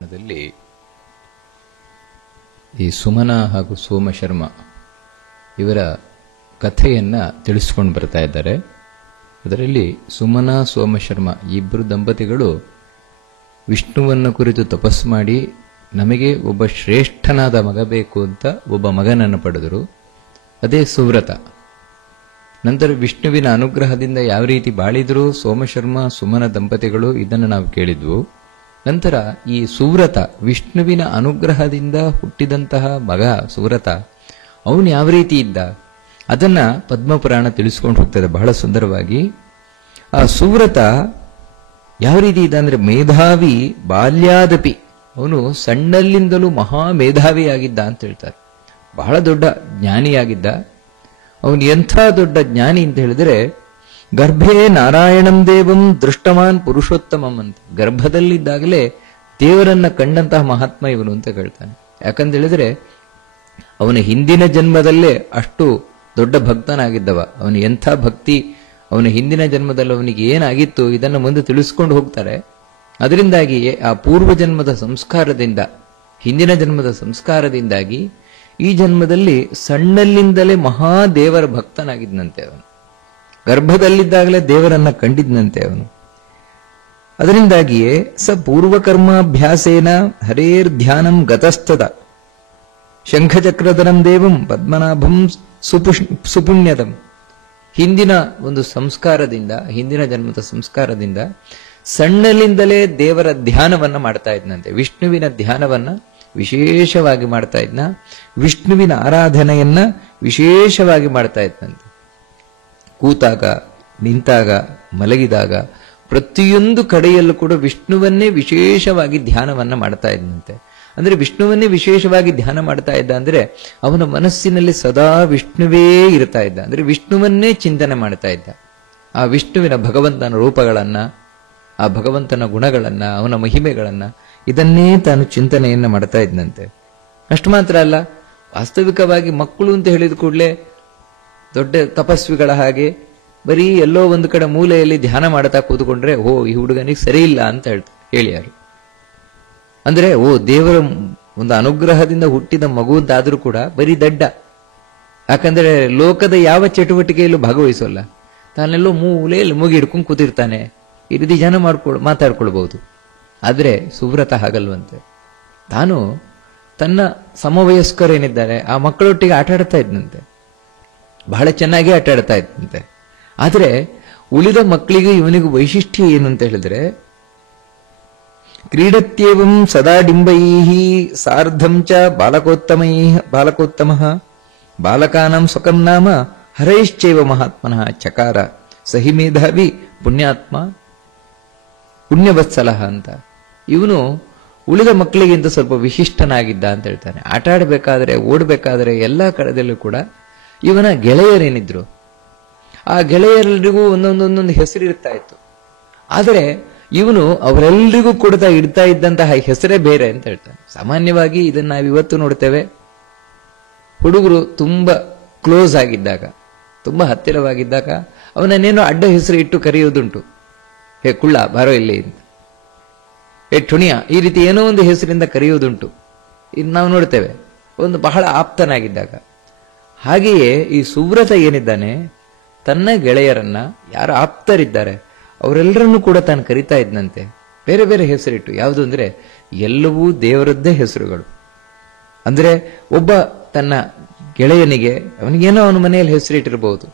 ದಲ್ಲಿ ಈ ಸುಮನ ಹಾಗೂ ಸೋಮಶರ್ಮ ಇವರ ಕಥೆಯನ್ನ ತಿಳಿಸ್ಕೊಂಡು ಬರ್ತಾ ಇದ್ದಾರೆ. ಅದರಲ್ಲಿ ಸುಮನ ಸೋಮಶರ್ಮ ಇಬ್ಬರು ದಂಪತಿಗಳು ವಿಷ್ಣುವನ್ನು ಕುರಿತು ತಪಸ್ಸು ಮಾಡಿ ನಮಗೆ ಒಬ್ಬ ಶ್ರೇಷ್ಠನಾದ ಮಗ ಬೇಕು ಅಂತ ಒಬ್ಬ ಮಗನನ್ನು ಪಡೆದರು. ಅದೇ ಸುವ್ರತ. ನಂತರ ವಿಷ್ಣುವಿನ ಅನುಗ್ರಹದಿಂದ ಯಾವ ರೀತಿ ಬಾಳಿದ್ರು ಸೋಮಶರ್ಮ ಸುಮನ ದಂಪತಿಗಳು, ಇದನ್ನು ನಾವು ಕೇಳಿದ್ವು. ನಂತರ ಈ ಸುವ್ರತ ವಿಷ್ಣುವಿನ ಅನುಗ್ರಹದಿಂದ ಹುಟ್ಟಿದಂತಹ ಮಗ ಸುವ್ರತ, ಅವನು ಯಾವ ರೀತಿ ಇದ್ದ ಅದನ್ನ ಪದ್ಮಪುರಾಣ ತಿಳಿಸ್ಕೊಂಡು ಹೋಗ್ತದೆ ಬಹಳ ಸುಂದರವಾಗಿ. ಆ ಸುವ್ರತ ಯಾವ ರೀತಿ ಇದ್ದ ಅಂದ್ರೆ ಮೇಧಾವಿ ಬಾಲ್ಯಾದಪಿ, ಅವನು ಸಣ್ಣಲ್ಲಿಂದಲೂ ಮಹಾ ಮೇಧಾವಿಯಾಗಿದ್ದ ಅಂತ ಹೇಳ್ತಾರೆ. ಬಹಳ ದೊಡ್ಡ ಜ್ಞಾನಿಯಾಗಿದ್ದ. ಅವನು ಎಂಥ ದೊಡ್ಡ ಜ್ಞಾನಿ ಅಂತ ಹೇಳಿದ್ರೆ, ಗರ್ಭೇ ನಾರಾಯಣಂ ದೇವಂ ದೃಷ್ಟವಾನ್ ಪುರುಷೋತ್ತಮಂ ಅಂತ, ಗರ್ಭದಲ್ಲಿದ್ದಾಗಲೇ ದೇವರನ್ನ ಕಂಡಂತಹ ಮಹಾತ್ಮ ಇವನು ಅಂತ ಹೇಳ್ತಾನೆ. ಯಾಕಂತ ಹೇಳಿದ್ರೆ ಅವನ ಹಿಂದಿನ ಜನ್ಮದಲ್ಲೇ ಅಷ್ಟು ದೊಡ್ಡ ಭಕ್ತನಾಗಿದ್ದವ. ಅವನು ಎಂಥ ಭಕ್ತಿ, ಅವನ ಹಿಂದಿನ ಜನ್ಮದಲ್ಲಿ ಅವನಿಗೆ ಏನಾಗಿತ್ತು ಇದನ್ನು ಮುಂದೆ ತಿಳಿಸ್ಕೊಂಡು ಹೋಗ್ತಾರೆ. ಅದರಿಂದಾಗಿ ಆ ಪೂರ್ವ ಜನ್ಮದ ಸಂಸ್ಕಾರದಿಂದ, ಹಿಂದಿನ ಜನ್ಮದ ಸಂಸ್ಕಾರದಿಂದಾಗಿ ಈ ಜನ್ಮದಲ್ಲಿ ಸಣ್ಣಲ್ಲಿಂದಲೇ ಮಹಾದೇವರ ಭಕ್ತನಾಗಿದ್ದಂತೆ. ಅವನು ಗರ್ಭದಲ್ಲಿದ್ದಾಗಲೇ ದೇವರನ್ನ ಕಂಡಿದ್ದಂತೆ ಅವನು. ಅದರಿಂದಾಗಿಯೇ ಸ ಪೂರ್ವಕರ್ಮಾಭ್ಯಾಸೇನ ಹರೇರ್ ಧ್ಯಾನಂ ಗತಸ್ತದ ಶಂಖಚಕ್ರಧರಂ ದೇವಂ ಪದ್ಮನಾಭಂ ಸುಪುಣ್ಯದಂ. ಹಿಂದಿನ ಒಂದು ಸಂಸ್ಕಾರದಿಂದ, ಹಿಂದಿನ ಜನ್ಮದ ಸಂಸ್ಕಾರದಿಂದ ಸಣ್ಣಲಿಂದಲೇ ದೇವರ ಧ್ಯಾನವನ್ನ ಮಾಡ್ತಾ ಇದ್ನಂತೆ. ವಿಷ್ಣುವಿನ ಧ್ಯಾನವನ್ನ ವಿಶೇಷವಾಗಿ ಮಾಡ್ತಾ ಇದ್ನ, ವಿಷ್ಣುವಿನ ಆರಾಧನೆಯನ್ನ ವಿಶೇಷವಾಗಿ ಮಾಡ್ತಾ ಇದ್ನಂತೆ. ಕೂತಾಗ, ನಿಂತಾಗ, ಮಲಗಿದಾಗ ಪ್ರತಿಯೊಂದು ಕಡೆಯಲ್ಲೂ ಕೂಡ ವಿಷ್ಣುವನ್ನೇ ವಿಶೇಷವಾಗಿ ಧ್ಯಾನವನ್ನ ಮಾಡ್ತಾ ಇದ್ದಂತೆ. ಅಂದ್ರೆ ವಿಷ್ಣುವನ್ನೇ ವಿಶೇಷವಾಗಿ ಧ್ಯಾನ ಮಾಡ್ತಾ ಇದ್ದ ಅಂದ್ರೆ ಅವನ ಮನಸ್ಸಿನಲ್ಲಿ ಸದಾ ವಿಷ್ಣುವೇ ಇರ್ತಾ ಇದ್ದ. ಅಂದ್ರೆ ವಿಷ್ಣುವನ್ನೇ ಚಿಂತನೆ ಮಾಡ್ತಾ ಇದ್ದ. ಆ ವಿಷ್ಣುವಿನ ಭಗವಂತನ ರೂಪಗಳನ್ನ, ಆ ಭಗವಂತನ ಗುಣಗಳನ್ನ, ಅವನ ಮಹಿಮೆಗಳನ್ನ, ಇದನ್ನೇ ತಾನು ಚಿಂತನೆಯನ್ನ ಮಾಡ್ತಾ ಇದ್ದಂತೆ. ಅಷ್ಟು ಮಾತ್ರ ಅಲ್ಲ, ವಾಸ್ತವಿಕವಾಗಿ ಮಕ್ಕಳು ಅಂತ ಹೇಳಿದ ಕೂಡಲೇ ದೊಡ್ಡ ತಪಸ್ವಿಗಳ ಹಾಗೆ ಬರೀ ಎಲ್ಲೋ ಒಂದು ಕಡೆ ಮೂಲೆಯಲ್ಲಿ ಧ್ಯಾನ ಮಾಡ್ತಾ ಕೂತ್ಕೊಂಡ್ರೆ ಈ ಹುಡುಗನಿಗೆ ಸರಿ ಇಲ್ಲ ಅಂತ ಹೇಳಿಯಾರು. ಅಂದ್ರೆ ದೇವರ ಒಂದು ಅನುಗ್ರಹದಿಂದ ಹುಟ್ಟಿದ ಮಗು ಅಂತಾದ್ರೂ ಕೂಡ ಬರೀ ದಡ್ಡ. ಯಾಕಂದ್ರೆ ಲೋಕದ ಯಾವ ಚಟುವಟಿಕೆಯಲ್ಲೂ ಭಾಗವಹಿಸೋಲ್ಲ. ತಾನೆಲ್ಲೋ ಮೂಲೆಯಲ್ಲಿ ಮೂಗಿ ಹಿಡ್ಕೊಂಡು ಕೂತಿರ್ತಾನೆ. ಈ ರೀತಿ ಜನ ಮಾತಾಡ್ಕೊಳ್ಬಹುದು. ಆದ್ರೆ ಸುವ್ರತ ಹಾಗಲ್ವಂತೆ. ತಾನು ತನ್ನ ಸಮವಯಸ್ಕರೇನಿದ್ದಾರೆ ಆ ಮಕ್ಕಳೊಟ್ಟಿಗೆ ಆಟ ಆಡ್ತಾ ಇದ್ದಂತೆ. ಬಹಳ ಚೆನ್ನಾಗಿ ಆಟ ಆಡ್ತಾ ಇದ್ದಂತೆ. ಆದ್ರೆ ಉಳಿದ ಮಕ್ಕಳಿಗೆ ಇವನಿಗೂ ವೈಶಿಷ್ಟ್ಯ ಏನು ಅಂತ ಹೇಳಿದ್ರೆ, ಕ್ರೀಡತ್ಯೇವಂ ಸದಾ ಡಿಂಬೈಹಿ ಸಾರ್ಧಂ ಚ ಬಾಲಕೋತ್ತಮ ಬಾಲಕಾನಾಂ ಸ್ವಕಂ ನಾಮ ಹರೈಶ್ಚೈವ ಮಹಾತ್ಮನಃ ಚಕಾರ ಸಹಿ ಮೇಧಾವಿ ಪುಣ್ಯಾತ್ಮ ಪುಣ್ಯವತ್ಸಲ ಅಂತ. ಇವನು ಉಳಿದ ಮಕ್ಕಳಿಗಿಂತ ಸ್ವಲ್ಪ ವಿಶಿಷ್ಟನಾಗಿದ್ದ ಅಂತ ಹೇಳ್ತಾನೆ. ಆಟ ಆಡಬೇಕಾದ್ರೆ, ಓಡಬೇಕಾದ್ರೆ ಎಲ್ಲ ಕಡೆದಲ್ಲೂ ಕೂಡ ಇವನ ಗೆಳೆಯರೇನಿದ್ರು ಆ ಗೆಳೆಯರೆಲ್ಲರಿಗೂ ಒಂದೊಂದೊಂದೊಂದು ಹೆಸರು ಇರ್ತಾ ಇತ್ತು. ಆದರೆ ಇವನು ಅವರೆಲ್ಲರಿಗೂ ಕೊಡ್ತಾ ಇಡ್ತಾ ಇದ್ದಂತಹ ಹೆಸರೇ ಬೇರೆ ಅಂತ ಹೇಳ್ತಾನೆ. ಸಾಮಾನ್ಯವಾಗಿ ಇದನ್ನ ನಾವಿವತ್ತು ನೋಡ್ತೇವೆ. ಹುಡುಗರು ತುಂಬಾ ಕ್ಲೋಸ್ ಆಗಿದ್ದಾಗ, ತುಂಬಾ ಹತ್ತಿರವಾಗಿದ್ದಾಗ ಅವನನ್ನೇನೋ ಅಡ್ಡ ಹೆಸರು ಇಟ್ಟು ಕರೆಯುವುದುಂಟು. ಹೇ ಕುಳ್ಳ ಬಾರೋ ಇಲ್ಲಿ ಅಂತ, ಹೇ ಟುಣಿಯ, ಈ ರೀತಿ ಏನೋ ಒಂದು ಹೆಸರಿಂದ ಕರೆಯುವುದುಂಟು. ಇದು ನಾವು ನೋಡ್ತೇವೆ ಒಂದು ಬಹಳ ಆಪ್ತನಾಗಿದ್ದಾಗ. ಹಾಗೆಯೇ ಈ ಸುವ್ರತ ಏನಿದ್ದಾನೆ, ತನ್ನ ಗೆಳೆಯರನ್ನ, ಯಾರು ಆಪ್ತರಿದ್ದಾರೆ ಅವರೆಲ್ಲರನ್ನೂ ಕೂಡ ತಾನು ಕರಿತಾ ಇದ್ದಂತೆ ಬೇರೆ ಬೇರೆ ಹೆಸರಿಟ್ಟು. ಯಾವುದು ಅಂದ್ರೆ ಎಲ್ಲವೂ ದೇವರದ್ದೇ ಹೆಸರುಗಳು. ಅಂದ್ರೆ ಒಬ್ಬ ತನ್ನ ಗೆಳೆಯನಿಗೆ ಅವನಿಗೇನೋ ಅವನ ಮನೆಯಲ್ಲಿ ಹೆಸರಿಟ್ಟಿರಬಹುದು,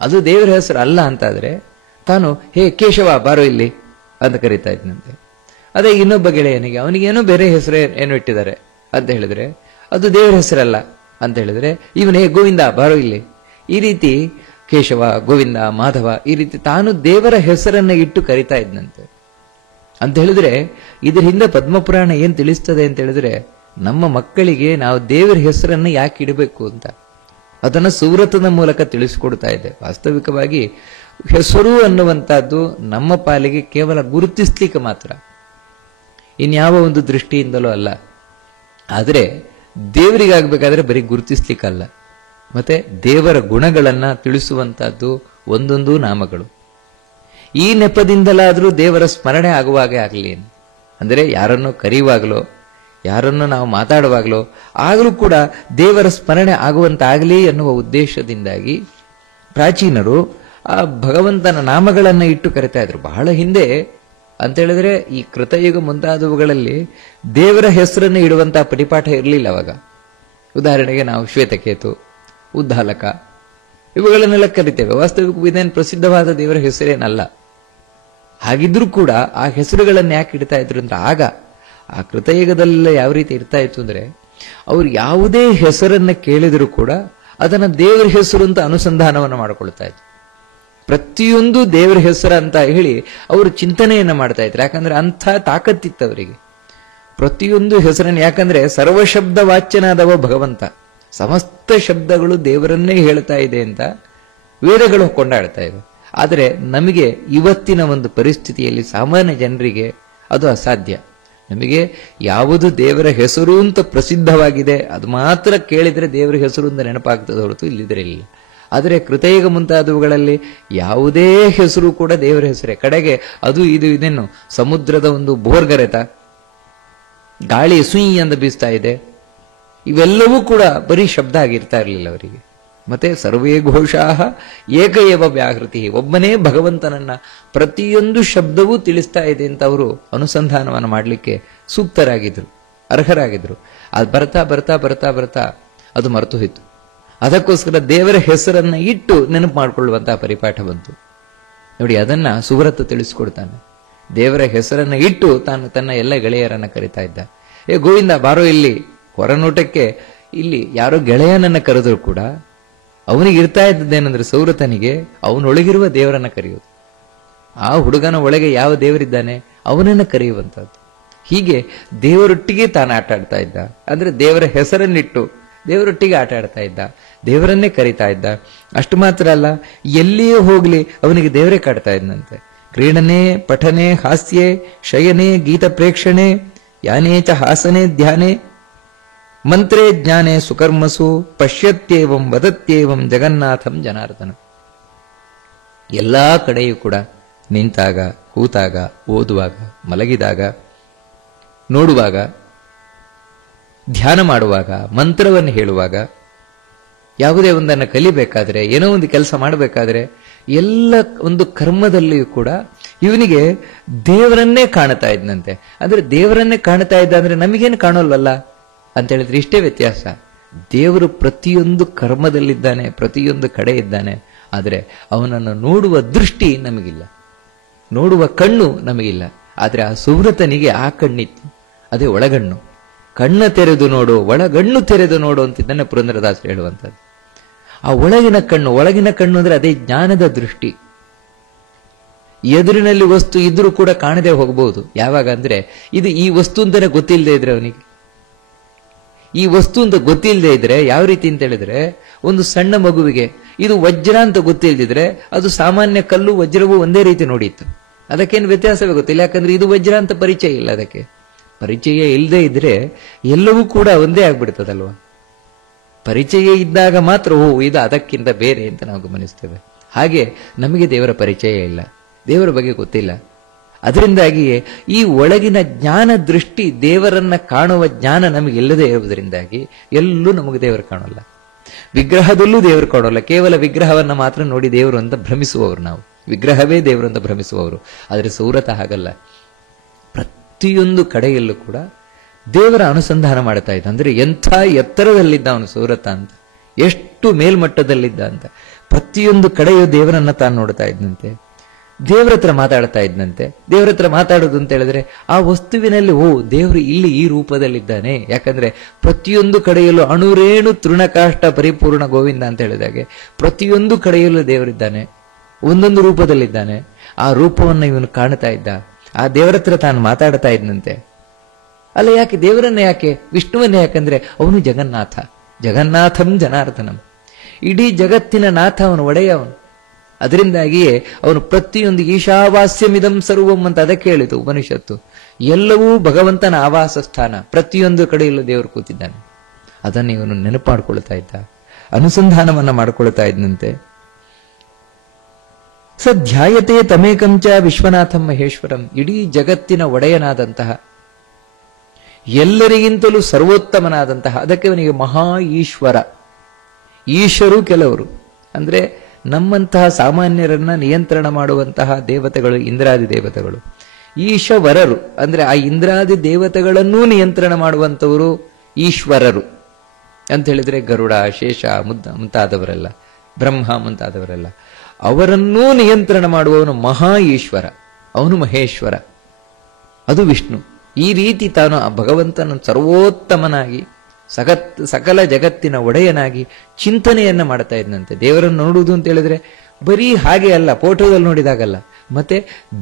ಅದು ದೇವರ ಹೆಸರು ಅಲ್ಲ ಅಂತಾದ್ರೆ ತಾನು ಹೇ ಕೇಶವ ಬಾರೋ ಇಲ್ಲಿ ಅಂತ ಕರಿತಾ ಇದ್ದಂತೆ. ಅದೇ ಇನ್ನೊಬ್ಬ ಗೆಳೆಯನಿಗೆ ಅವನಿಗೇನೋ ಬೇರೆ ಹೆಸರು ಏನೋ ಇಟ್ಟಿದ್ದಾರೆ ಅಂತ ಹೇಳಿದ್ರೆ ಅದು ದೇವರ ಹೆಸರಲ್ಲ ಅಂತ ಹೇಳಿದ್ರೆ ಇವನೇ ಗೋವಿಂದ ಬಾರೋ ಇಲ್ಲಿ, ಈ ರೀತಿ ಕೇಶವ, ಗೋವಿಂದ, ಮಾಧವ, ಈ ರೀತಿ ತಾನು ದೇವರ ಹೆಸರನ್ನ ಇಟ್ಟು ಕರಿತಾ ಇದ್ದಂತೆ. ಅಂತ ಹೇಳಿದ್ರೆ ಇದ್ರ ಹಿಂದೆ ಪದ್ಮಪುರಾಣ ಏನ್ ತಿಳಿಸ್ತದೆ ಅಂತ ಹೇಳಿದ್ರೆ, ನಮ್ಮ ಮಕ್ಕಳಿಗೆ ನಾವು ದೇವರ ಹೆಸರನ್ನ ಯಾಕೆ ಇಡಬೇಕು ಅಂತ ಅದನ್ನ ಸುವ್ರತದ ಮೂಲಕ ತಿಳಿಸಿಕೊಡ್ತಾ ಇದೆ. ವಾಸ್ತವಿಕವಾಗಿ ಹೆಸರು ಅನ್ನುವಂಥದ್ದು ನಮ್ಮ ಪಾಲಿಗೆ ಕೇವಲ ಗುರುತಿಸ್ಲಿಕ್ಕೆ ಮಾತ್ರ, ಇನ್ಯಾವ ಒಂದು ದೃಷ್ಟಿಯಿಂದಲೂ ಅಲ್ಲ. ಆದರೆ ದೇವರಿಗಾಗಬೇಕಾದ್ರೆ ಬರೀ ಗುರುತಿಸ್ಲಿಕ್ಕಲ್ಲ, ಮತ್ತೆ ದೇವರ ಗುಣಗಳನ್ನ ತಿಳಿಸುವಂತಹದ್ದು ಒಂದೊಂದು ನಾಮಗಳು. ಈ ನೆಪದಿಂದಲಾದರೂ ದೇವರ ಸ್ಮರಣೆ ಆಗುವಾಗೆ ಆಗಲಿ. ಅಂದರೆ ಯಾರನ್ನು ಕರೆಯುವಾಗಲೋ ಯಾರನ್ನು ನಾವು ಮಾತಾಡುವಾಗಲೋ ಆಗಲೂ ಕೂಡ ದೇವರ ಸ್ಮರಣೆ ಆಗುವಂತಾಗಲಿ ಎನ್ನುವ ಉದ್ದೇಶದಿಂದಾಗಿ ಪ್ರಾಚೀನರು ಆ ಭಗವಂತನ ನಾಮಗಳನ್ನು ಇಟ್ಟು ಕರಿತಾ ಇದ್ರು. ಬಹಳ ಹಿಂದೆ ಅಂತ ಹೇಳಿದ್ರೆ ಈ ಕೃತಯುಗ ಮುಂತಾದವುಗಳಲ್ಲಿ ದೇವರ ಹೆಸರನ್ನು ಇಡುವಂತಹ ಪರಿಪಾಠ ಇರಲಿಲ್ಲ ಅವಾಗ. ಉದಾಹರಣೆಗೆ ನಾವು ಶ್ವೇತಕೇತು, ಉದ್ದಾಲಕ ಇವುಗಳನ್ನೆಲ್ಲ ಕರಿತೇವೆ. ವಾಸ್ತವಿಕ ಇದೇನು ಪ್ರಸಿದ್ಧವಾದ ದೇವರ ಹೆಸರೇನಲ್ಲ. ಹಾಗಿದ್ರೂ ಕೂಡ ಆ ಹೆಸರುಗಳನ್ನು ಯಾಕೆ ಇಡ್ತಾ ಇದ್ರು ಅಂದ್ರೆ, ಆಗ ಆ ಕೃತಯುಗದಲ್ಲೆಲ್ಲ ಯಾವ ರೀತಿ ಇರ್ತಾ ಇತ್ತು ಅಂದ್ರೆ, ಅವ್ರು ಯಾವುದೇ ಹೆಸರನ್ನ ಕೇಳಿದ್ರು ಕೂಡ ಅದನ್ನ ದೇವರ ಹೆಸರು ಅಂತ ಅನುಸಂಧಾನವನ್ನು ಮಾಡಿಕೊಳ್ತಾ ಇದ್ರು. ಪ್ರತಿಯೊಂದು ದೇವರ ಹೆಸರು ಅಂತ ಹೇಳಿ ಅವರು ಚಿಂತನೆಯನ್ನ ಮಾಡ್ತಾ ಇದ್ರು. ಯಾಕಂದ್ರೆ ಅಂಥ ತಾಕತ್ತಿತ್ತು ಅವರಿಗೆ ಪ್ರತಿಯೊಂದು ಹೆಸರನ್ನು. ಯಾಕಂದ್ರೆ ಸರ್ವಶಬ್ದ ವಾಚ್ಯನಾದವ ಭಗವಂತ, ಸಮಸ್ತ ಶಬ್ದಗಳು ದೇವರನ್ನೇ ಹೇಳ್ತಾ ಇದೆ ಅಂತ ವೇದಗಳು ಕೊಂಡಾಡ್ತಾ ಇವೆ. ಆದರೆ ನಮಗೆ ಇವತ್ತಿನ ಒಂದು ಪರಿಸ್ಥಿತಿಯಲ್ಲಿ ಸಾಮಾನ್ಯ ಜನರಿಗೆ ಅದು ಅಸಾಧ್ಯ. ನಮಗೆ ಯಾವುದು ದೇವರ ಹೆಸರು ಅಂತ ಪ್ರಸಿದ್ಧವಾಗಿದೆ ಅದು ಮಾತ್ರ ಕೇಳಿದರೆ ದೇವರ ಹೆಸರು ಅಂತ ನೆನಪಾಗ್ತದೆ ಹೊರತು ಇಲ್ಲಿದ್ರೆ ಇಲ್ಲ. ಆದರೆ ಕೃತಯುಗ ಮುಂತಾದವುಗಳಲ್ಲಿ ಯಾವುದೇ ಹೆಸರು ಕೂಡ ದೇವರ ಹೆಸರೇ. ಕಡೆಗೆ ಅದು ಇದು ಇದೇನು ಸಮುದ್ರದ ಒಂದು ಬೋರ್ಗರೆತ, ಗಾಳಿ ಸುಯಿ ಅಂತ ಬೀಸ್ತಾ ಇದೆ, ಇವೆಲ್ಲವೂ ಕೂಡ ಬರೀ ಶಬ್ದ ಆಗಿರ್ತಾ ಇರಲಿಲ್ಲ ಅವರಿಗೆ. ಮತ್ತೆ ಸರ್ವೇ ಘೋಷಾಹ ಏಕಏವ ವ್ಯಾಹೃತಿ, ಒಬ್ಬನೇ ಭಗವಂತನನ್ನ ಪ್ರತಿಯೊಂದು ಶಬ್ದವೂ ತಿಳಿಸ್ತಾ ಇದೆ ಅಂತ ಅವರು ಅನುಸಂಧಾನವನ್ನು ಮಾಡಲಿಕ್ಕೆ ಸೂಕ್ತರಾಗಿದ್ರು, ಅರ್ಹರಾಗಿದ್ರು. ಅದು ಬರ್ತಾ ಬರ್ತಾ ಬರ್ತಾ ಬರ್ತಾ ಅದು ಮರೆತು ಹೋಯ್ತು. ಅದಕ್ಕೋಸ್ಕರ ದೇವರ ಹೆಸರನ್ನ ಇಟ್ಟು ನೆನಪು ಮಾಡಿಕೊಳ್ಳುವಂತಹ ಪರಿಪಾಠ ಬಂತು ನೋಡಿ. ಅದನ್ನ ಸುವ್ರತ ತಿಳಿಸ್ಕೊಡ್ತಾನೆ. ದೇವರ ಹೆಸರನ್ನ ಇಟ್ಟು ತಾನು ತನ್ನ ಎಲ್ಲ ಗೆಳೆಯರನ್ನ ಕರಿತಾ ಇದ್ದ. ಗೋವಿಂದ ಬಾರೋ ಇಲ್ಲಿ ಹೊರನೋಟಕ್ಕೆ ಇಲ್ಲಿ ಯಾರೋ ಗೆಳೆಯನನ್ನ ಕರೆದ್ರು ಕೂಡ ಅವನಿಗೆ ಇರ್ತಾ ಇದ್ದದ್ದೇನೆಂದ್ರೆ, ಸೌರತನಿಗೆ ಅವನೊಳಗಿರುವ ದೇವರನ್ನ ಕರೆಯೋದು. ಆ ಹುಡುಗನ ಒಳಗೆ ಯಾವ ದೇವರಿದ್ದಾನೆ ಅವನನ್ನ ಕರೆಯುವಂಥದ್ದು. ಹೀಗೆ ದೇವರೊಟ್ಟಿಗೆ ತಾನು ಆಟ ಆಡ್ತಾ ಇದ್ದ. ಅಂದ್ರೆ ದೇವರ ಹೆಸರನ್ನಿಟ್ಟು ದೇವರೊಟ್ಟಿಗೆ ಆಟ ಆಡ್ತಾ ಇದ್ದ, ದೇವರನ್ನೇ ಕರೀತಾ ಇದ್ದ. ಅಷ್ಟು ಮಾತ್ರ ಅಲ್ಲ, ಎಲ್ಲಿಯೇ ಹೋಗ್ಲಿ ಅವನಿಗೆ ದೇವರೇ ಕಾಡ್ತಾ ಇದ್ದಂತೆ. ಕ್ರೀಡನೆ ಪಠನೆ ಹಾಸ್ಯೆ ಶಯನೆ ಗೀತ ಪ್ರೇಕ್ಷಣೆ ಯಾನೇಚ ಹಾಸನೆ ಧ್ಯಾನೆ ಮಂತ್ರೇ ಜ್ಞಾನೆ ಸುಕರ್ಮಸು ಪಶ್ಯತ್ಯೇವಂ ವದತ್ಯೇವಂ ಜಗನ್ನಾಥಂ ಜನಾರ್ದನ. ಎಲ್ಲಾ ಕಡೆಯೂ ಕೂಡ ನಿಂತಾಗ, ಕೂತಾಗ, ಓದುವಾಗ, ಮಲಗಿದಾಗ, ನೋಡುವಾಗ, ಧ್ಯಾನ ಮಾಡುವಾಗ, ಮಂತ್ರವನ್ನು ಹೇಳುವಾಗ, ಯಾವುದೇ ಒಂದನ್ನು ಕಲಿಬೇಕಾದ್ರೆ, ಏನೋ ಒಂದು ಕೆಲಸ ಮಾಡಬೇಕಾದ್ರೆ, ಎಲ್ಲ ಒಂದು ಕರ್ಮದಲ್ಲಿಯೂ ಕೂಡ ಇವನಿಗೆ ದೇವರನ್ನೇ ಕಾಣ್ತಾ ಇದ್ದಂತೆ. ಅಂದ್ರೆ ದೇವರನ್ನೇ ಕಾಣ್ತಾ ಇದ್ದ ಅಂದ್ರೆ ನಮಗೇನು ಕಾಣೋಲ್ವಲ್ಲ ಅಂತ ಹೇಳಿದ್ರೆ ಇಷ್ಟೇ ವ್ಯತ್ಯಾಸ. ದೇವರು ಪ್ರತಿಯೊಂದು ಕರ್ಮದಲ್ಲಿದ್ದಾನೆ, ಪ್ರತಿಯೊಂದು ಕಡೆ ಇದ್ದಾನೆ. ಆದರೆ ಅವನನ್ನು ನೋಡುವ ದೃಷ್ಟಿ ನಮಗಿಲ್ಲ, ನೋಡುವ ಕಣ್ಣು ನಮಗಿಲ್ಲ. ಆದ್ರೆ ಆ ಸುವ್ರತನಿಗೆ ಆ ಕಣ್ಣಿತ್ತು, ಅದೇ ಒಳಗಣ್ಣು. ಕಣ್ಣ ತೆರೆದು ನೋಡು, ಒಳಗಣ್ಣು ತೆರೆದು ನೋಡು ಅಂತಿದ್ದನ್ನೇ ಪುರಂದರದಾಸರು ಹೇಳುವಂಥದ್ದು. ಆ ಒಳಗಿನ ಕಣ್ಣು ಅಂದ್ರೆ ಅದೇ ಜ್ಞಾನದ ದೃಷ್ಟಿ. ಎದುರಿನಲ್ಲಿ ವಸ್ತು ಇದ್ರೂ ಕೂಡ ಕಾಣದೆ ಹೋಗಬಹುದು. ಯಾವಾಗ ಅಂದ್ರೆ ಇದು ಈ ವಸ್ತು ಅಂತಾನೆ ಗೊತ್ತಿಲ್ಲದೆ ಇದ್ರೆ, ಅವನಿಗೆ ಈ ವಸ್ತು ಅಂತ ಗೊತ್ತಿಲ್ಲದೆ ಇದ್ರೆ ಯಾವ ರೀತಿ ಅಂತ ಹೇಳಿದ್ರೆ, ಒಂದು ಸಣ್ಣ ಮಗುವಿಗೆ ಇದು ವಜ್ರ ಅಂತ ಗೊತ್ತಿಲ್ದಿದ್ರೆ ಅದು ಸಾಮಾನ್ಯ ಕಲ್ಲು ವಜ್ರವೂ ಒಂದೇ ರೀತಿ ನೋಡಿತ್ತು, ಅದಕ್ಕೇನು ವ್ಯತ್ಯಾಸವೇ ಗೊತ್ತಿಲ್ಲ. ಯಾಕಂದ್ರೆ ಇದು ವಜ್ರ ಅಂತ ಪರಿಚಯ ಇಲ್ಲ, ಅದಕ್ಕೆ ಪರಿಚಯ ಇಲ್ಲದೆ ಇದ್ರೆ ಎಲ್ಲವೂ ಕೂಡ ಒಂದೇ ಆಗ್ಬಿಡ್ತದಲ್ವಾ. ಪರಿಚಯ ಇದ್ದಾಗ ಮಾತ್ರ ಓ ಇದು ಅದಕ್ಕಿಂತ ಬೇರೆ ಅಂತ ನಾವು ಗಮನಿಸ್ತೇವೆ. ಹಾಗೆ ನಮಗೆ ದೇವರ ಪರಿಚಯ ಇಲ್ಲ, ದೇವರ ಬಗ್ಗೆ ಗೊತ್ತಿಲ್ಲ. ಅದರಿಂದಾಗಿಯೇ ಈ ಒಳಗಿನ ಜ್ಞಾನ ದೃಷ್ಟಿ, ದೇವರನ್ನ ಕಾಣುವ ಜ್ಞಾನ ನಮಗೆ ಇಲ್ಲದೆ ಇರುವುದರಿಂದಾಗಿ ಎಲ್ಲೂ ನಮಗೆ ದೇವರು ಕಾಣೋಲ್ಲ. ವಿಗ್ರಹದಲ್ಲೂ ದೇವರು ಕಾಣೋಲ್ಲ. ಕೇವಲ ವಿಗ್ರಹವನ್ನ ಮಾತ್ರ ನೋಡಿ ದೇವರು ಅಂತ ಭ್ರಮಿಸುವವರು ನಾವು, ವಿಗ್ರಹವೇ ದೇವರು ಅಂತ ಭ್ರಮಿಸುವವರು. ಆದರೆ ಸೌರತ ಹಾಗಲ್ಲ. ಪ್ರತಿಯೊಂದು ಕಡೆಯಲ್ಲೂ ಕೂಡ ದೇವರ ಅನುಸಂಧಾನ ಮಾಡ್ತಾ ಇದ್ದ. ಅಂದ್ರೆ ಎಂಥ ಎತ್ತರದಲ್ಲಿದ್ದ ಅವನು ಸೌರತ ಅಂತ, ಎಷ್ಟು ಮೇಲ್ಮಟ್ಟದಲ್ಲಿದ್ದ ಅಂತ. ಪ್ರತಿಯೊಂದು ಕಡೆಯೂ ದೇವರನ್ನ ತಾನು ನೋಡ್ತಾ ಇದ್ದಂತೆ, ದೇವರ ಹತ್ರ ಮಾತಾಡ್ತಾ ಇದ್ದಂತೆ. ದೇವರ ಹತ್ರ ಮಾತಾಡೋದು ಅಂತ ಹೇಳಿದ್ರೆ ಆ ವಸ್ತುವಿನಲ್ಲಿ ಓ ದೇವರು ಇಲ್ಲಿ ಈ ರೂಪದಲ್ಲಿದ್ದಾನೆ. ಯಾಕಂದ್ರೆ ಪ್ರತಿಯೊಂದು ಕಡೆಯಲ್ಲೂ ಅಣುರೇಣು ತೃಣಕಾಷ್ಟ ಪರಿಪೂರ್ಣ ಗೋವಿಂದ ಅಂತ ಹೇಳಿದಾಗೆ ಪ್ರತಿಯೊಂದು ಕಡೆಯಲ್ಲೂ ದೇವರಿದ್ದಾನೆ, ಒಂದೊಂದು ರೂಪದಲ್ಲಿದ್ದಾನೆ. ಆ ರೂಪವನ್ನು ಇವನು ಕಾಣ್ತಾ ಇದ್ದ. ಆ ದೇವರ ಹತ್ರ ತಾನು ಮಾತಾಡ್ತಾ ಇದ್ದಂತೆ. ಅಲ್ಲ, ಯಾಕೆ ದೇವರನ್ನೇ, ಯಾಕೆ ವಿಷ್ಣುವನ್ನೇ? ಯಾಕಂದ್ರೆ ಅವನು ಜಗನ್ನಾಥ, ಜಗನ್ನಾಥಂ ಜನಾರ್ದನಂ, ಇಡೀ ಜಗತ್ತಿನ ನಾಥ ಅವನು, ಒಡೆಯ ಅವನು. ಅದರಿಂದಾಗಿಯೇ ಅವನು ಪ್ರತಿಯೊಂದು ಈಶಾವಾಸ್ಯಮಿದಂ ಸರ್ವಂ ಅಂತ ಅದಕ್ಕೆ ಹೇಳಿತು ಉಪನಿಷತ್ತು. ಎಲ್ಲವೂ ಭಗವಂತನ ಆವಾಸ ಸ್ಥಾನ, ಪ್ರತಿಯೊಂದು ಕಡೆಯಲ್ಲೂ ದೇವರು ಕೂತಿದ್ದಾನೆ. ಅದನ್ನು ಇವನು ನೆನಪು ಮಾಡಿಕೊಳ್ತಾ ಇದ್ದ, ಅನುಸಂಧಾನವನ್ನ ಮಾಡಿಕೊಳ್ತಾ ಇದ್ದಂತೆ. ಸ ಧ್ಯಾಯತೆ ತಮೇಕಂಚ ವಿಶ್ವನಾಥಂ ಮಹೇಶ್ವರಂ, ಇಡೀ ಜಗತ್ತಿನ ಒಡೆಯನಾದಂತಹ ಎಲ್ಲರಿಗಿಂತಲೂ ಸರ್ವೋತ್ತಮನಾದಂತಹ, ಅದಕ್ಕೆ ಅವನಿಗೆ ಮಹಾ ಈಶ್ವರ. ಈಶರು ಕೆಲವರು, ಅಂದ್ರೆ ನಮ್ಮಂತಹ ಸಾಮಾನ್ಯರನ್ನ ನಿಯಂತ್ರಣ ಮಾಡುವಂತಹ ದೇವತೆಗಳು ಇಂದ್ರಾದಿ ದೇವತೆಗಳು. ಈಶವರರು ಅಂದ್ರೆ ಆ ಇಂದ್ರಾದಿ ದೇವತೆಗಳನ್ನೂ ನಿಯಂತ್ರಣ ಮಾಡುವಂಥವರು ಈಶ್ವರರು ಅಂತ ಹೇಳಿದ್ರೆ ಗರುಡ, ಶೇಷ ಮುಂತಾದವರೆಲ್ಲ, ಬ್ರಹ್ಮ ಮುಂತಾದವರೆಲ್ಲ, ಅವರನ್ನೂ ನಿಯಂತ್ರಣ ಮಾಡುವವನು ಮಹಾ ಈಶ್ವರ, ಅವನು ಮಹೇಶ್ವರ, ಅದು ವಿಷ್ಣು. ಈ ರೀತಿ ತಾನು ಆ ಭಗವಂತನ ಸರ್ವೋತ್ತಮನಾಗಿ ಸಕಲ ಜಗತ್ತಿನ ಒಡೆಯನಾಗಿ ಚಿಂತನೆಯನ್ನ ಮಾಡ್ತಾ ಇದ್ದಂತೆ. ದೇವರನ್ನು ನೋಡುವುದು ಅಂತ ಹೇಳಿದ್ರೆ ಬರೀ ಹಾಗೆ ಅಲ್ಲ, ಫೋಟೋದಲ್ಲಿ ನೋಡಿದಾಗಲ್ಲ, ಮತ್ತೆ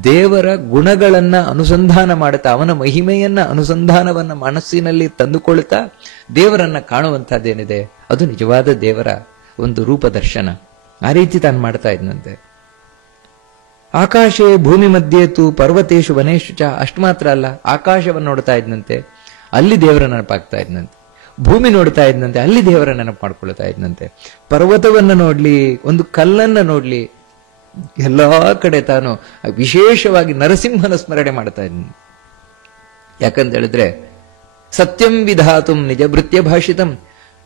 ದೇವರ ಗುಣಗಳನ್ನ ಅನುಸಂಧಾನ ಮಾಡುತ್ತಾ, ಅವನ ಮಹಿಮೆಯನ್ನ ಅನುಸಂಧಾನವನ್ನ ಮನಸ್ಸಿನಲ್ಲಿ ತಂದುಕೊಳ್ತಾ ದೇವರನ್ನ ಕಾಣುವಂತಹದ್ದೇನಿದೆ ಅದು ನಿಜವಾದ ದೇವರ ಒಂದು ರೂಪದರ್ಶನ. ಆ ರೀತಿ ತಾನು ಮಾಡ್ತಾ ಇದ್ದಂತೆ. ಆಕಾಶೇ ಭೂಮಿ ಮಧ್ಯೇತು ಪರ್ವತೇಶು ವನೇಶು ಚ, ಅಷ್ಟು ಮಾತ್ರ ಅಲ್ಲ, ಆಕಾಶವನ್ನು ನೋಡ್ತಾ ಇದ್ದಂತೆ, ಅಲ್ಲಿ ದೇವರ ನೆನಪಾಗ್ತಾ ಇದ್ದಂತೆ. ಭೂಮಿ ನೋಡ್ತಾ ಇದ್ದಂತೆ, ಅಲ್ಲಿ ದೇವರ ನೆನಪು ಮಾಡ್ಕೊಳ್ತಾ ಇದ್ದಂತೆ. ಪರ್ವತವನ್ನ ನೋಡ್ಲಿ, ಒಂದು ಕಲ್ಲನ್ನ ನೋಡ್ಲಿ, ಎಲ್ಲಾ ಕಡೆ ತಾನು ವಿಶೇಷವಾಗಿ ನರಸಿಂಹನ ಸ್ಮರಣೆ ಮಾಡ್ತಾ ಇದ್ದಾನೆ. ಯಾಕಂತ ಹೇಳಿದ್ರೆ ಸತ್ಯಂ ವಿಧಾತುಂ ನಿಜ ಭೃತ್ಯ ಭಾಷಿತಂ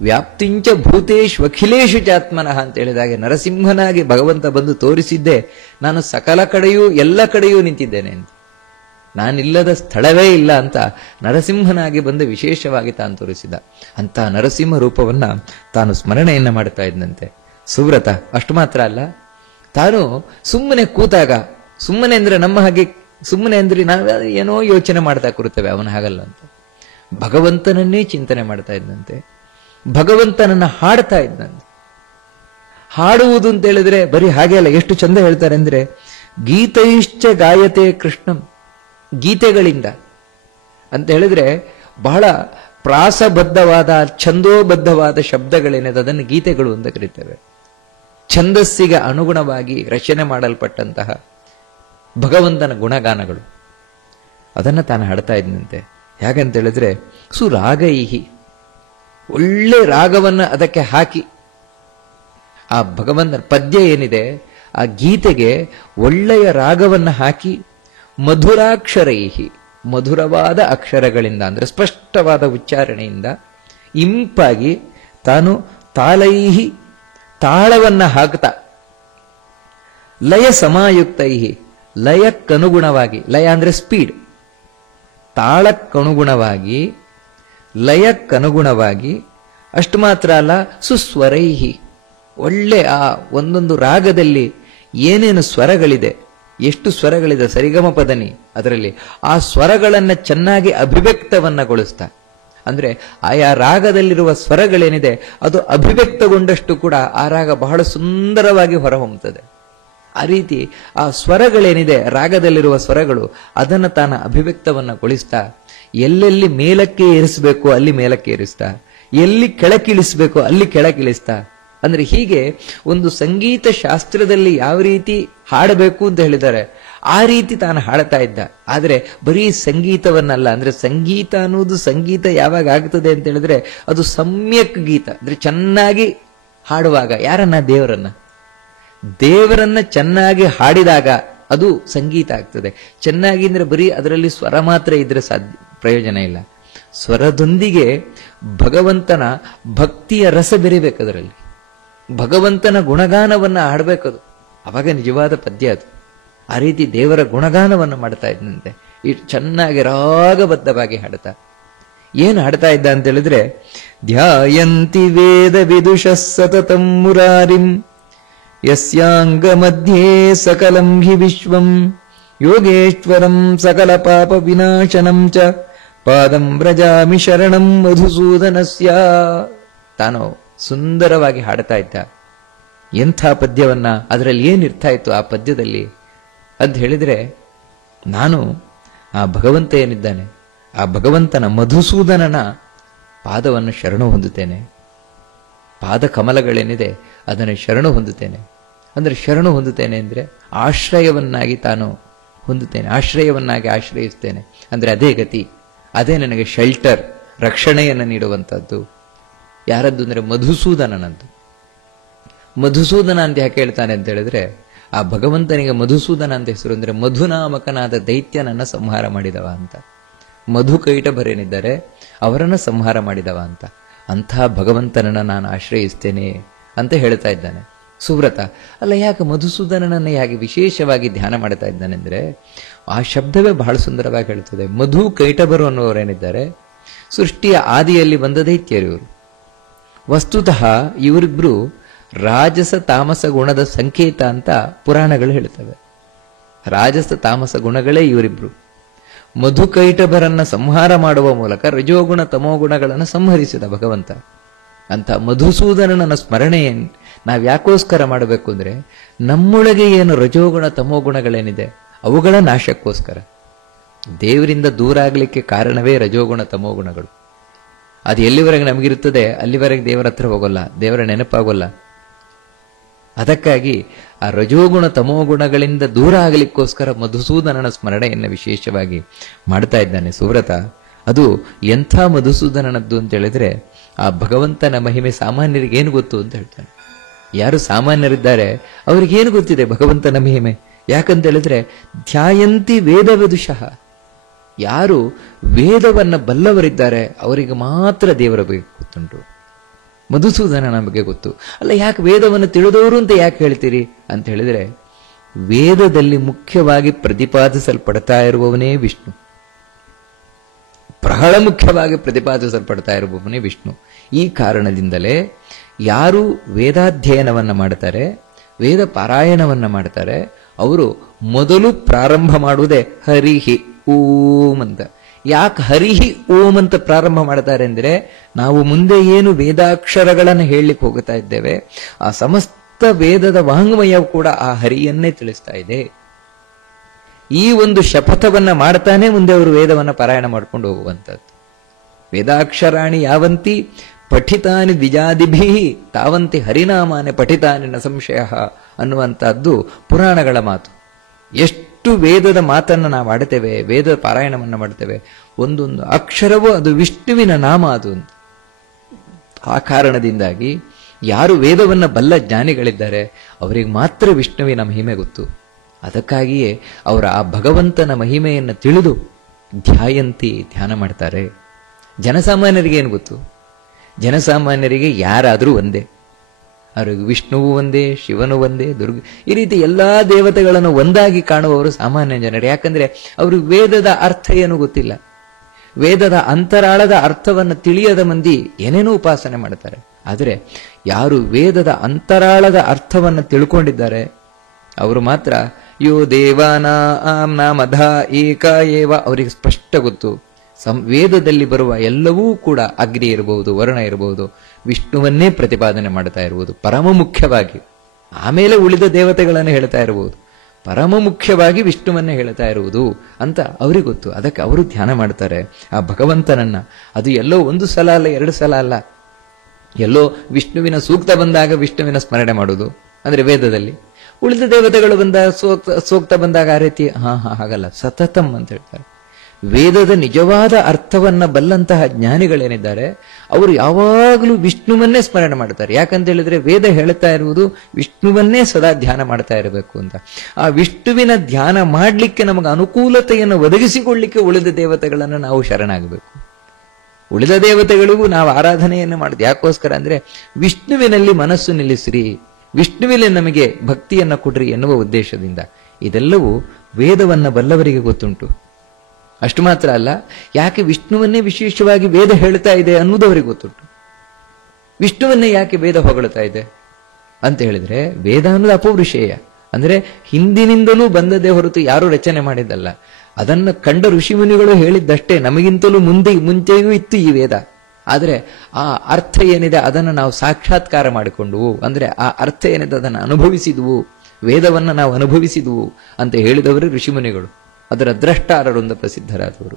ವ್ಯಾಪ್ತಿಂಚ ಭೂತೇಶು ಅಖಿಲೇಶು ಚಾತ್ಮನಃ ಅಂತ ಹೇಳಿದಾಗೆ ನರಸಿಂಹನಾಗಿ ಭಗವಂತ ಬಂದು ತೋರಿಸಿದ್ದೆ, ನಾನು ಸಕಲ ಕಡೆಯೂ ಎಲ್ಲ ಕಡೆಯೂ ನಿಂತಿದ್ದೇನೆ ಅಂತ, ನಾನಿಲ್ಲದ ಸ್ಥಳವೇ ಇಲ್ಲ ಅಂತ ನರಸಿಂಹನಾಗಿ ಬಂದು ವಿಶೇಷವಾಗಿ ತಾನು ತೋರಿಸಿದ. ಅಂತ ನರಸಿಂಹ ರೂಪವನ್ನ ತಾನು ಸ್ಮರಣೆಯನ್ನ ಮಾಡ್ತಾ ಇದ್ದಂತೆ. ಸುವ್ರತ ಅಷ್ಟು ಮಾತ್ರ ಅಲ್ಲ, ತಾನು ಸುಮ್ಮನೆ ಕೂತಾಗ, ಸುಮ್ಮನೆ ಅಂದ್ರೆ ನಮ್ಮ ಹಾಗೆ ಸುಮ್ಮನೆ ಅಂದ್ರೆ ನಾವು ಏನೋ ಯೋಚನೆ ಮಾಡ್ತಾ ಕೂರುತ್ತೇವೆ, ಅವನ ಹಾಗಲ್ಲ ಅಂತ ಭಗವಂತನನ್ನೇ ಚಿಂತನೆ ಮಾಡ್ತಾ ಇದ್ದಂತೆ. ಭಗವಂತನನ್ನ ಹಾಡ್ತಾ ಇದ್ದಂತೆ. ಹಾಡುವುದು ಅಂತ ಹೇಳಿದ್ರೆ ಬರೀ ಹಾಗೆ ಅಲ್ಲ, ಎಷ್ಟು ಚಂದ ಹೇಳ್ತಾರೆ ಅಂದ್ರೆ ಗೀತೈಶ್ಚ ಗಾಯತೆ ಕೃಷ್ಣಂ, ಗೀತೆಗಳಿಂದ ಅಂತ ಹೇಳಿದ್ರೆ ಬಹಳ ಪ್ರಾಸಬದ್ಧವಾದ ಛಂದೋಬದ್ಧವಾದ ಶಬ್ದಗಳೇನಿದೆ ಅದನ್ನು ಗೀತೆಗಳು ಅಂತ ಕರೀತೇವೆ. ಛಂದಸ್ಸಿಗೆ ಅನುಗುಣವಾಗಿ ರಚನೆ ಮಾಡಲ್ಪಟ್ಟಂತಹ ಭಗವಂತನ ಗುಣಗಾನಗಳು, ಅದನ್ನ ತಾನು ಹಾಡ್ತಾ ಇದ್ದಂತೆ. ಯಾಕಂತ ಹೇಳಿದ್ರೆ ಸುರಾಗೈಹಿ, ಒಳ್ಳೆ ರಾಗವನ್ನ ಅದಕ್ಕೆ ಹಾಕಿ, ಆ ಭಗವಂತನ ಪದ್ಯ ಏನಿದೆ ಆ ಗೀತೆಗೆ ಒಳ್ಳೆಯ ರಾಗವನ್ನ ಹಾಕಿ, ಮಧುರಾಕ್ಷರೈಹಿ, ಮಧುರವಾದ ಅಕ್ಷರಗಳಿಂದ ಅಂದ್ರೆ ಸ್ಪಷ್ಟವಾದ ಉಚ್ಚಾರಣೆಯಿಂದ ಇಂಪಾಗಿ ತಾನು ತಾಳೈಹಿ, ತಾಳವನ್ನ ಹಾಕ್ತಾ, ಲಯ ಸಮಾಯುಕ್ತೈಹಿ, ಲಯಕ್ಕನುಗುಣವಾಗಿ, ಲಯ ಅಂದ್ರೆ ಸ್ಪೀಡ್, ತಾಳಕ್ಕನುಗುಣವಾಗಿ ಲಯಕ್ಕನುಗುಣವಾಗಿ, ಅಷ್ಟು ಮಾತ್ರ ಅಲ್ಲ ಸುಸ್ವರೈಹಿ, ಒಳ್ಳೆ ಆ ಒಂದೊಂದು ರಾಗದಲ್ಲಿ ಏನೇನು ಸ್ವರಗಳಿದೆ, ಎಷ್ಟು ಸ್ವರಗಳಿದೆ, ಸರಿಗಮ ಪದನಿ, ಅದರಲ್ಲಿ ಆ ಸ್ವರಗಳನ್ನ ಚೆನ್ನಾಗಿ ಅಭಿವ್ಯಕ್ತವನ್ನಗೊಳಿಸ್ತಾ, ಅಂದ್ರೆ ಆಯಾ ರಾಗದಲ್ಲಿರುವ ಸ್ವರಗಳೇನಿದೆ ಅದು ಅಭಿವ್ಯಕ್ತಗೊಂಡಷ್ಟು ಕೂಡ ಆ ರಾಗ ಬಹಳ ಸುಂದರವಾಗಿ ಹೊರಹೊಮ್ಮುತ್ತದೆ. ಆ ರೀತಿ ಆ ಸ್ವರಗಳೇನಿದೆ, ರಾಗದಲ್ಲಿರುವ ಸ್ವರಗಳು, ಅದನ್ನು ತಾನು ಅಭಿವ್ಯಕ್ತವನ್ನಗೊಳಿಸ್ತಾ, ಎಲ್ಲೆಲ್ಲಿ ಮೇಲಕ್ಕೆ ಏರಿಸಬೇಕು ಅಲ್ಲಿ ಮೇಲಕ್ಕೆ ಏರಿಸ್ತಾ, ಎಲ್ಲಿ ಕೆಳಕಿಳಿಸಬೇಕು ಅಲ್ಲಿ ಕೆಳಕಿಳಿಸ್ತಾ, ಅಂದ್ರೆ ಹೀಗೆ ಒಂದು ಸಂಗೀತ ಶಾಸ್ತ್ರದಲ್ಲಿ ಯಾವ ರೀತಿ ಹಾಡಬೇಕು ಅಂತ ಹೇಳಿದ್ದಾರೆ ಆ ರೀತಿ ತಾನು ಹಾಡ್ತಾ ಇದ್ದ. ಆದ್ರೆ ಬರೀ ಸಂಗೀತವನ್ನಲ್ಲ, ಅಂದ್ರೆ ಸಂಗೀತ ಅನ್ನೋದು ಸಂಗೀತ ಯಾವಾಗ ಆಗ್ತದೆ ಅಂತ ಹೇಳಿದ್ರೆ ಅದು ಸಮ್ಯಕ್ ಗೀತ, ಅಂದ್ರೆ ಚೆನ್ನಾಗಿ ಹಾಡುವಾಗ, ಯಾರನ್ನ? ದೇವರನ್ನ ಚೆನ್ನಾಗಿ ಹಾಡಿದಾಗ ಅದು ಸಂಗೀತ ಆಗ್ತದೆ. ಚೆನ್ನಾಗಿ ಅಂದ್ರೆ ಬರೀ ಅದರಲ್ಲಿ ಸ್ವರ ಮಾತ್ರ ಇದ್ರೆ ಪ್ರಯೋಜನ ಇಲ್ಲ, ಸ್ವರದೊಂದಿಗೆ ಭಗವಂತನ ಭಕ್ತಿಯ ರಸ ಬೆರಿಬೇಕು, ಅದರಲ್ಲಿ ಭಗವಂತನ ಗುಣಗಾನವನ್ನ ಹಾಡಬೇಕದು, ಅವಾಗ ನಿಜವಾದ ಪದ್ಯ ಅದು. ಆ ರೀತಿ ದೇವರ ಗುಣಗಾನವನ್ನು ಮಾಡ್ತಾ ಇದ್ದಂತೆ, ಚೆನ್ನಾಗಿ ರಾಗಬದ್ಧವಾಗಿ ಹಾಡ್ತಾ. ಏನ್ ಹಾಡ್ತಾ ಇದ್ದ ಅಂತ ಹೇಳಿದ್ರೆ, ಧ್ಯಾಯಂತಿ ವೇದ ವಿದುಷ ಸತತಂ ಮುರಾರಿಂ ಯಸ್ಯಾಂಗ ಮಧ್ಯೆ ಸಕಲಂ ಹಿ ವಿಶ್ವಂ ಯೋಗೇಶ್ವರಂ ಸಕಲ ಪಾಪ ವಿನಾಶನಂ ಚ ಪಾದಂ ವ್ರಜಾಮಿ ಶರಣಂ ಮಧುಸೂದನಸ್ಯ. ತಾನು ಸುಂದರವಾಗಿ ಹಾಡ್ತಾ ಇದ್ದ. ಎಂಥ ಪದ್ಯವನ್ನ, ಅದರಲ್ಲಿ ಏನಿರ್ತಾ ಇತ್ತು ಆ ಪದ್ಯದಲ್ಲಿ ಅಂತ ಹೇಳಿದ್ರೆ, ನಾನು ಆ ಭಗವಂತ ಏನಿದ್ದಾನೆ ಆ ಭಗವಂತನ ಮಧುಸೂದನನ ಪಾದವನ್ನು ಶರಣು ಹೊಂದುತ್ತೇನೆ, ಪಾದ ಕಮಲಗಳೇನಿದೆ ಅದನ್ನು ಶರಣು ಹೊಂದುತ್ತೇನೆ. ಅಂದ್ರೆ ಶರಣು ಹೊಂದುತ್ತೇನೆ ಅಂದ್ರೆ ಆಶ್ರಯವನ್ನಾಗಿ ತಾನು ಹೊಂದುತ್ತೇನೆ, ಆಶ್ರಯವನ್ನಾಗಿ ಆಶ್ರಯಿಸ್ತೇನೆ, ಅಂದ್ರೆ ಅದೇ ಗತಿ, ಅದೇ ನನಗೆ ಶೆಲ್ಟರ್, ರಕ್ಷಣೆಯನ್ನು ನೀಡುವಂಥದ್ದು. ಯಾರದ್ದು ಅಂದ್ರೆ ಮಧುಸೂದನನದ್ದು. ಮಧುಸೂದನ ಅಂತ ಯಾಕೆ ಹೇಳ್ತಾನೆ ಅಂತ ಹೇಳಿದ್ರೆ, ಆ ಭಗವಂತನಿಗೆ ಮಧುಸೂದನ ಅಂತ ಹೆಸರು ಅಂದ್ರೆ ಮಧುನಾಮಕನಾದ ದೈತ್ಯನನ್ನ ಸಂಹಾರ ಮಾಡಿದವ ಅಂತ. ಮಧುಕೈಟಭರೇನಿದ್ದಾರೆ ಅವರನ್ನ ಸಂಹಾರ ಮಾಡಿದವ ಅಂತ. ಅಂಥ ಭಗವಂತನನ್ನ ನಾನು ಆಶ್ರಯಿಸ್ತೇನೆ ಅಂತ ಹೇಳ್ತಾ ಇದ್ದಾನೆ ಸುವ್ರತ. ಅಲ್ಲ, ಯಾಕೆ ಮಧುಸೂದನನನ್ನ ಯಾಕೆ ವಿಶೇಷವಾಗಿ ಧ್ಯಾನ ಮಾಡ್ತಾ ಇದ್ದಾನೆಂದ್ರೆ ಆ ಶಬ್ದವೇ ಬಹಳ ಸುಂದರವಾಗಿ ಹೇಳ್ತದೆ. ಮಧು ಕೈಟಭರು ಅನ್ನೋರೇನಿದ್ದಾರೆ ಸೃಷ್ಟಿಯ ಆದಿಯಲ್ಲಿ ಬಂದ ದೈತ್ಯರು ಇವರು. ವಸ್ತುತಃ ಇವರಿಬ್ರು ರಾಜಸ ತಾಮಸ ಗುಣದ ಸಂಕೇತ ಅಂತ ಪುರಾಣಗಳು ಹೇಳ್ತವೆ. ರಾಜಸ ತಾಮಸ ಗುಣಗಳೇ ಇವರಿಬ್ರು. ಮಧುಕೈಟಭರನ್ನ ಸಂಹಾರ ಮಾಡುವ ಮೂಲಕ ರಜೋಗುಣ ತಮೋಗುಣಗಳನ್ನು ಸಂಹರಿಸಿದ ಭಗವಂತ. ಅಂತ ಮಧುಸೂದನನ ಸ್ಮರಣೆಯನ್ನು ನಾವ್ಯಾಕೋಸ್ಕರ ಮಾಡಬೇಕು ಅಂದ್ರೆ ನಮ್ಮೊಳಗೆ ಏನು ರಜೋಗುಣ ತಮೋಗುಣಗಳೇನಿದೆ ಅವುಗಳ ನಾಶಕ್ಕೋಸ್ಕರ. ದೇವರಿಂದ ದೂರ ಆಗಲಿಕ್ಕೆ ಕಾರಣವೇ ರಜೋಗುಣ ತಮೋಗುಣಗಳು. ಅದು ಎಲ್ಲಿವರೆಗೆ ನಮಗಿರುತ್ತದೆ ಅಲ್ಲಿವರೆಗೆ ದೇವರ ಹತ್ರ ಹೋಗೋಲ್ಲ, ದೇವರ ನೆನಪಾಗೋಲ್ಲ. ಅದಕ್ಕಾಗಿ ಆ ರಜೋಗುಣ ತಮೋಗುಣಗಳಿಂದ ದೂರ ಆಗಲಿಕ್ಕೋಸ್ಕರ ಮಧುಸೂದನನ ಸ್ಮರಣೆಯನ್ನು ವಿಶೇಷವಾಗಿ ಮಾಡ್ತಾ ಇದ್ದಾನೆ ಸುವ್ರತ. ಅದು ಎಂಥ ಮಧುಸೂದನನದ್ದು ಅಂತ ಹೇಳಿದ್ರೆ ಆ ಭಗವಂತನ ಮಹಿಮೆ ಸಾಮಾನ್ಯರಿಗೆ ಏನು ಗೊತ್ತು ಅಂತ ಹೇಳ್ತಾನೆ. ಯಾರು ಸಾಮಾನ್ಯರಿದ್ದಾರೆ ಅವ್ರಿಗೇನು ಗೊತ್ತಿದೆ ಭಗವಂತನ ಮಹಿಮೆ? ಯಾಕಂತ ಹೇಳಿದ್ರೆ ಧ್ಯಾಯಂತಿ ವೇದ ವಿದುಷಃ. ಯಾರು ವೇದವನ್ನ ಬಲ್ಲವರಿದ್ದಾರೆ ಅವರಿಗೆ ಮಾತ್ರ ದೇವರ ಬಗ್ಗೆ ಗೊತ್ತುಂಟು. ಮಧುಸೂದನನ ಬಗ್ಗೆ ಗೊತ್ತು. ಅಲ್ಲ, ಯಾಕೆ ವೇದವನ್ನು ತಿಳಿದವರು ಅಂತ ಯಾಕೆ ಹೇಳ್ತೀರಿ ಅಂತ ಹೇಳಿದ್ರೆ ವೇದದಲ್ಲಿ ಮುಖ್ಯವಾಗಿ ಪ್ರತಿಪಾದಿಸಲ್ಪಡ್ತಾ ಇರುವವನೇ ವಿಷ್ಣು. ಬಹಳ ಮುಖ್ಯವಾಗಿ ಪ್ರತಿಪಾದಿಸಲ್ಪಡ್ತಾ ಇರುವವನೇ ವಿಷ್ಣು. ಈ ಕಾರಣದಿಂದಲೇ ಯಾರು ವೇದಾಧ್ಯಯನವನ್ನ ಮಾಡ್ತಾರೆ, ವೇದ ಪಾರಾಯಣವನ್ನ ಮಾಡ್ತಾರೆ, ಅವರು ಮೊದಲು ಪ್ರಾರಂಭ ಮಾಡುವುದೇ ಹರಿಹಿ ಓಂ ಅಂತ. ಯಾಕೆ ಹರಿಹಿ ಓಂ ಅಂತ ಪ್ರಾರಂಭ ಮಾಡ್ತಾರೆ ಅಂದ್ರೆ ನಾವು ಮುಂದೆ ಏನು ವೇದಾಕ್ಷರಗಳನ್ನು ಹೇಳಲಿಕ್ಕೆ ಹೋಗ್ತಾ ಇದ್ದೇವೆ ಆ ಸಮಸ್ತ ವೇದದ ವಾಂಗ್ಮಯ ಕೂಡ ಆ ಹರಿಯನ್ನೇ ತಿಳಿಸ್ತಾ ಇದೆ. ಈ ಒಂದು ಶಪಥವನ್ನ ಮಾಡ್ತಾನೆ ಮುಂದೆ ಅವರು ವೇದವನ್ನ ಪಾರಾಯಣ ಮಾಡ್ಕೊಂಡು ಹೋಗುವಂಥದ್ದು. ವೇದಾಕ್ಷರಾಣಿ ಯಾವಂತಿ ಪಠಿತಾನಿ ದ್ವಿಜಾದಿಭಿ ತಾವಂತಿ ಹರಿನಾಮಾನೆ ಪಠಿತಾನಿ ನ ಸಂಶಯ ಅನ್ನುವಂಥದ್ದು ಪುರಾಣಗಳ ಮಾತು. ಎಷ್ಟು ವೇದದ ಮಾತನ್ನು ನಾವು ಆಡ್ತೇವೆ, ವೇದ ಪಾರಾಯಣವನ್ನು ಮಾಡ್ತೇವೆ, ಒಂದೊಂದು ಅಕ್ಷರವೂ ಅದು ವಿಷ್ಣುವಿನ ನಾಮ ಅದು ಅಂತ. ಆ ಕಾರಣದಿಂದಾಗಿ ಯಾರು ವೇದವನ್ನ ಬಲ್ಲ ಜ್ಞಾನಿಗಳಿದ್ದಾರೆ ಅವರಿಗೆ ಮಾತ್ರ ವಿಷ್ಣುವಿನ ಮಹಿಮೆ ಗೊತ್ತು. ಅದಕ್ಕಾಗಿಯೇ ಅವರ ಆ ಭಗವಂತನ ಮಹಿಮೆಯನ್ನು ತಿಳಿದು ಧ್ಯಾಯಂತಿ ಧ್ಯಾನ ಮಾಡ್ತಾರೆ. ಜನಸಾಮಾನ್ಯರಿಗೆ ಏನು ಗೊತ್ತು? ಜನಸಾಮಾನ್ಯರಿಗೆ ಯಾರಾದರೂ ಒಂದೇ, ಅವ್ರಿಗೆ ವಿಷ್ಣುವು ಒಂದೇ, ಶಿವನು ಒಂದೇ, ದುರ್ಗ, ಈ ರೀತಿ ಎಲ್ಲಾ ದೇವತೆಗಳನ್ನು ಒಂದಾಗಿ ಕಾಣುವವರು ಸಾಮಾನ್ಯ ಜನರು. ಯಾಕಂದ್ರೆ ಅವ್ರಿಗೆ ವೇದದ ಅರ್ಥ ಏನು ಗೊತ್ತಿಲ್ಲ. ವೇದದ ಅಂತರಾಳದ ಅರ್ಥವನ್ನು ತಿಳಿಯದ ಮಂದಿ ಏನೇನೋ ಉಪಾಸನೆ ಮಾಡ್ತಾರೆ. ಆದರೆ ಯಾರು ವೇದದ ಅಂತರಾಳದ ಅರ್ಥವನ್ನು ತಿಳ್ಕೊಂಡಿದ್ದಾರೆ ಅವರು ಮಾತ್ರ ಯೋ ದೇವಾನಾಂ ನಾಮಧ ಏಕ ಏವ, ಅವರಿಗೆ ಸ್ಪಷ್ಟ ಗೊತ್ತು. ವೇದದಲ್ಲಿ ಬರುವ ಎಲ್ಲವೂ ಕೂಡ ಅಗ್ನಿ ಇರಬಹುದು, ವರುಣ ಇರಬಹುದು, ವಿಷ್ಣುವನ್ನೇ ಪ್ರತಿಪಾದನೆ ಮಾಡ್ತಾ ಇರುವುದು ಪರಮ ಮುಖ್ಯವಾಗಿ. ಆಮೇಲೆ ಉಳಿದ ದೇವತೆಗಳನ್ನು ಹೇಳ್ತಾ ಇರಬಹುದು, ಪರಮ ಮುಖ್ಯವಾಗಿ ವಿಷ್ಣುವನ್ನೇ ಹೇಳ್ತಾ ಇರುವುದು ಅಂತ ಅವ್ರಿಗೆ ಗೊತ್ತು. ಅದಕ್ಕೆ ಅವರು ಧ್ಯಾನ ಮಾಡ್ತಾರೆ ಆ ಭಗವಂತನನ್ನ. ಅದು ಎಲ್ಲೋ ಒಂದು ಸಲ ಅಲ್ಲ, ಎರಡು ಸಲ ಅಲ್ಲ, ಎಲ್ಲೋ ವಿಷ್ಣುವಿನ ಸೂಕ್ತ ಬಂದಾಗ ವಿಷ್ಣುವಿನ ಸ್ಮರಣೆ ಮಾಡುವುದು ಅಂದ್ರೆ ವೇದದಲ್ಲಿ, ಉಳಿದ ದೇವತೆಗಳು ಬಂದಾಗ ಸೂಕ್ತ ಬಂದಾಗ ಆ ರೀತಿ ಹಾಗಲ್ಲ, ಸತತಂ ಅಂತ ಹೇಳ್ತಾರೆ. ವೇದದ ನಿಜವಾದ ಅರ್ಥವನ್ನ ಬಲ್ಲಂತಹ ಜ್ಞಾನಿಗಳೇನಿದ್ದಾರೆ ಅವರು ಯಾವಾಗಲೂ ವಿಷ್ಣುವನ್ನೇ ಸ್ಮರಣೆ ಮಾಡ್ತಾರೆ. ಯಾಕಂತ ಹೇಳಿದ್ರೆ ವೇದ ಹೇಳ್ತಾ ಇರುವುದು ವಿಷ್ಣುವನ್ನೇ ಸದಾ ಧ್ಯಾನ ಮಾಡ್ತಾ ಇರಬೇಕು ಅಂತ. ಆ ವಿಷ್ಣುವಿನ ಧ್ಯಾನ ಮಾಡಲಿಕ್ಕೆ ನಮಗೆ ಅನುಕೂಲತೆಯನ್ನು ಒದಗಿಸಿಕೊಳ್ಳಿಕ್ಕೆ ಉಳಿದ ದೇವತೆಗಳನ್ನು ನಾವು ಶರಣಾಗಬೇಕು. ಉಳಿದ ದೇವತೆಗಳಿಗೂ ನಾವು ಆರಾಧನೆಯನ್ನು ಮಾಡುದು ಯಾಕೋಸ್ಕರ ಅಂದ್ರೆ ವಿಷ್ಣುವಿನಲ್ಲಿ ಮನಸ್ಸು ನಿಲ್ಲಿಸ್ರಿ, ವಿಷ್ಣುವಿನಲ್ಲಿ ನಮಗೆ ಭಕ್ತಿಯನ್ನ ಕೊಡ್ರಿ ಎನ್ನುವ ಉದ್ದೇಶದಿಂದ. ಇದೆಲ್ಲವೂ ವೇದವನ್ನ ಬಲ್ಲವರಿಗೆ ಗೊತ್ತುಂಟು. ಅಷ್ಟು ಮಾತ್ರ ಅಲ್ಲ, ಯಾಕೆ ವಿಷ್ಣುವನ್ನೇ ವಿಶೇಷವಾಗಿ ವೇದ ಹೇಳ್ತಾ ಇದೆ ಅನ್ನೋದು ಅವರಿಗೆ ಗೊತ್ತುಂಟು. ವಿಷ್ಣುವನ್ನೇ ಯಾಕೆ ವೇದ ಹೊಗಳ್ತಾ ಇದೆ ಅಂತ ಹೇಳಿದ್ರೆ ವೇದ ಅನ್ನೋದು ಅಪೌರುಷೇಯ, ಅಂದ್ರೆ ಹಿಂದಿನಿಂದಲೂ ಬಂದದೇ ಹೊರತು ಯಾರು ರಚನೆ ಮಾಡಿದ್ದಲ್ಲ. ಅದನ್ನು ಕಂಡ ಋಷಿಮುನಿಗಳು ಹೇಳಿದ್ದಷ್ಟೇ, ನಮಗಿಂತಲೂ ಮುಂಚೆಯೂ ಇತ್ತು ಈ ವೇದ. ಆದರೆ ಆ ಅರ್ಥ ಏನಿದೆ ಅದನ್ನು ನಾವು ಸಾಕ್ಷಾತ್ಕಾರ ಮಾಡಿಕೊಂಡುವು, ಅಂದ್ರೆ ಆ ಅರ್ಥ ಏನಿದೆ ಅದನ್ನು ಅನುಭವಿಸಿದುವು, ವೇದವನ್ನ ನಾವು ಅನುಭವಿಸಿದುವು ಅಂತ ಹೇಳಿದವರು ಋಷಿಮುನಿಗಳು, ಅದರ ದ್ರಷ್ಟಾರರಿಂದ ಪ್ರಸಿದ್ಧರಾದವರು.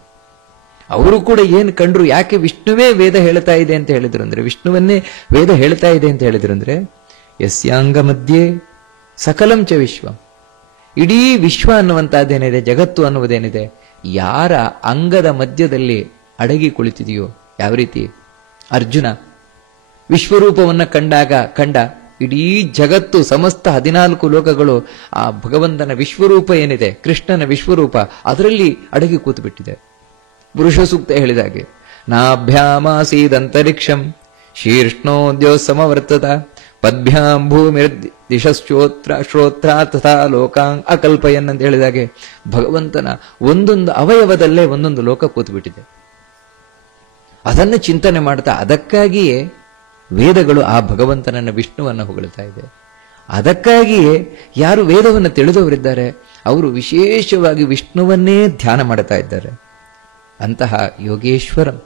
ಅವರು ಕೂಡ ಏನು ಕಂಡ್ರು, ಯಾಕೆ ವಿಷ್ಣುವೇ ವೇದ ಹೇಳ್ತಾ ಇದೆ ಅಂತ ಹೇಳಿದ್ರು ಅಂದ್ರೆ, ವಿಷ್ಣುವನ್ನೇ ವೇದ ಹೇಳ್ತಾ ಇದೆ ಅಂತ ಹೇಳಿದ್ರು ಅಂದ್ರೆ, ಯಸ್ಯಾಂಗ ಮಧ್ಯೆ ಸಕಲಂ ಚ ವಿಶ್ವಂ, ಇಡೀ ವಿಶ್ವ ಅನ್ನುವಂತಹದ್ದೇನಿದೆ, ಜಗತ್ತು ಅನ್ನುವುದೇನಿದೆ, ಯಾರ ಅಂಗದ ಮಧ್ಯದಲ್ಲಿ ಅಡಗಿ ಕುಳಿತಿದೆಯೋ. ಯಾವ ರೀತಿ ಅರ್ಜುನ ವಿಶ್ವರೂಪವನ್ನ ಕಂಡ ಇಡೀ ಜಗತ್ತು, ಸಮಸ್ತ 14 ಲೋಕಗಳು ಆ ಭಗವಂತನ ವಿಶ್ವರೂಪ ಏನಿದೆ, ಕೃಷ್ಣನ ವಿಶ್ವರೂಪ, ಅದರಲ್ಲಿ ಅಡಗಿ ಕೂತು ಬಿಟ್ಟಿದೆ. ಪುರುಷ ಸೂಕ್ತ ಹೇಳಿದಾಗೆ ನಾಭ್ಯಾಮಾಸೀದಂತರಿಕ್ಷಂ ಶೀರ್ಷ್ಣೋದ್ಯೋ ಸಮವರ್ತತ ಪದ್ಭ್ಯಾಂ ಭೂಮಿರ್ದಿಶ್ರೋತ್ರ ತಥಾ ಲೋಕಾಂಗ್ ಅಕಲ್ಪಯನ್ ಅಂತ ಹೇಳಿದಾಗೆ ಭಗವಂತನ ಒಂದೊಂದು ಅವಯವದಲ್ಲೇ ಒಂದೊಂದು ಲೋಕ ಕೂತ್ಬಿಟ್ಟಿದೆ. ಅದನ್ನು ಚಿಂತನೆ ಮಾಡ್ತಾ, ಅದಕ್ಕಾಗಿಯೇ ವೇದಗಳು ಆ ಭಗವಂತನನ್ನ ವಿಷ್ಣುವನ್ನು ಹೊಗಳ್ತಾ ಇದೆ. ಅದಕ್ಕಾಗಿಯೇ ಯಾರು ವೇದವನ್ನು ತಿಳಿದವರಿದ್ದಾರೆ ಅವರು ವಿಶೇಷವಾಗಿ ವಿಷ್ಣುವನ್ನೇ ಧ್ಯಾನ ಮಾಡ್ತಾ ಇದ್ದಾರೆ. ಅಂತಹ ಯೋಗೇಶ್ವರಂ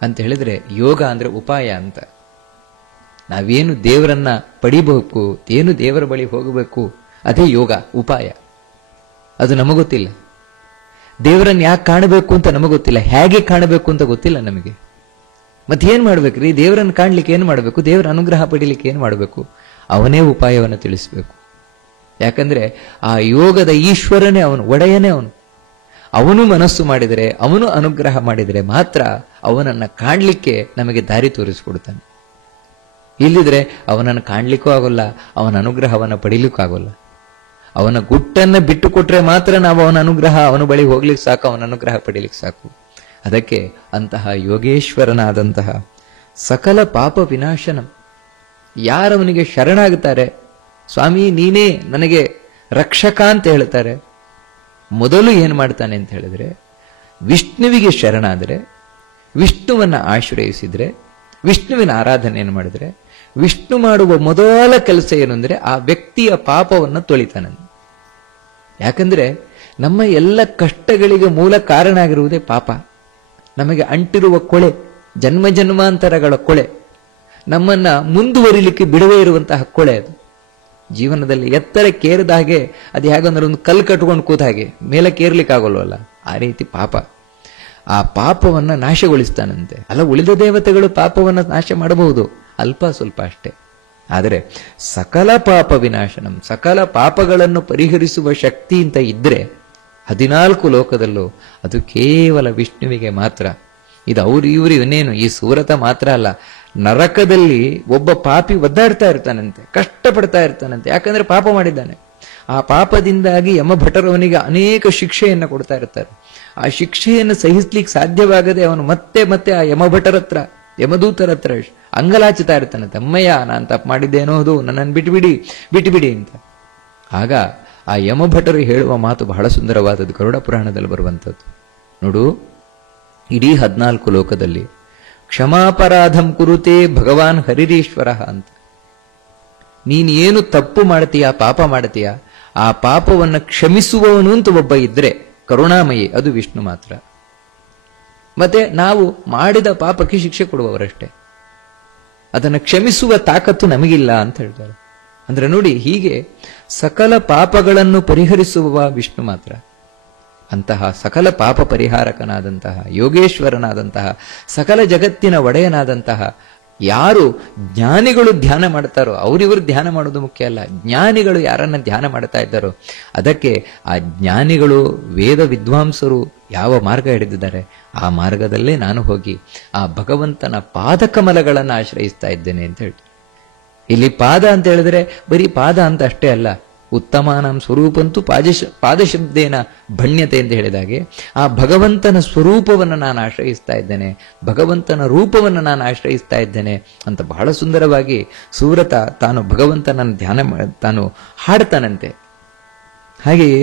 ಅಂತ ಹೇಳಿದ್ರೆ, ಯೋಗ ಅಂದ್ರೆ ಉಪಾಯ ಅಂತ. ನಾವೇನು ದೇವರನ್ನ ಪಡಿಬೇಕು, ಏನು ದೇವರ ಬಳಿ ಹೋಗಬೇಕು, ಅದೇ ಯೋಗ ಉಪಾಯ. ಅದು ನಮಗೊತ್ತಿಲ್ಲ. ದೇವರನ್ನ ಯಾಕೆ ಕಾಣಬೇಕು ಅಂತ ನಮಗೊತ್ತಿಲ್ಲ, ಹೇಗೆ ಕಾಣಬೇಕು ಅಂತ ಗೊತ್ತಿಲ್ಲ ನಮಗೆ. ಮತ್ತೇನ್ ಮಾಡ್ಬೇಕ್ರಿ? ದೇವರನ್ನು ಕಾಣ್ಲಿಕ್ಕೆ ಏನ್ ಮಾಡಬೇಕು? ದೇವರ ಅನುಗ್ರಹ ಪಡಿಲಿಕ್ಕೆ ಏನ್ ಮಾಡಬೇಕು? ಅವನೇ ಉಪಾಯವನ್ನು ತಿಳಿಸ್ಬೇಕು. ಯಾಕಂದ್ರೆ ಆ ಯೋಗದ ಈಶ್ವರನೇ ಅವನು, ಒಡೆಯನೇ ಅವನು. ಅವನು ಮನಸ್ಸು ಮಾಡಿದರೆ, ಅವನು ಅನುಗ್ರಹ ಮಾಡಿದರೆ ಮಾತ್ರ ಅವನನ್ನ ಕಾಣ್ಲಿಕ್ಕೆ ನಮಗೆ ದಾರಿ ತೋರಿಸ್ಕೊಡ್ತಾನೆ. ಇಲ್ಲಿದ್ರೆ ಅವನನ್ನು ಕಾಣ್ಲಿಕ್ಕೂ ಆಗೋಲ್ಲ, ಅವನ ಅನುಗ್ರಹವನ್ನು ಪಡಿಲಿಕ್ಕೂ ಆಗೋಲ್ಲ. ಅವನ ಗುಟ್ಟನ್ನ ಬಿಟ್ಟು ಕೊಟ್ರೆ ಮಾತ್ರ ನಾವು ಅವನ ಅನುಗ್ರಹ, ಅವನ ಬಳಿ ಹೋಗ್ಲಿಕ್ಕೆ ಸಾಕು, ಅವನ ಅನುಗ್ರಹ ಪಡಿಲಿಕ್ಕೆ ಸಾಕು. ಅದಕ್ಕೆ ಅಂತಹ ಯೋಗೇಶ್ವರನಾದಂತಹ ಸಕಲ ಪಾಪ ವಿನಾಶನಂ, ಯಾರವನಿಗೆ ಶರಣಾಗುತ್ತಾರೆ, ಸ್ವಾಮಿ ನೀನೇ ನನಗೆ ರಕ್ಷಕ ಅಂತ ಹೇಳ್ತಾರೆ, ಮೊದಲು ಏನು ಮಾಡ್ತಾನೆ ಅಂತ ಹೇಳಿದ್ರೆ, ವಿಷ್ಣುವಿಗೆ ಶರಣಾದರೆ, ವಿಷ್ಣುವನ್ನ ಆಶ್ರಯಿಸಿದ್ರೆ, ವಿಷ್ಣುವಿನ ಆರಾಧನೆಯನ್ನು ಮಾಡಿದ್ರೆ, ವಿಷ್ಣು ಮಾಡುವ ಮೊದಲ ಕೆಲಸ ಏನು ಅಂದ್ರೆ ಆ ವ್ಯಕ್ತಿಯ ಪಾಪವನ್ನು ತೊಳಿತಾನೆ. ಯಾಕಂದ್ರೆ ನಮ್ಮ ಎಲ್ಲ ಕಷ್ಟಗಳಿಗೆ ಮೂಲ ಕಾರಣ ಆಗಿರುವುದೇ ಪಾಪ. ನಮಗೆ ಅಂಟಿರುವ ಕೊಳೆ, ಜನ್ಮ ಜನ್ಮಾಂತರಗಳ ಕೊಳೆ, ನಮ್ಮನ್ನ ಮುಂದುವರಿಲಿಕ್ಕೆ ಬಿಡದೇ ಇರುವಂತಹ ಕೊಳೆ. ಅದು ಜೀವನದಲ್ಲಿ ಎತ್ತರಕ್ಕೇರಿದ ಹಾಗೆ, ಅದು ಹೇಗಂದ್ರೆ ಒಂದು ಕಲ್ಲು ಕಟ್ಕೊಂಡು ಕೂತ ಹಾಗೆ ಮೇಲಕ್ಕೇರ್ಲಿಕ್ಕೆ ಆಗೋಲ್ವಲ್ಲ, ಆ ರೀತಿ ಪಾಪ. ಆ ಪಾಪವನ್ನ ನಾಶಗೊಳಿಸ್ತಾನಂತೆ. ಅಲ್ಲ, ಉಳಿದ ದೇವತೆಗಳು ಪಾಪವನ್ನ ನಾಶ ಮಾಡಬಹುದು, ಅಲ್ಪ ಸ್ವಲ್ಪ ಅಷ್ಟೇ. ಆದರೆ ಸಕಲ ಪಾಪ ವಿನಾಶನಂ, ಸಕಲ ಪಾಪಗಳನ್ನು ಪರಿಹರಿಸುವ ಶಕ್ತಿ ಅಂತ ಇದ್ರೆ 14 ಲೋಕದಲ್ಲೂ ಅದು ಕೇವಲ ವಿಷ್ಣುವಿಗೆ ಮಾತ್ರ. ಇದು ಇವರು ಇವನೇನು ಈ ಸೂರತ ಮಾತ್ರ ಅಲ್ಲ, ನರಕದಲ್ಲಿ ಒಬ್ಬ ಪಾಪಿ ಒದ್ದಾಡ್ತಾ ಇರ್ತಾನಂತೆ, ಕಷ್ಟಪಡ್ತಾ ಇರ್ತಾನಂತೆ. ಯಾಕಂದ್ರೆ ಪಾಪ ಮಾಡಿದ್ದಾನೆ. ಆ ಪಾಪದಿಂದಾಗಿ ಯಮಭಟರು ಅವನಿಗೆ ಅನೇಕ ಶಿಕ್ಷೆಯನ್ನು ಕೊಡ್ತಾ ಇರ್ತಾರೆ. ಆ ಶಿಕ್ಷೆಯನ್ನು ಸಹಿಸ್ಲಿಕ್ಕೆ ಸಾಧ್ಯವಾಗದೆ ಅವನು ಮತ್ತೆ ಮತ್ತೆ ಆ ಯಮಭಟರ ಹತ್ರ, ಯಮದೂತರ ಹತ್ರ ಅಂಗಲಾಚುತ್ತಾ ಇರ್ತಾನಂತೆ, ಅಮ್ಮಯ್ಯ ನಾನು ತಪ್ಪು ಮಾಡಿದ್ದೇನೋ, ಅದು ನನ್ನನ್ನು ಬಿಟ್ಟುಬಿಡಿ ಅಂತ. ಆಗ ಆ ಯಮಭಟರು ಹೇಳುವ ಮಾತು ಬಹಳ ಸುಂದರವಾದದ್ದು, ಗರುಡ ಪುರಾಣದಲ್ಲಿ ಬರುವಂಥದ್ದು. ನೋಡು, ಇಡೀ 14 ಲೋಕದಲ್ಲಿ ಕ್ಷಮಾಪರಾಧಂ ಕುರುತೆ ಭಗವಾನ್ ಹರಿರೀಶ್ವರ ಅಂತ. ನೀನು ಏನು ತಪ್ಪು ಮಾಡ್ತೀಯ, ಪಾಪ ಮಾಡ್ತೀಯ, ಆ ಪಾಪವನ್ನು ಕ್ಷಮಿಸುವವನು ಅಂತ ಒಬ್ಬ ಇದ್ರೆ ಕರುಣಾಮಯಿ, ಅದು ವಿಷ್ಣು ಮಾತ್ರ. ಮತ್ತೆ ನಾವು ಮಾಡಿದ ಪಾಪಕ್ಕೆ ಶಿಕ್ಷೆ ಕೊಡುವವರಷ್ಟೇ, ಅದನ್ನು ಕ್ಷಮಿಸುವ ತಾಕತ್ತು ನಮಗಿಲ್ಲ ಅಂತ ಹೇಳ್ತಾರೆ. ಅಂದ್ರೆ ನೋಡಿ, ಹೀಗೆ ಸಕಲ ಪಾಪಗಳನ್ನು ಪರಿಹರಿಸುವ ವಿಷ್ಣು ಮಾತ್ರ. ಅಂತಹ ಸಕಲ ಪಾಪ ಪರಿಹಾರಕನಾದಂತಹ ಯೋಗೇಶ್ವರನಾದಂತಹ ಸಕಲ ಜಗತ್ತಿನ ಒಡೆಯನಾದಂತಹ ಯಾರು ಜ್ಞಾನಿಗಳು ಧ್ಯಾನ ಮಾಡ್ತಾರೋ, ಅವರಿವರು ಧ್ಯಾನ ಮಾಡೋದು ಮುಖ್ಯ ಅಲ್ಲ, ಜ್ಞಾನಿಗಳು ಯಾರನ್ನ ಧ್ಯಾನ ಮಾಡ್ತಾ ಇದ್ದಾರೋ ಅದಕ್ಕೆ ಆ ಜ್ಞಾನಿಗಳು ವೇದ ವಿದ್ವಾಂಸರು ಯಾವ ಮಾರ್ಗ ಹಿಡಿದಿದ್ದಾರೆ ಆ ಮಾರ್ಗದಲ್ಲೇ ನಾನು ಹೋಗಿ ಆ ಭಗವಂತನ ಪಾದಕಮಲಗಳನ್ನು ಆಶ್ರಯಿಸ್ತಾ ಇದ್ದೇನೆ ಅಂತ ಹೇಳ್ತಾರೆ. ಇಲ್ಲಿ ಪಾದ ಅಂತ ಹೇಳಿದ್ರೆ ಬರೀ ಪಾದ ಅಂತ ಅಷ್ಟೇ ಅಲ್ಲ, ಉತ್ತಮಾನಂ ಸ್ವರೂಪಂತೂ ಪಾದಶಬ್ದೇನ ಭಣ್ಯತೆ ಅಂತ ಹೇಳಿದಾಗೆ ಆ ಭಗವಂತನ ಸ್ವರೂಪವನ್ನು ನಾನು ಆಶ್ರಯಿಸ್ತಾ ಇದ್ದೇನೆ, ಭಗವಂತನ ರೂಪವನ್ನು ನಾನು ಆಶ್ರಯಿಸ್ತಾ ಇದ್ದೇನೆ ಅಂತ ಬಹಳ ಸುಂದರವಾಗಿ ಸೂರತ ತಾನು ಭಗವಂತನನ್ನು ಧ್ಯಾನ ತಾನು ಹಾಡ್ತಾನಂತೆ. ಹಾಗೆಯೇ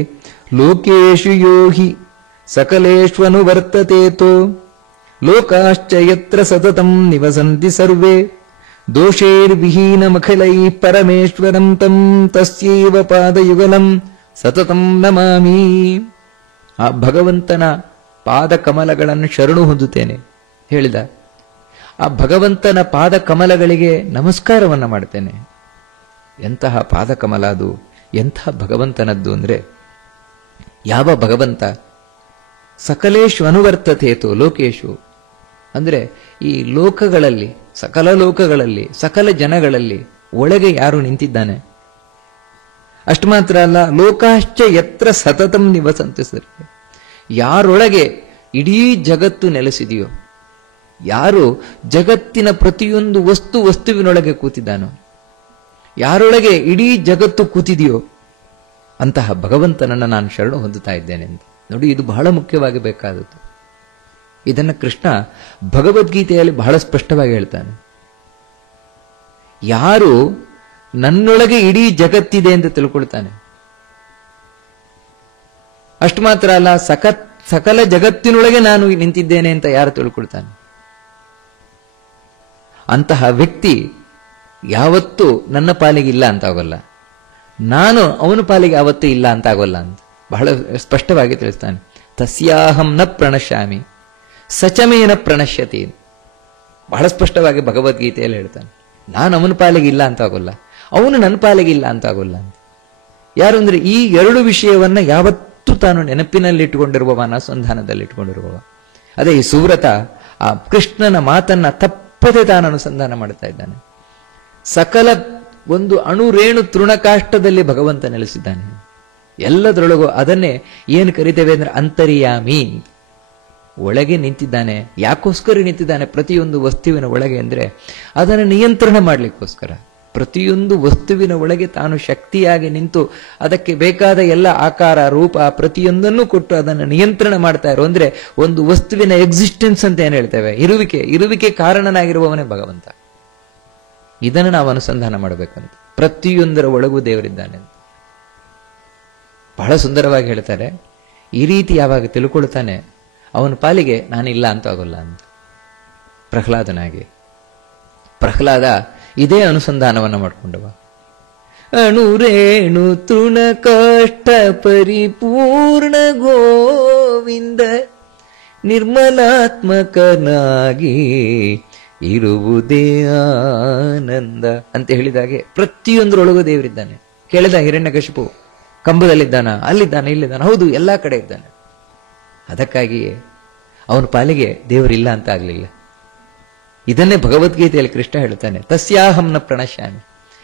ಲೋಕೇಶು ಯೋಹಿ ಸಕಲೇಶ್ವನು ವರ್ತತೇತೋ ಲೋಕಾಶ್ಚ ಯತ್ರ ಸತತಂ ನಿವಸಂತಿ ಸರ್ವೇ ದೋಷೇರ್ವಿಹೀನಮಖಿಲೈ ಪರಮೇಶ್ವರಂ ತಂ ತಸ್ಯೈವ ಪಾದಯುಗಲಂ ಸತತಂ ನಮಾಮಿ. ಆ ಭಗವಂತನ ಪಾದ ಕಮಲಗಳನ್ನು ಶರಣು ಹೊಂದುತ್ತೇನೆ ಹೇಳಿದ. ಆ ಭಗವಂತನ ಪಾದ ಕಮಲಗಳಿಗೆ ನಮಸ್ಕಾರವನ್ನ ಮಾಡ್ತೇನೆ. ಎಂತಹ ಪಾದ ಕಮಲ ಅದು, ಎಂಥ ಭಗವಂತನದ್ದು ಅಂದ್ರೆ, ಯಾವ ಭಗವಂತ ಸಕಲೇಶು ಅನುವರ್ತತೇತು ಲೋಕೇಶು ಅಂದ್ರೆ ಈ ಲೋಕಗಳಲ್ಲಿ, ಸಕಲ ಲೋಕಗಳಲ್ಲಿ, ಸಕಲ ಜನಗಳಲ್ಲಿ ಒಳಗೆ ಯಾರು ನಿಂತಿದ್ದಾನೆ. ಅಷ್ಟು ಮಾತ್ರ ಅಲ್ಲ, ಲೋಕಾಶ್ಚ ಯತ್ರ ಸತತಂ ನಿವಸಂತಿ ಸರ್ವೇ, ಯಾರೊಳಗೆ ಇಡೀ ಜಗತ್ತು ನೆಲೆಸಿದೆಯೋ, ಯಾರು ಜಗತ್ತಿನ ಪ್ರತಿಯೊಂದು ವಸ್ತುವಿನೊಳಗೆ ಕೂತಿದ್ದಾನೋ, ಯಾರೊಳಗೆ ಇಡೀ ಜಗತ್ತು ಕೂತಿದೆಯೋ ಅಂತಹ ಭಗವಂತನನ್ನು ನಾನು ಶರಣು ಹೊಂದುತ್ತಾ ಇದ್ದೇನೆ ಅಂತ. ನೋಡಿ, ಇದು ಬಹಳ ಮುಖ್ಯವಾಗಿ ಬೇಕಾದದ್ದು. ಇದನ್ನ ಕೃಷ್ಣ ಭಗವದ್ಗೀತೆಯಲ್ಲಿ ಬಹಳ ಸ್ಪಷ್ಟವಾಗಿ ಹೇಳ್ತಾನೆ. ಯಾರು ನನ್ನೊಳಗೆ ಇಡೀ ಜಗತ್ತಿದೆ ಅಂತ ತಿಳ್ಕೊಳ್ತಾನೆ, ಅಷ್ಟು ಮಾತ್ರ ಅಲ್ಲ, ಸಕಲ ಜಗತ್ತಿನೊಳಗೆ ನಾನು ನಿಂತಿದ್ದೇನೆ ಅಂತ ಯಾರು ತಿಳ್ಕೊಳ್ತಾನೆ, ಅಂತಹ ವ್ಯಕ್ತಿ ಯಾವತ್ತೂ ನನ್ನ ಪಾಲಿಗೆ ಇಲ್ಲ ಅಂತ ಆಗೋಲ್ಲ, ನಾನು ಅವನ ಪಾಲಿಗೆ ಯಾವತ್ತೂ ಇಲ್ಲ ಅಂತ ಆಗೋಲ್ಲ ಅಂತ ಬಹಳ ಸ್ಪಷ್ಟವಾಗಿ ತಿಳಿಸ್ತಾನೆ. ತಸ್ಯಾಹಂ ನ ಪ್ರಣಶ್ಯಾಮಿ ಸಚಮೇನ ಪ್ರಣಶ್ಯತಿ, ಬಹಳ ಸ್ಪಷ್ಟವಾಗಿ ಭಗವದ್ಗೀತೆಯಲ್ಲಿ ಹೇಳ್ತಾನೆ. ನಾನು ಅವನ ಪಾಲಿಗೆ ಇಲ್ಲ ಅಂತ ಆಗೋಲ್ಲ, ಅವನು ನನ್ನ ಪಾಲಿಗೆ ಇಲ್ಲ ಅಂತ ಆಗೋಲ್ಲ ಅಂತ. ಯಾರು ಅಂದ್ರೆ ಈ ಎರಡು ವಿಷಯವನ್ನ ಯಾವತ್ತೂ ತಾನು ನೆನಪಿನಲ್ಲಿಟ್ಟುಕೊಂಡಿರುವವ, ಅನುಸಂಧಾನದಲ್ಲಿಟ್ಟುಕೊಂಡಿರುವವ. ಅದೇ ಈ ಸುವ್ರತ ಆ ಕೃಷ್ಣನ ಮಾತನ್ನ ತಪ್ಪದೆ ತಾನು ಅನುಸಂಧಾನ ಮಾಡ್ತಾ ಇದ್ದಾನೆ. ಸಕಲ ಒಂದು ಅಣುರೇಣು ತೃಣಕಾಷ್ಟದಲ್ಲಿ ಭಗವಂತ ನೆಲೆಸಿದ್ದಾನೆ, ಎಲ್ಲದರೊಳಗೂ. ಅದನ್ನೇ ಏನು ಕರಿತೇವೆ ಅಂದ್ರೆ ಅಂತರ್ಯಾಮಿ, ಒಳಗೆ ನಿಂತಿದ್ದಾನೆ. ಯಾಕೋಸ್ಕರ ನಿಂತಿದ್ದಾನೆ ಪ್ರತಿಯೊಂದು ವಸ್ತುವಿನ ಒಳಗೆ ಅಂದ್ರೆ ಅದನ್ನು ನಿಯಂತ್ರಣ ಮಾಡಲಿಕ್ಕೋಸ್ಕರ. ಪ್ರತಿಯೊಂದು ವಸ್ತುವಿನ ಒಳಗೆ ತಾನು ಶಕ್ತಿಯಾಗಿ ನಿಂತು ಅದಕ್ಕೆ ಬೇಕಾದ ಎಲ್ಲ ಆಕಾರ ರೂಪ ಪ್ರತಿಯೊಂದನ್ನು ಕೊಟ್ಟು ಅದನ್ನು ನಿಯಂತ್ರಣ ಮಾಡ್ತಾ ಇರೋ ಅಂದ್ರೆ ಒಂದು ವಸ್ತುವಿನ ಎಕ್ಸಿಸ್ಟೆನ್ಸ್ ಅಂತ ಏನ್ ಹೇಳ್ತೇವೆ, ಇರುವಿಕೆ ಕಾರಣನಾಗಿರುವವನೇ ಭಗವಂತ. ಇದನ್ನು ನಾವು ಅನುಸಂಧಾನ ಮಾಡಬೇಕಂತ. ಪ್ರತಿಯೊಂದರ ಒಳಗೂ ದೇವರಿದ್ದಾನೆ ಅಂತ ಬಹಳ ಸುಂದರವಾಗಿ ಹೇಳ್ತಾರೆ. ಈ ರೀತಿ ಯಾವಾಗ ತಿಳ್ಕೊಳ್ತಾನೆ ಅವನ ಪಾಲಿಗೆ ನಾನಿಲ್ಲ ಅಂತ ಆಗೋಲ್ಲ ಅಂತ. ಪ್ರಹ್ಲಾದನಾಗಿ ಪ್ರಹ್ಲಾದ ಇದೇ ಅನುಸಂಧಾನವನ್ನ ಮಾಡಿಕೊಂಡವ. ಅಣುರೇಣು ತೃಣ ಕಷ್ಟ ಪರಿಪೂರ್ಣ ಗೋವಿಂದ ನಿರ್ಮಲಾತ್ಮಕನಾಗಿ ಇರುವುದೇ ಆನಂದ ಅಂತ ಹೇಳಿದಾಗೆ ಪ್ರತಿಯೊಂದರೊಳಗೂ ದೇವರಿದ್ದಾನೆ. ಕೇಳಿದ ಹಿರಣ್ಯಕಶಿಪು ಕಂಬದಲ್ಲಿದ್ದಾನ, ಅಲ್ಲಿದ್ದಾನೆ, ಇಲ್ಲಿದ್ದಾನೆ, ಹೌದು ಎಲ್ಲಾ ಕಡೆ ಇದ್ದಾನೆ. ಅದಕ್ಕಾಗಿಯೇ ಅವನ ಪಾಲಿಗೆ ದೇವರಿಲ್ಲ ಅಂತ ಆಗ್ಲಿಲ್ಲ. ಇದನ್ನೇ ಭಗವದ್ಗೀತೆಯಲ್ಲಿ ಕೃಷ್ಣ ಹೇಳ್ತಾನೆ, ತಸ್ಯಾಹಂನ ಪ್ರಣಶ್ಯಾಮಿ,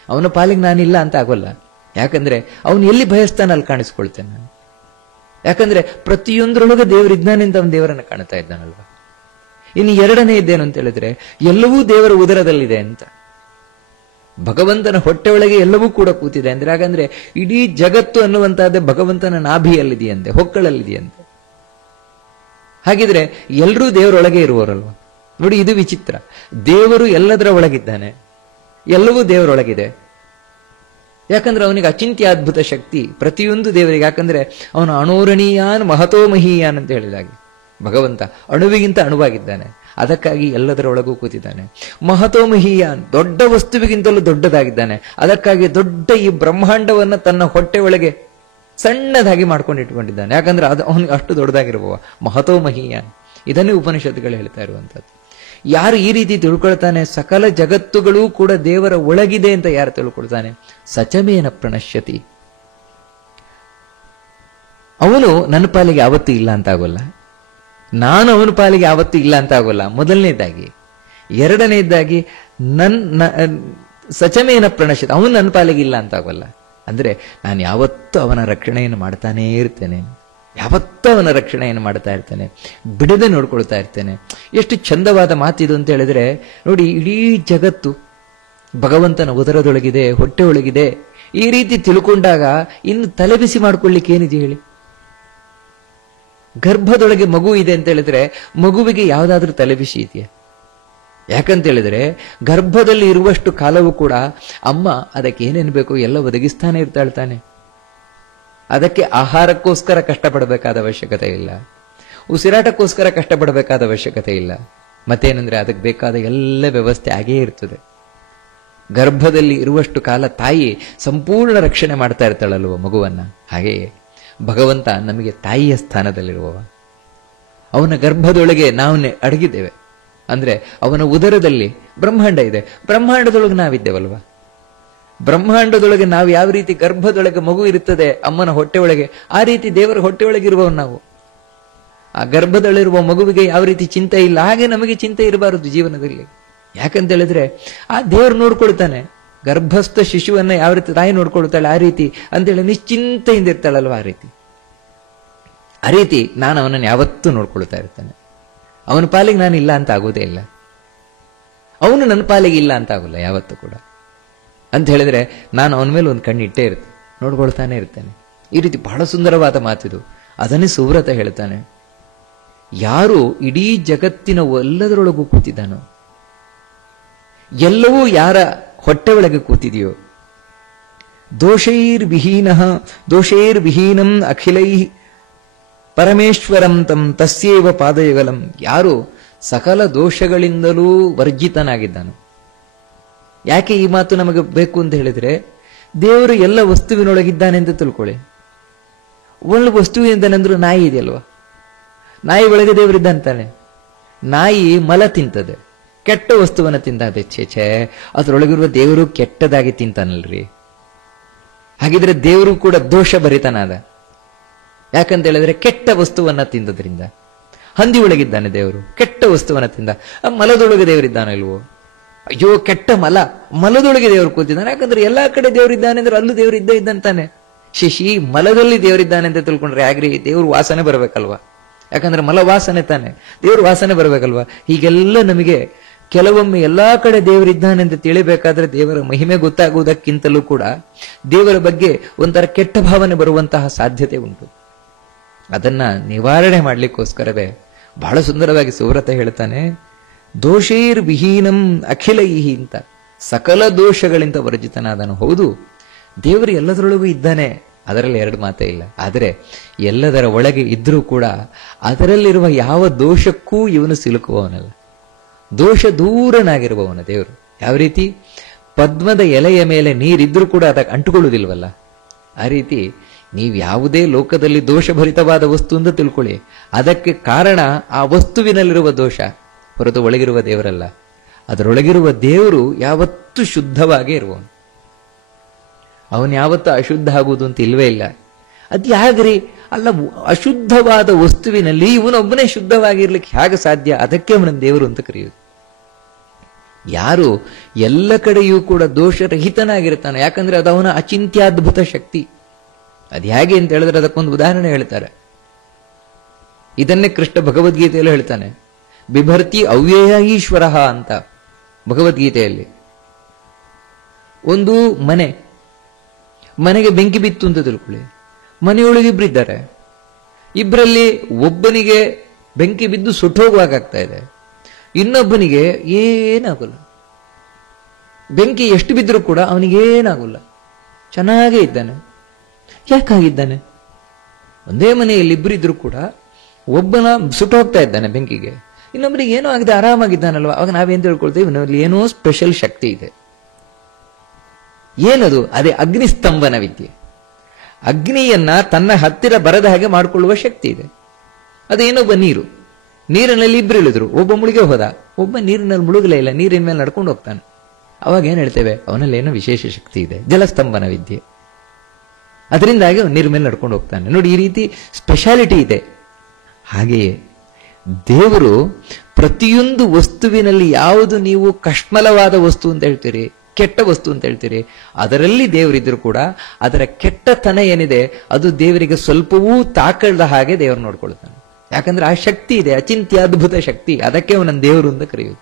ಅವನ ಪಾಲಿಗೆ ನಾನಿಲ್ಲ ಅಂತ ಆಗೋಲ್ಲ. ಯಾಕಂದ್ರೆ ಅವನು ಎಲ್ಲಿ ಬಯಸ್ತಾನೆ ಅಲ್ಲಿ ಕಾಣಿಸ್ಕೊಳ್ತೇನೆ ನಾನು. ಯಾಕಂದ್ರೆ ಪ್ರತಿಯೊಂದರೊಳಗೆ ದೇವರಿದ್ದಾನೆ ಅಂತ ಅವನು ದೇವರನ್ನ ಕಾಣ್ತಾ ಇದ್ದಾನಲ್ವ. ಇನ್ನು ಎರಡನೇ ಇದ್ದೇನು ಅಂತ ಹೇಳಿದ್ರೆ ಎಲ್ಲವೂ ದೇವರ ಉದರದಲ್ಲಿದೆ ಅಂತ. ಭಗವಂತನ ಹೊಟ್ಟೆ ಒಳಗೆ ಎಲ್ಲವೂ ಕೂಡ ಕೂತಿದೆ ಅಂದ್ರೆ ಹಾಗಂದ್ರೆ ಇಡೀ ಜಗತ್ತು ಅನ್ನುವಂತಹದ್ದೇ ಭಗವಂತನ ನಾಭಿಯಲ್ಲಿದೆಯಂತೆ, ಹೊಕ್ಕಳಲ್ಲಿದೆಯಂತೆ. ಹಾಗಿದ್ರೆ ಎಲ್ಲರೂ ದೇವರೊಳಗೆ ಇರುವವರಲ್ವ. ನೋಡಿ, ಇದು ವಿಚಿತ್ರ. ದೇವರು ಎಲ್ಲದರ ಒಳಗಿದ್ದಾನೆ, ಎಲ್ಲವೂ ದೇವರೊಳಗಿದೆ. ಯಾಕಂದ್ರೆ ಅವನಿಗೆ ಅಚಿಂತ್ಯ ಅದ್ಭುತ ಶಕ್ತಿ ಪ್ರತಿಯೊಂದು ದೇವರಿಗೆ. ಯಾಕಂದ್ರೆ ಅವನು ಅಣೋರಣೀಯಾನ್ ಮಹತೋ ಮಹೀಯಾನ್ ಅಂತ ಹೇಳಿದಾಗೆ ಭಗವಂತ ಅಣುವಿಗಿಂತ ಅಣುವಾಗಿದ್ದಾನೆ. ಅದಕ್ಕಾಗಿ ಎಲ್ಲದರೊಳಗೂ ಕೂತಿದ್ದಾನೆ. ಮಹತೋ ಮಹೀಯಾನ್, ದೊಡ್ಡ ವಸ್ತುವಿಗಿಂತಲೂ ದೊಡ್ಡದಾಗಿದ್ದಾನೆ. ಅದಕ್ಕಾಗಿ ದೊಡ್ಡ ಈ ಬ್ರಹ್ಮಾಂಡವನ್ನ ತನ್ನ ಹೊಟ್ಟೆ ಒಳಗೆ ಸಣ್ಣದಾಗಿ ಮಾಡ್ಕೊಂಡು ಇಟ್ಕೊಂಡಿದ್ದಾನೆ. ಯಾಕಂದ್ರೆ ಅದು ಅವನಿಗೆ ಅಷ್ಟು ದೊಡ್ಡದಾಗಿರುವವ. ಮಹತೋ ಮಹೀಯಾನ್, ಇದನ್ನೇ ಉಪನಿಷತ್ತುಗಳು ಹೇಳ್ತಾ ಇರುವಂತದ್ದು. ಯಾರು ಈ ರೀತಿ ತಿಳ್ಕೊಳ್ತಾನೆ, ಸಕಲ ಜಗತ್ತುಗಳೂ ಕೂಡ ದೇವರ ಒಳಗಿದೆ ಅಂತ ಯಾರು ತಿಳ್ಕೊಳ್ತಾನೆ, ಸಚಮೇನ ಪ್ರಣಶ್ಯತಿ, ಅವನು ನನ್ನ ಪಾಲಿಗೆ ಯಾವತ್ತೂ ಇಲ್ಲ ಅಂತ ಆಗೋಲ್ಲ, ನಾನು ಅವನ ಪಾಲಿಗೆ ಯಾವತ್ತೂ ಇಲ್ಲ ಅಂತ ಆಗೋಲ್ಲ. ಮೊದಲನೇದಾಗಿ. ಎರಡನೇದಾಗಿ ಸಚಮೇನ ಪ್ರಣಶ್ಯತಿ, ಅವನು ನನ್ನ ಪಾಲಿಗೆ ಇಲ್ಲ ಅಂತ ಆಗೋಲ್ಲ. ಅಂದ್ರೆ ನಾನು ಯಾವತ್ತೂ ಅವನ ರಕ್ಷಣೆಯನ್ನು ಮಾಡ್ತಾನೇ ಇರ್ತೇನೆ, ಯಾವತ್ತೂ ಅವನ ರಕ್ಷಣೆಯನ್ನು ಮಾಡ್ತಾ ಇರ್ತೇನೆ, ಬಿಡದೆ ನೋಡ್ಕೊಳ್ತಾ ಇರ್ತೇನೆ. ಎಷ್ಟು ಚಂದವಾದ ಮಾತಿದು ಅಂತ ಹೇಳಿದ್ರೆ ನೋಡಿ, ಇಡೀ ಜಗತ್ತು ಭಗವಂತನ ಉದರದೊಳಗಿದೆ, ಹೊಟ್ಟೆ ಒಳಗಿದೆ. ಈ ರೀತಿ ತಿಳ್ಕೊಂಡಾಗ ಇನ್ನು ತಲೆಬಿಸಿ ಮಾಡ್ಕೊಳ್ಳಿಕ್ಕೆ ಏನಿದೆ ಹೇಳಿ? ಗರ್ಭದೊಳಗೆ ಮಗು ಇದೆ ಅಂತ ಹೇಳಿದ್ರೆ ಮಗುವಿಗೆ ಯಾವುದಾದ್ರೂ ತಲೆಬಿಸಿ ಇದೆಯಾ? ಯಾಕಂತ ಹೇಳಿದ್ರೆ ಗರ್ಭದಲ್ಲಿ ಇರುವಷ್ಟು ಕಾಲವೂ ಕೂಡ ಅಮ್ಮ ಅದಕ್ಕೆ ಏನೇನು ಬೇಕು ಎಲ್ಲ ಒದಗಿಸ್ತಾನೆ ಇರ್ತಾಳ್ತಾನೆ. ಅದಕ್ಕೆ ಆಹಾರಕ್ಕೋಸ್ಕರ ಕಷ್ಟಪಡಬೇಕಾದ ಅವಶ್ಯಕತೆ ಇಲ್ಲ, ಉಸಿರಾಟಕ್ಕೋಸ್ಕರ ಕಷ್ಟಪಡಬೇಕಾದ ಅವಶ್ಯಕತೆ ಇಲ್ಲ. ಮತ್ತೇನಂದ್ರೆ ಅದಕ್ಕೆ ಬೇಕಾದ ಎಲ್ಲ ವ್ಯವಸ್ಥೆ ಆಗೇ ಇರ್ತದೆ. ಗರ್ಭದಲ್ಲಿ ಇರುವಷ್ಟು ಕಾಲ ತಾಯಿ ಸಂಪೂರ್ಣ ರಕ್ಷಣೆ ಮಾಡ್ತಾ ಇರ್ತಾಳಲ್ವ ಮಗುವನ್ನ. ಹಾಗೆಯೇ ಭಗವಂತ ನಮಗೆ ತಾಯಿಯ ಸ್ಥಾನದಲ್ಲಿರುವವ. ಅವನ ಗರ್ಭದೊಳಗೆ ನಾವು ಅಡಗಿದ್ದೇವೆ. ಅಂದ್ರೆ ಅವನ ಉದರದಲ್ಲಿ ಬ್ರಹ್ಮಾಂಡ ಇದೆ, ಬ್ರಹ್ಮಾಂಡದೊಳಗೆ ನಾವಿದ್ದೇವಲ್ವ. ಬ್ರಹ್ಮಾಂಡದೊಳಗೆ ನಾವು ಯಾವ ರೀತಿ ಗರ್ಭದೊಳಗೆ ಮಗು ಇರುತ್ತದೆ ಅಮ್ಮನ ಹೊಟ್ಟೆ ಒಳಗೆ, ಆ ರೀತಿ ದೇವರ ಹೊಟ್ಟೆ ಒಳಗಿರುವವ ನಾವು. ಆ ಗರ್ಭದಲ್ಲಿರುವ ಮಗುವಿಗೆ ಯಾವ ರೀತಿ ಚಿಂತೆ ಇಲ್ಲ, ಹಾಗೆ ನಮಗೆ ಚಿಂತೆ ಇರಬಾರದು ಜೀವನದಲ್ಲಿ. ಯಾಕಂತ ಹೇಳಿದ್ರೆ ಆ ದೇವರು ನೋಡ್ಕೊಳ್ತಾನೆ. ಗರ್ಭಸ್ಥ ಶಿಶುವನ್ನ ಯಾವ ರೀತಿ ತಾಯಿ ನೋಡ್ಕೊಳ್ತಾಳೆ ಆ ರೀತಿ ಅಂತೇಳಿ ನಿಶ್ಚಿಂತೆಯಿಂದ ಇರ್ತಾಳಲ್ವ, ಆ ರೀತಿ ನಾನು ಅವನನ್ನು ಯಾವತ್ತೂ ನೋಡ್ಕೊಳ್ತಾ ಇರ್ತಾನೆ. ಅವನ ಪಾಲಿಗೆ ನಾನು ಇಲ್ಲ ಅಂತ ಆಗೋದೇ ಇಲ್ಲ, ಅವನು ನನ್ನ ಪಾಲಿಗೆ ಇಲ್ಲ ಅಂತ ಆಗೋಲ್ಲ ಯಾವತ್ತೂ ಕೂಡ. ಅಂತ ಹೇಳಿದ್ರೆ ನಾನು ಅವನ ಮೇಲೆ ಒಂದು ಕಣ್ಣಿಟ್ಟೇ ಇರ್ತೇನೆ, ನೋಡ್ಕೊಳ್ತಾನೆ ಇರ್ತೇನೆ. ಈ ರೀತಿ ಬಹಳ ಸುಂದರವಾದ ಮಾತಿದು. ಅದನ್ನೇ ಸುವ್ರತ ಹೇಳ್ತಾನೆ. ಯಾರು ಇಡೀ ಜಗತ್ತಿನ ಎಲ್ಲದರೊಳಗೂ ಕೂತಿದ್ದಾನೋ, ಎಲ್ಲವೂ ಯಾರ ಹೊಟ್ಟೆ ಒಳಗೆ ಕೂತಿದೆಯೋ, ದೋಷೈರ್ವಿಹೀನಂ ಅಖಿಲೈ ಪರಮೇಶ್ವರಂ ತಂ ತಸ್ಯೇವ ಪಾದಯುಗಲಂ, ಯಾರು ಸಕಲ ದೋಷಗಳಿಂದಲೂ ವರ್ಜಿತನಾಗಿದ್ದಾನೋ. ಯಾಕೆ ಈ ಮಾತು ನಮಗೆ ಬೇಕು ಅಂತ ಹೇಳಿದ್ರೆ, ದೇವರು ಎಲ್ಲ ವಸ್ತುವಿನೊಳಗಿದ್ದಾನೆ ಅಂತ ತಿಳ್ಕೊಳ್ಳಿ. ಒಂದು ವಸ್ತುವಿನಿದ್ದಾನೆಂದ್ರೂ ನಾಯಿ ಇದೆಯಲ್ವಾ, ನಾಯಿ ಒಳಗೆ ದೇವರಿದ್ದಾನೆ. ನಾಯಿ ಮಲ ತಿಂತದೆ, ಕೆಟ್ಟ ವಸ್ತುವನ್ನ ತಿಂತಾದೆ. ಛೇ, ಅದರೊಳಗಿರುವ ದೇವರು ಕೆಟ್ಟದಾಗಿ ತಿಂತಾನಲ್ರಿ. ಹಾಗಿದ್ರೆ ದೇವರು ಕೂಡ ದೋಷ ಭರಿತನಾದ. ಯಾಕಂತ ಹೇಳಿದ್ರೆ ಕೆಟ್ಟ ವಸ್ತುವನ್ನ ತಿಂದದ್ರಿಂದ. ಹಂದಿ ಒಳಗಿದ್ದಾನೆ ದೇವರು, ಕೆಟ್ಟ ವಸ್ತುವನ್ನ ತಿಂದ. ಆ ಮಲದೊಳಗೆ ದೇವರಿದ್ದಾನೆ ಇಲ್ವೋ? ಅಯ್ಯೋ, ಕೆಟ್ಟ ಮಲದೊಳಗೆ ದೇವರು ಕೂತಿದ್ದಾನೆ. ಯಾಕಂದ್ರೆ ಎಲ್ಲಾ ಕಡೆ ದೇವರಿದ್ದಾನೆ ಅಂದ್ರೆ ಅಲ್ಲೂ ದೇವರು ಇದ್ದೇ ಇದ್ದಂತಾನೆ. ಶಿಶಿ ಮಲದಲ್ಲಿ ದೇವರಿದ್ದಾನೆ ಅಂತ ತಿಳ್ಕೊಂಡ್ರೆ ಆಗ್ರಿ, ದೇವ್ರ ವಾಸನೆ ಬರ್ಬೇಕಲ್ವಾ? ಯಾಕಂದ್ರೆ ಮಲ ವಾಸನೆ ತಾನೆ, ದೇವ್ರ ವಾಸನೆ ಬರ್ಬೇಕಲ್ವಾ? ಹೀಗೆಲ್ಲ ನಮಗೆ ಕೆಲವೊಮ್ಮೆ ಎಲ್ಲಾ ಕಡೆ ದೇವರಿದ್ದಾನೆ ಅಂತ ತಿಳಿಬೇಕಾದ್ರೆ ದೇವರ ಮಹಿಮೆ ಗೊತ್ತಾಗುವುದಕ್ಕಿಂತಲೂ ಕೂಡ ದೇವರ ಬಗ್ಗೆ ಒಂಥರ ಕೆಟ್ಟ ಭಾವನೆ ಬರುವಂತಹ ಸಾಧ್ಯತೆ ಉಂಟು. ಅದನ್ನ ನಿವಾರಣೆ ಮಾಡ್ಲಿಕ್ಕೋಸ್ಕರವೇ ಬಹಳ ಸುಂದರವಾಗಿ ಸುವ್ರತ ಹೇಳ್ತಾನೆ, ದೋಷೈರ್ವಿಹೀನಂ ಅಖಿಲೈಹಿ ಅಂತ. ಸಕಲ ದೋಷಗಳಿಂದ ವರ್ಜಿತನಾದನು. ಹೌದು, ದೇವರು ಎಲ್ಲದರೊಳಗೂ ಇದ್ದಾನೆ, ಅದರಲ್ಲಿ ಎರಡು ಮಾತೇ ಇಲ್ಲ. ಆದರೆ ಎಲ್ಲದರ ಒಳಗೆ ಇದ್ರೂ ಕೂಡ ಅದರಲ್ಲಿರುವ ಯಾವ ದೋಷಕ್ಕೂ ಇವನು ಸಿಲುಕುವವನಲ್ಲ, ದೋಷ ದೂರನಾಗಿರುವವನ ದೇವರು. ಯಾವ ರೀತಿ ಪದ್ಮದ ಎಲೆಯ ಮೇಲೆ ನೀರಿದ್ರೂ ಕೂಡ ಅದಕ್ಕೆ ಅಂಟುಕೊಳ್ಳುವುದಿಲ್ವಲ್ಲ, ಆ ರೀತಿ ನೀವು ಯಾವುದೇ ಲೋಕದಲ್ಲಿ ದೋಷಭರಿತವಾದ ವಸ್ತು ಅಂತ ತಿಳ್ಕೊಳ್ಳಿ, ಅದಕ್ಕೆ ಕಾರಣ ಆ ವಸ್ತುವಿನಲ್ಲಿರುವ ದೋಷ, ಹೊರತು ಒಳಗಿರುವ ದೇವರಲ್ಲ. ಅದರೊಳಗಿರುವ ದೇವರು ಯಾವತ್ತೂ ಶುದ್ಧವಾಗೇ ಇರುವವನು. ಅವನು ಯಾವತ್ತೂ ಅಶುದ್ಧ ಆಗುವುದು ಅಂತ ಇಲ್ವೇ ಇಲ್ಲ. ಅದ್ಯಾಗ್ರಿ? ಅಲ್ಲ, ಅಶುದ್ಧವಾದ ವಸ್ತುವಿನಲ್ಲಿ ಇವನೊಬ್ಬನೇ ಶುದ್ಧವಾಗಿರ್ಲಿಕ್ಕೆ ಹೇಗೆ ಸಾಧ್ಯ? ಅದಕ್ಕೆ ಅವನನ್ನು ದೇವರು ಅಂತ ಕರೆಯುವುದು. ಯಾರು ಎಲ್ಲ ಕಡೆಯೂ ಕೂಡ ದೋಷರಹಿತನಾಗಿರ್ತಾನೆ, ಯಾಕಂದ್ರೆ ಅದು ಅವನ ಅಚಿಂತ್ಯಾದ್ಭುತ ಶಕ್ತಿ. ಅದು ಹೇಗೆ ಅಂತ ಹೇಳಿದ್ರೆ ಅದಕ್ಕೊಂದು ಉದಾಹರಣೆ ಹೇಳ್ತಾರೆ. ಇದನ್ನೇ ಕೃಷ್ಣ ಭಗವದ್ಗೀತೆಯಲ್ಲಿ ಹೇಳ್ತಾನೆ, ಬಿಭರ್ತಿ ಅವ್ಯಯ ಈಶ್ವರ ಅಂತ. ಭಗವದ್ಗೀತೆಯಲ್ಲಿ ಒಂದು ಮನೆಗೆ ಬೆಂಕಿ ಬಿತ್ತು ಅಂತ ತಿಳ್ಕೊಳ್ಳಿ. ಮನೆಯೊಳಗೆ ಇಬ್ಬರಿದ್ದಾರೆ, ಇಬ್ಬರಲ್ಲಿ ಒಬ್ಬನಿಗೆ ಬೆಂಕಿ ಬಿದ್ದು ಸುಟ್ಟೋಗುವಾಗ್ತಾ ಇದೆ, ಇನ್ನೊಬ್ಬನಿಗೆ ಏನಾಗಲ್ಲ. ಬೆಂಕಿ ಎಷ್ಟು ಬಿದ್ದರೂ ಕೂಡ ಅವನಿಗೇನಾಗಲ್ಲ, ಚೆನ್ನಾಗೇ ಇದ್ದಾನೆ. ಯಾಕಾಗಿದ್ದಾನೆ? ಒಂದೇ ಮನೆಯಲ್ಲಿ ಇಬ್ಬರಿದ್ರು ಕೂಡ ಒಬ್ಬನ ಸುಟ್ಟು ಹೋಗ್ತಾ ಇದ್ದಾನೆ ಬೆಂಕಿಗೆ, ಇನ್ನೊಬ್ಬರಿಗೆ ಏನೋ ಆಗಿದೆ, ಆರಾಮಾಗಿದ್ದಾನಲ್ವ. ಅವಾಗ ನಾವೇನ್ ತಿಳ್ಕೊಳ್ತೇವೆ, ಇವನಲ್ಲಿ ಏನೋ ಸ್ಪೆಷಲ್ ಶಕ್ತಿ ಇದೆ. ಏನದು? ಅದೇ ಅಗ್ನಿಸ್ತಂಭನ ವಿದ್ಯೆ. ಅಗ್ನಿಯನ್ನ ತನ್ನ ಹತ್ತಿರ ಬರದ ಹಾಗೆ ಮಾಡಿಕೊಳ್ಳುವ ಶಕ್ತಿ ಇದೆ. ಅದೇನೊಬ್ಬ ನೀರಿನಲ್ಲಿ ಇಬ್ರು ಇಳಿದ್ರು, ಒಬ್ಬ ಮುಳುಗೆ ಹೋದ, ಒಬ್ಬ ನೀರಿನಲ್ಲಿ ಮುಳುಗಲೇ ಇಲ್ಲ, ನೀರಿನ ಮೇಲೆ ನಡ್ಕೊಂಡು ಹೋಗ್ತಾನೆ. ಅವಾಗ ಏನ್ ಹೇಳ್ತೇವೆ? ಅವನಲ್ಲಿ ಏನೋ ವಿಶೇಷ ಶಕ್ತಿ ಇದೆ, ಜಲಸ್ತಂಭನ ವಿದ್ಯೆ. ಅದರಿಂದಾಗಿ ಅವನು ನೀರಿನ ಮೇಲೆ ನಡ್ಕೊಂಡು ಹೋಗ್ತಾನೆ. ನೋಡಿ, ಈ ರೀತಿ ಸ್ಪೆಷಾಲಿಟಿ ಇದೆ. ಹಾಗೆಯೇ ದೇವರು ಪ್ರತಿಯೊಂದು ವಸ್ತುವಿನಲ್ಲಿ ಯಾವುದು ನೀವು ಕಷ್ಮಲವಾದ ವಸ್ತು ಅಂತ ಹೇಳ್ತೀರಿ, ಕೆಟ್ಟ ವಸ್ತು ಅಂತ ಹೇಳ್ತೀರಿ, ಅದರಲ್ಲಿ ದೇವರಿದ್ರು ಕೂಡ ಅದರ ಕೆಟ್ಟತನ ಏನಿದೆ ಅದು ದೇವರಿಗೆ ಸ್ವಲ್ಪವೂ ತಾಕದ ಹಾಗೆ ದೇವರು ನೋಡ್ಕೊಳ್ತಾನೆ. ಯಾಕಂದ್ರೆ ಆ ಶಕ್ತಿ ಇದೆ, ಅಚಿಂತ್ಯಾದ್ಭುತ ಶಕ್ತಿ. ಅದಕ್ಕೆ ಅವನನ್ನು ದೇವರು ಅಂತ ಕರೆಯುವುದು.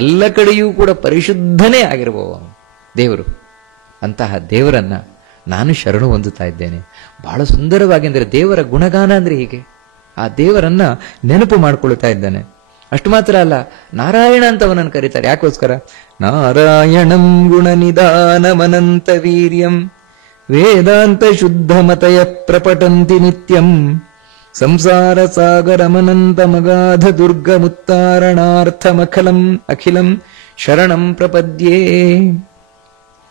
ಎಲ್ಲ ಕಡೆಯೂ ಕೂಡ ಪರಿಶುದ್ಧನೇ ಆಗಿರುವವನು ದೇವರು. ಅಂತಹ ದೇವರನ್ನ ನಾನು ಶರಣು ಹೊಂದುತ್ತಾ ಇದ್ದೇನೆ. ಬಹಳ ಸುಂದರವಾಗಿ ಅಂದರೆ ದೇವರ ಗುಣಗಾನ ಅಂದ್ರೆ ಹೀಗೆ. ಆ ದೇವರನ್ನ ನೆನಪು ಮಾಡಿಕೊಳ್ತಾ ಇದ್ದಾನೆ. ಅಷ್ಟು ಮಾತ್ರ ಅಲ್ಲ, ನಾರಾಯಣ ಅಂತ ಅವನನ್ನು ಕರೀತಾರೆ. ಯಾಕೋಸ್ಕರ? ನಾರಾಯಣಂ ಗುಣನಿಧಾನಮನಂತ ವೀರ್ಯಂ ವೇದಾಂತ ಶುದ್ಧ ಮತಯ ಪ್ರಪಟಂತಿ ನಿತ್ಯಂ ಸಂಸಾರ ಸಾಗರಮನಂತ ಮಗಾಧ ದುರ್ಗಮುತ್ತಾರಣಾರ್ಥಮಖಲಂ ಅಖಿಲಂ ಶರಣಂ ಪ್ರಪದ್ಯೇ.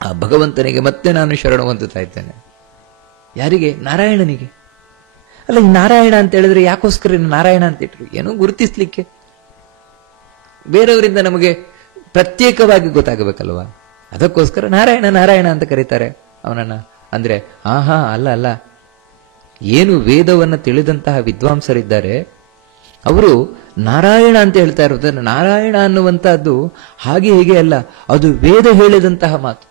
ಆ ಭಗವಂತನಿಗೆ ಮತ್ತೆ ನಾನು ಶರಣು ಹೊಂದುತ್ತಾ ಇದ್ದೇನೆ. ಯಾರಿಗೆ? ನಾರಾಯಣನಿಗೆ. ಅಲ್ಲ, ಈ ನಾರಾಯಣ ಅಂತ ಹೇಳಿದ್ರೆ ಯಾಕೋಸ್ಕರ ನಾರಾಯಣ ಅಂತ ಇಟ್ರು? ಏನೋ ಗುರುತಿಸ್ಲಿಕ್ಕೆ, ಬೇರೆಯವರಿಂದ ನಮಗೆ ಪ್ರತ್ಯೇಕವಾಗಿ ಗೊತ್ತಾಗಬೇಕಲ್ವಾ? ಅದಕ್ಕೋಸ್ಕರ ನಾರಾಯಣ ನಾರಾಯಣ ಅಂತ ಕರೀತಾರೆ ಅವನನ್ನ. ಅಂದ್ರೆ ಅಲ್ಲ, ಏನು ವೇದವನ್ನು ತಿಳಿದಂತಹ ವಿದ್ವಾಂಸರಿದ್ದಾರೆ ಅವರು ನಾರಾಯಣ ಅಂತ ಹೇಳ್ತಾ ಇರೋದು. ನಾರಾಯಣ ಅನ್ನುವಂತಹದ್ದು ಹಾಗೆ ಹೀಗೆ ಅಲ್ಲ, ಅದು ವೇದ ಹೇಳಿದಂತಹ ಮಾತು.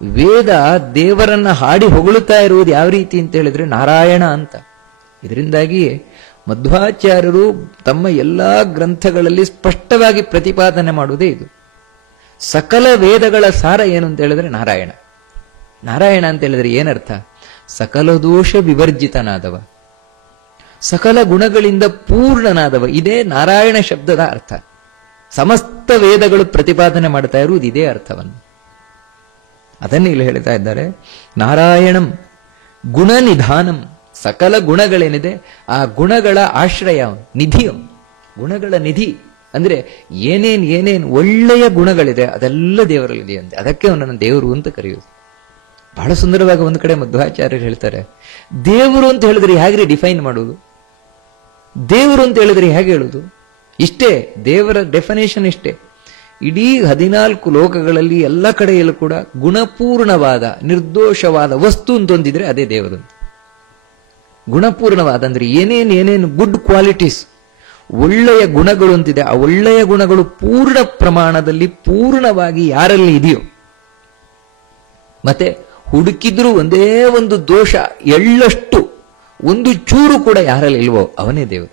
ವೇದ ದೇವರನ್ನ ಹಾಡಿ ಹೊಗಳುತ್ತಾ ಇರುವುದು ಯಾವ ರೀತಿ ಅಂತ ಹೇಳಿದ್ರೆ ನಾರಾಯಣ ಅಂತ. ಇದರಿಂದಾಗಿಯೇ ಮಧ್ವಾಚಾರ್ಯರು ತಮ್ಮ ಎಲ್ಲಾ ಗ್ರಂಥಗಳಲ್ಲಿ ಸ್ಪಷ್ಟವಾಗಿ ಪ್ರತಿಪಾದನೆ ಮಾಡುವುದೇ ಇದು. ಸಕಲ ವೇದಗಳ ಸಾರ ಏನು ಅಂತ ಹೇಳಿದ್ರೆ ನಾರಾಯಣ. ನಾರಾಯಣ ಅಂತ ಹೇಳಿದ್ರೆ ಏನರ್ಥ? ಸಕಲ ದೋಷ ವಿವರ್ಜಿತನಾದವ. ಸಕಲ ಗುಣಗಳಿಂದ ಪೂರ್ಣನಾದವ. ಇದೇ ನಾರಾಯಣ ಶಬ್ದದ ಅರ್ಥ. ಸಮಸ್ತ ವೇದಗಳು ಪ್ರತಿಪಾದನೆ ಮಾಡ್ತಾ ಇರುವುದು ಇದೇ ಅರ್ಥವನ್ನು. ಅದನ್ನು ಇಲ್ಲಿ ಹೇಳ್ತಾ ಇದ್ದಾರೆ. ನಾರಾಯಣಂ ಗುಣನಿಧಾನಂ. ಸಕಲ ಗುಣಗಳೇನಿದೆ ಆ ಗುಣಗಳ ಆಶ್ರಯ, ನಿಧಿ. ಗುಣಗಳ ನಿಧಿ ಅಂದ್ರೆ ಏನೇನ್ ಒಳ್ಳೆಯ ಗುಣಗಳಿದೆ ಅದೆಲ್ಲ ದೇವರಲ್ಲಿದೆ ಅಂತೆ. ಅದಕ್ಕೆ ಅವನನ್ನು ದೇವರು ಅಂತ ಕರೆಯುವುದು. ಬಹಳ ಸುಂದರವಾಗಿ ಒಂದು ಕಡೆ ಮಧ್ವಾಚಾರ್ಯರು ಹೇಳ್ತಾರೆ, ದೇವರು ಅಂತ ಹೇಳಿದ್ರೆ ಹೇಗೆ ಡಿಫೈನ್ ಮಾಡುವುದು? ದೇವರು ಅಂತ ಹೇಳಿದ್ರೆ ಹೇಗೆ ಹೇಳುವುದು? ಇಷ್ಟೇ ದೇವರ ಡೆಫಿನೇಷನ್ ಇಷ್ಟೇ. ಇಡೀ 14 ಲೋಕಗಳಲ್ಲಿ ಎಲ್ಲ ಕಡೆಯಲ್ಲೂ ಕೂಡ ಗುಣಪೂರ್ಣವಾದ ನಿರ್ದೋಷವಾದ ವಸ್ತು ಅಂತೊಂದಿದ್ರೆ ಅದೇ ದೇವರು ಅಂತ. ಗುಣಪೂರ್ಣವಾದ ಅಂದ್ರೆ ಏನೇನು ಗುಡ್ ಕ್ವಾಲಿಟೀಸ್, ಒಳ್ಳೆಯ ಗುಣಗಳು ಅಂತಿದೆ, ಆ ಒಳ್ಳೆಯ ಗುಣಗಳು ಪೂರ್ಣ ಪ್ರಮಾಣದಲ್ಲಿ ಪೂರ್ಣವಾಗಿ ಯಾರಲ್ಲಿ ಇದೆಯೋ, ಮತ್ತೆ ಹುಡುಕಿದ್ರೂ ಒಂದೇ ಒಂದು ದೋಷ ಎಳ್ಳಷ್ಟು ಒಂದು ಚೂರು ಕೂಡ ಯಾರಲ್ಲಿ ಇಲ್ವೋ ಅವನೇ ದೇವರು.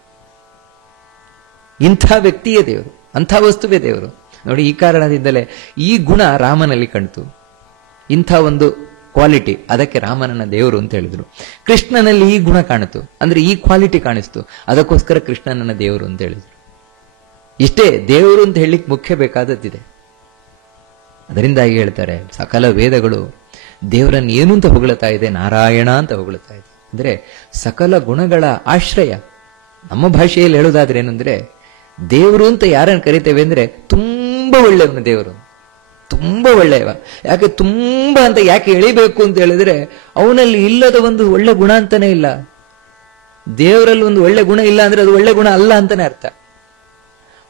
ಇಂಥ ವ್ಯಕ್ತಿಯೇ ದೇವರು, ಅಂಥ ವಸ್ತುವೇ ದೇವರು. ನೋಡಿ, ಈ ಕಾರಣದಿಂದಲೇ ಈ ಗುಣ ರಾಮನಲ್ಲಿ ಕಾಣ್ತು. ಇಂಥ ಒಂದು ಕ್ವಾಲಿಟಿ, ಅದಕ್ಕೆ ರಾಮನನ್ನ ದೇವರು ಅಂತ ಹೇಳಿದ್ರು. ಕೃಷ್ಣನಲ್ಲಿ ಈ ಗುಣ ಕಾಣಿತು, ಅಂದ್ರೆ ಈ ಕ್ವಾಲಿಟಿ ಕಾಣಿಸ್ತು, ಅದಕ್ಕೋಸ್ಕರ ಕೃಷ್ಣನನ್ನ ದೇವರು ಅಂತ ಹೇಳಿದ್ರು. ಇಷ್ಟೇ ದೇವರು ಅಂತ ಹೇಳಿಕ್ ಮುಖ್ಯ ಬೇಕಾದದ್ದಿದೆ. ಅದರಿಂದಾಗಿ ಹೇಳ್ತಾರೆ, ಸಕಲ ವೇದಗಳು ದೇವರನ್ನು ಏನು ಅಂತ ಹೊಗಳುತ್ತಾ ಇದೆ? ನಾರಾಯಣ ಅಂತ ಹೊಗಳುತ್ತಾ ಇದೆ. ಅಂದ್ರೆ ಸಕಲ ಗುಣಗಳ ಆಶ್ರಯ. ನಮ್ಮ ಭಾಷೆಯಲ್ಲಿ ಹೇಳೋದಾದ್ರೆ ಏನಂದ್ರೆ, ದೇವರು ಅಂತ ಯಾರನ್ನು ಕರಿತೇವೆ ಅಂದ್ರೆ ತುಂಬಾ ಒಳ್ಳೆಯವನು ದೇವರು, ತುಂಬಾ ಒಳ್ಳೆಯವ. ಯಾಕೆ ತುಂಬಾ ಅಂತ ಯಾಕೆ ಎಳಿಬೇಕು ಅಂತ ಹೇಳಿದ್ರೆ, ಅವನಲ್ಲಿ ಇಲ್ಲದ ಒಂದು ಒಳ್ಳೆ ಗುಣ ಅಂತಾನೆ ಇಲ್ಲ. ದೇವರಲ್ಲಿ ಒಂದು ಒಳ್ಳೆ ಗುಣ ಇಲ್ಲ ಅಂದ್ರೆ ಅದು ಒಳ್ಳೆ ಗುಣ ಅಲ್ಲ ಅಂತಾನೆ ಅರ್ಥ.